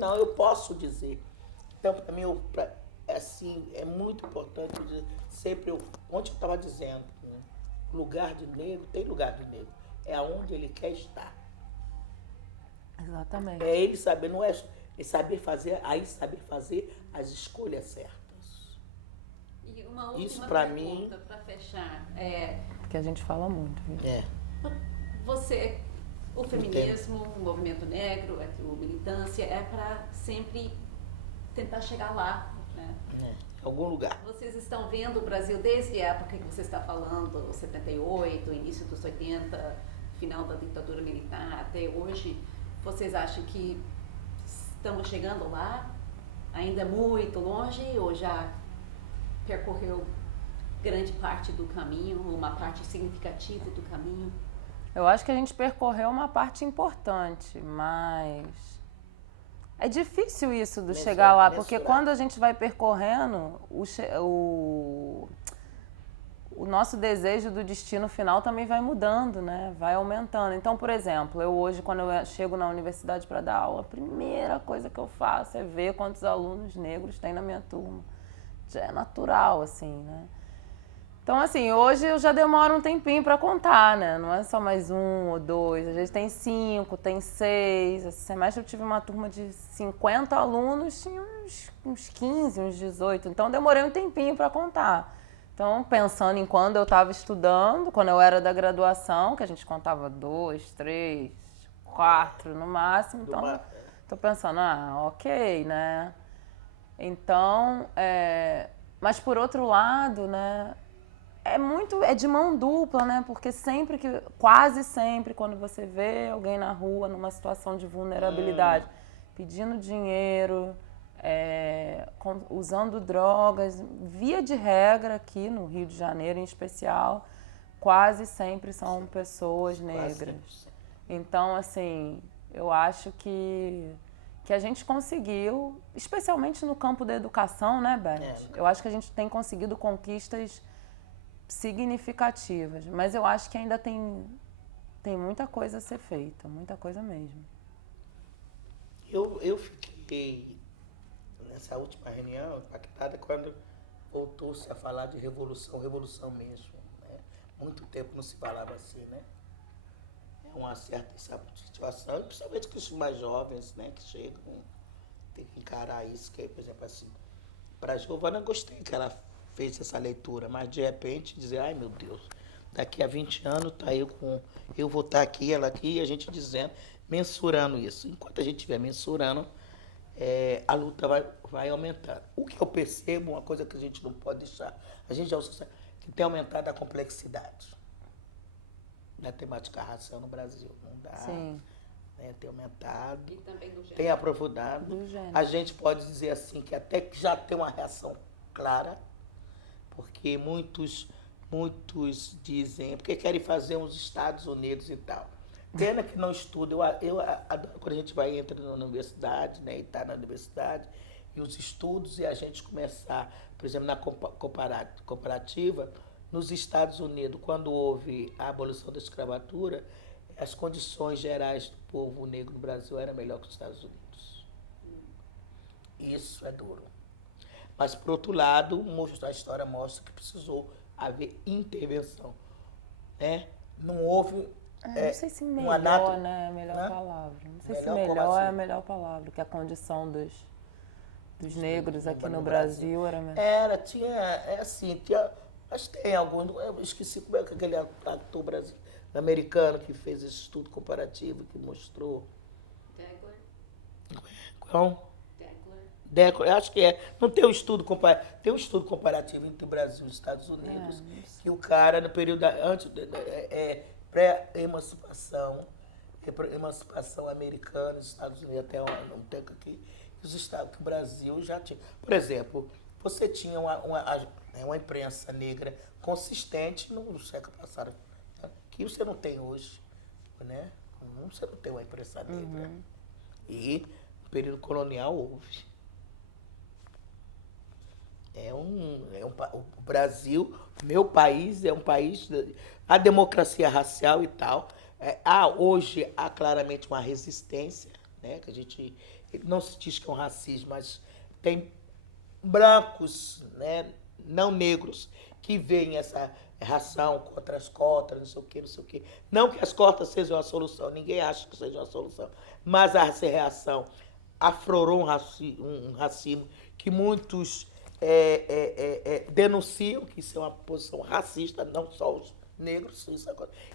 Não, eu posso dizer. Então, para mim, assim, é muito importante sempre, onde eu estava dizendo, né? Lugar de negro, tem lugar de negro. É aonde ele quer estar. Exatamente. É ele saber, não é saber fazer as escolhas certas. E uma última isso para pergunta mim para fechar. Que a gente fala muito. Você, o feminismo, o movimento negro, a militância é para sempre tentar chegar lá, né? Em algum lugar. Vocês estão vendo o Brasil desde a época que você está falando, 78, início dos 80, final da ditadura militar até hoje. Vocês acham que estamos chegando lá? Ainda muito longe ou já percorreu grande parte do caminho, uma parte significativa do caminho? Eu acho que a gente percorreu uma parte importante, mas é difícil isso de chegar lá, porque quando a gente vai percorrendo, o nosso desejo do destino final também vai mudando, né? Vai aumentando. Então, por exemplo, eu hoje, quando eu chego na universidade para dar aula, a primeira coisa que eu faço é ver quantos alunos negros tem na minha turma. Já é natural, assim, né? Então, assim, hoje eu já demoro um tempinho para contar, né? Não é só mais 1 ou 2, às vezes tem 5, tem 6. Esse semestre eu tive uma turma de 50 alunos, tinha uns 15, uns 18. Então, demorei um tempinho para contar. Então, pensando em quando eu estava estudando, quando eu era da graduação, que a gente contava 2, 3, 4 no máximo. Então, estou pensando, ok, né? Então, mas por outro lado, né? É de mão dupla, né? Porque quase sempre, quando você vê alguém na rua numa situação de vulnerabilidade, pedindo dinheiro, usando drogas, via de regra aqui no Rio de Janeiro em especial, quase sempre são pessoas negras. Então, assim, eu acho que a gente conseguiu, especialmente no campo da educação, né, Beth? Eu acho que a gente tem conseguido conquistas significativas, mas eu acho que ainda tem muita coisa a ser feita, muita coisa mesmo. Eu fiquei, nessa última reunião, impactada quando voltou-se a falar de revolução mesmo, né? Muito tempo não se falava assim, né? É uma certa situação, principalmente com os mais jovens, né, que chegam, tem que encarar isso, que, por exemplo, assim, para a Giovana, eu gostei que ela fez essa leitura, mas de repente dizer, ai meu Deus, daqui a 20 anos eu vou estar aqui, ela aqui, e a gente dizendo, mensurando isso. Enquanto a gente estiver mensurando, a luta vai aumentando. O que eu percebo, uma coisa que a gente não pode deixar, a gente já que tem aumentado a complexidade. na temática racial no Brasil. Não dá. Sim. Né? Tem aumentado, E também do gênero. tem aprofundado. Do gênero. A gente pode dizer assim que até que já tem uma reação clara, porque muitos dizem, porque querem fazer uns Estados Unidos e tal. Pena que não estudam. Eu adoro quando a gente entra na universidade, né, e está na universidade, e os estudos, e a gente começar, por exemplo, na comparativa, nos Estados Unidos, quando houve a abolição da escravatura, as condições gerais do povo negro no Brasil eram melhor que os Estados Unidos. Isso é duro. Mas, por outro lado, a história mostra que precisou haver intervenção. Né? Não houve... não sei se melhor, né, é a melhor palavra. Não sei se melhor é a melhor palavra, que a condição dos negros aqui no Brasil era melhor. Tinha, mas tem alguns, eu esqueci como é que aquele ator americano que fez esse estudo comparativo, que mostrou... Degler. Qual? Degler. Acho que é. Não tem um estudo comparativo. Tem um estudo comparativo entre o Brasil e os Estados Unidos. Que o cara, no período antes pré-emancipação, emancipação americana, os Estados Unidos, até um tempo aqui, que o Brasil já tinha. Por exemplo, você tinha uma imprensa negra consistente no século passado, né? Que você não tem hoje, né? Você não tem uma imprensa negra. E no período colonial houve. O Brasil, meu país, é um país, a democracia racial e tal. Hoje há claramente uma resistência, né? Que a gente não se diz que é um racismo, mas tem brancos, né? Não negros, que veem essa ração contra as cotas, não sei o quê, não sei o quê. Não que as cotas sejam a solução, ninguém acha que seja a solução, mas essa reação aflorou um racismo que muitos denunciam que isso é uma posição racista, não só os negros.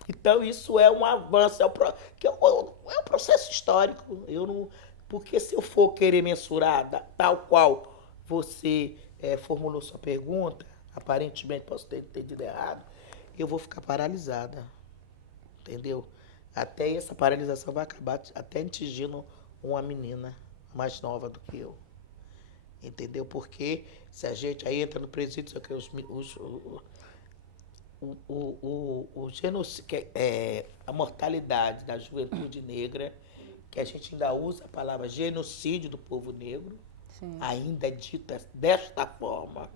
Então, isso é um avanço, é um processo histórico. Porque se eu for querer mensurar tal qual você formulou sua pergunta, aparentemente posso ter entendido errado, eu vou ficar paralisada, entendeu? Até essa paralisação vai acabar até atingindo uma menina mais nova do que eu. Entendeu? Porque se a gente aí entra no presídio, o genocídio, a mortalidade da juventude negra, que a gente ainda usa a palavra genocídio do povo negro, sim, ainda é dita desta forma,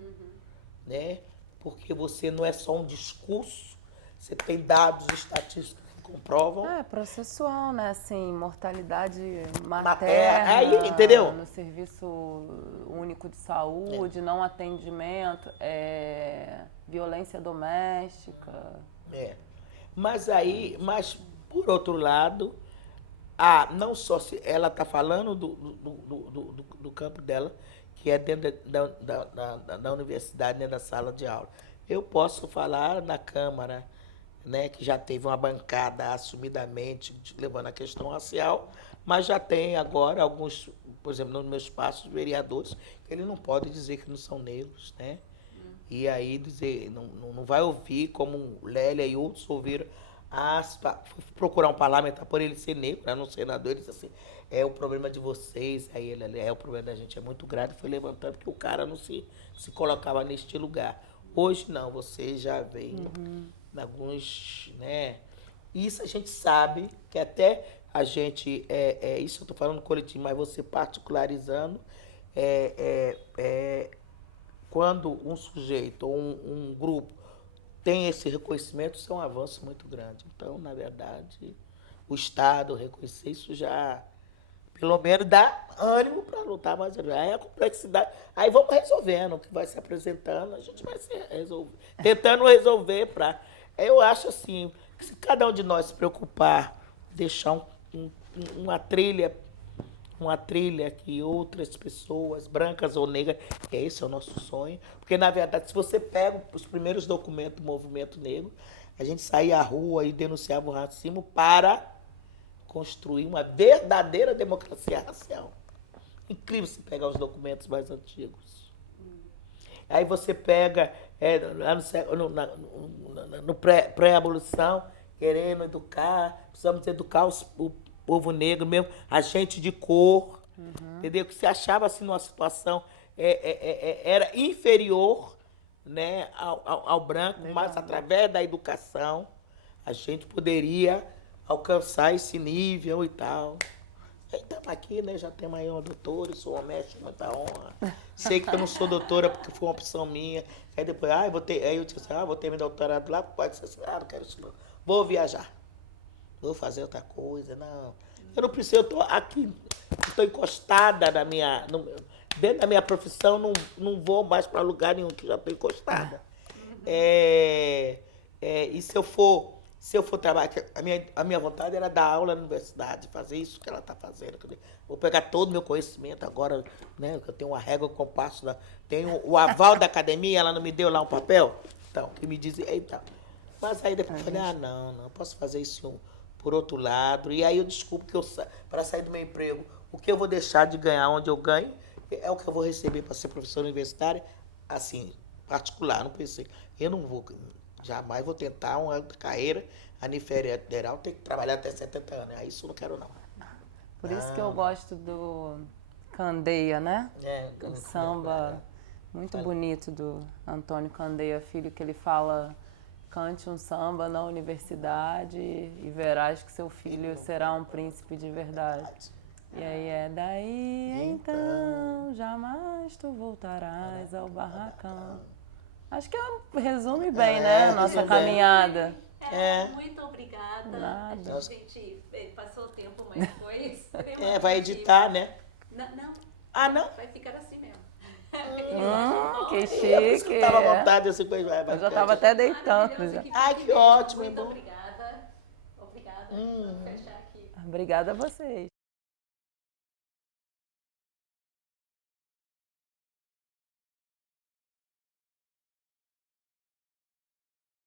né? Porque você não é só um discurso, você tem dados estatísticos que comprovam. É processual, né? Assim, mortalidade materna, aí, entendeu? No serviço único de saúde, não atendimento, violência doméstica. Mas por outro lado, não só se ela está falando do campo dela, que é dentro da universidade, dentro da sala de aula. Eu posso falar na Câmara, né, que já teve uma bancada assumidamente levando a questão racial, mas já tem agora alguns, por exemplo, no meu espaço, vereadores, que eles não podem dizer que não são negros, né? E aí dizer, não vai ouvir, como Lélia e outros ouviram, procurar um parlamentar por ele ser negro, né, um senador, ele disse assim, o problema de vocês, aí ele, o problema da gente é muito grave, foi levantando, porque o cara não se colocava neste lugar. Hoje não, você já vem alguns, né? Isso a gente sabe, que até a gente, isso eu estou falando coletivo, mas você particularizando, quando um sujeito ou um grupo tem esse reconhecimento, isso é um avanço muito grande. Então, na verdade, o Estado reconhecer isso já, pelo menos, dá ânimo para lutar, mas aí a complexidade. Aí vamos resolvendo o que vai se apresentando, a gente vai tentando resolver para. Eu acho assim, que se cada um de nós se preocupar, deixar uma trilha que outras pessoas, brancas ou negras, que esse é o nosso sonho, porque, na verdade, se você pega os primeiros documentos do movimento negro, a gente saía à rua e denunciava o racismo para construir uma verdadeira democracia racial. Incrível se pegar os documentos mais antigos. Aí você pega, lá no pré-abolição, querendo educar, precisamos educar o povo negro mesmo, a gente de cor, entendeu? Que se achava assim numa situação era inferior, né, ao branco, mas através da educação a gente poderia alcançar esse nível e tal. Estamos aqui, né? Já temos aí uma doutora, eu sou uma mestre, muita honra. Sei que eu não sou doutora porque foi uma opção minha. Aí depois, aí eu disse assim, vou ter meu doutorado lá, pode ser assim, não quero isso não. Vou viajar. Vou fazer outra coisa, não. Eu não preciso, eu estou aqui, estou encostada dentro da minha profissão, não vou mais para lugar nenhum, que já estou encostada. E se eu for trabalhar, a minha vontade era dar aula na universidade, fazer isso que ela está fazendo. Vou pegar todo o meu conhecimento agora, né? Eu tenho uma régua com passo, tenho o aval da academia, ela não me deu lá um papel, então, que me diz, então. Mas aí depois eu falei, não posso fazer isso por outro lado. E aí eu desculpo que para sair do meu emprego, o que eu vou deixar de ganhar onde eu ganho é o que eu vou receber para ser professora universitária, assim, particular, não pensei. Eu não vou, jamais vou tentar uma carreira a nível federal, ter que trabalhar até 70 anos. Isso eu não quero, não. Por isso que eu gosto do Candeia, né? O samba muito bonito do Antônio Candeia Filho, que ele fala: cante um samba na universidade e verás que seu filho será um príncipe de verdade. E aí daí então jamais tu voltarás ao barracão. Acho que resume bem, né, a nossa caminhada. Muito obrigada. Nada. A gente passou o tempo, mas foi... vai editar, né? Não. Ah, não? Vai ficar assim mesmo. Que chique. Eu estava à vontade, assim, vai eu já estava até deitando. Já. Ai, que ótimo. Muito obrigada. Obrigada. Vou fechar aqui. Obrigada a vocês.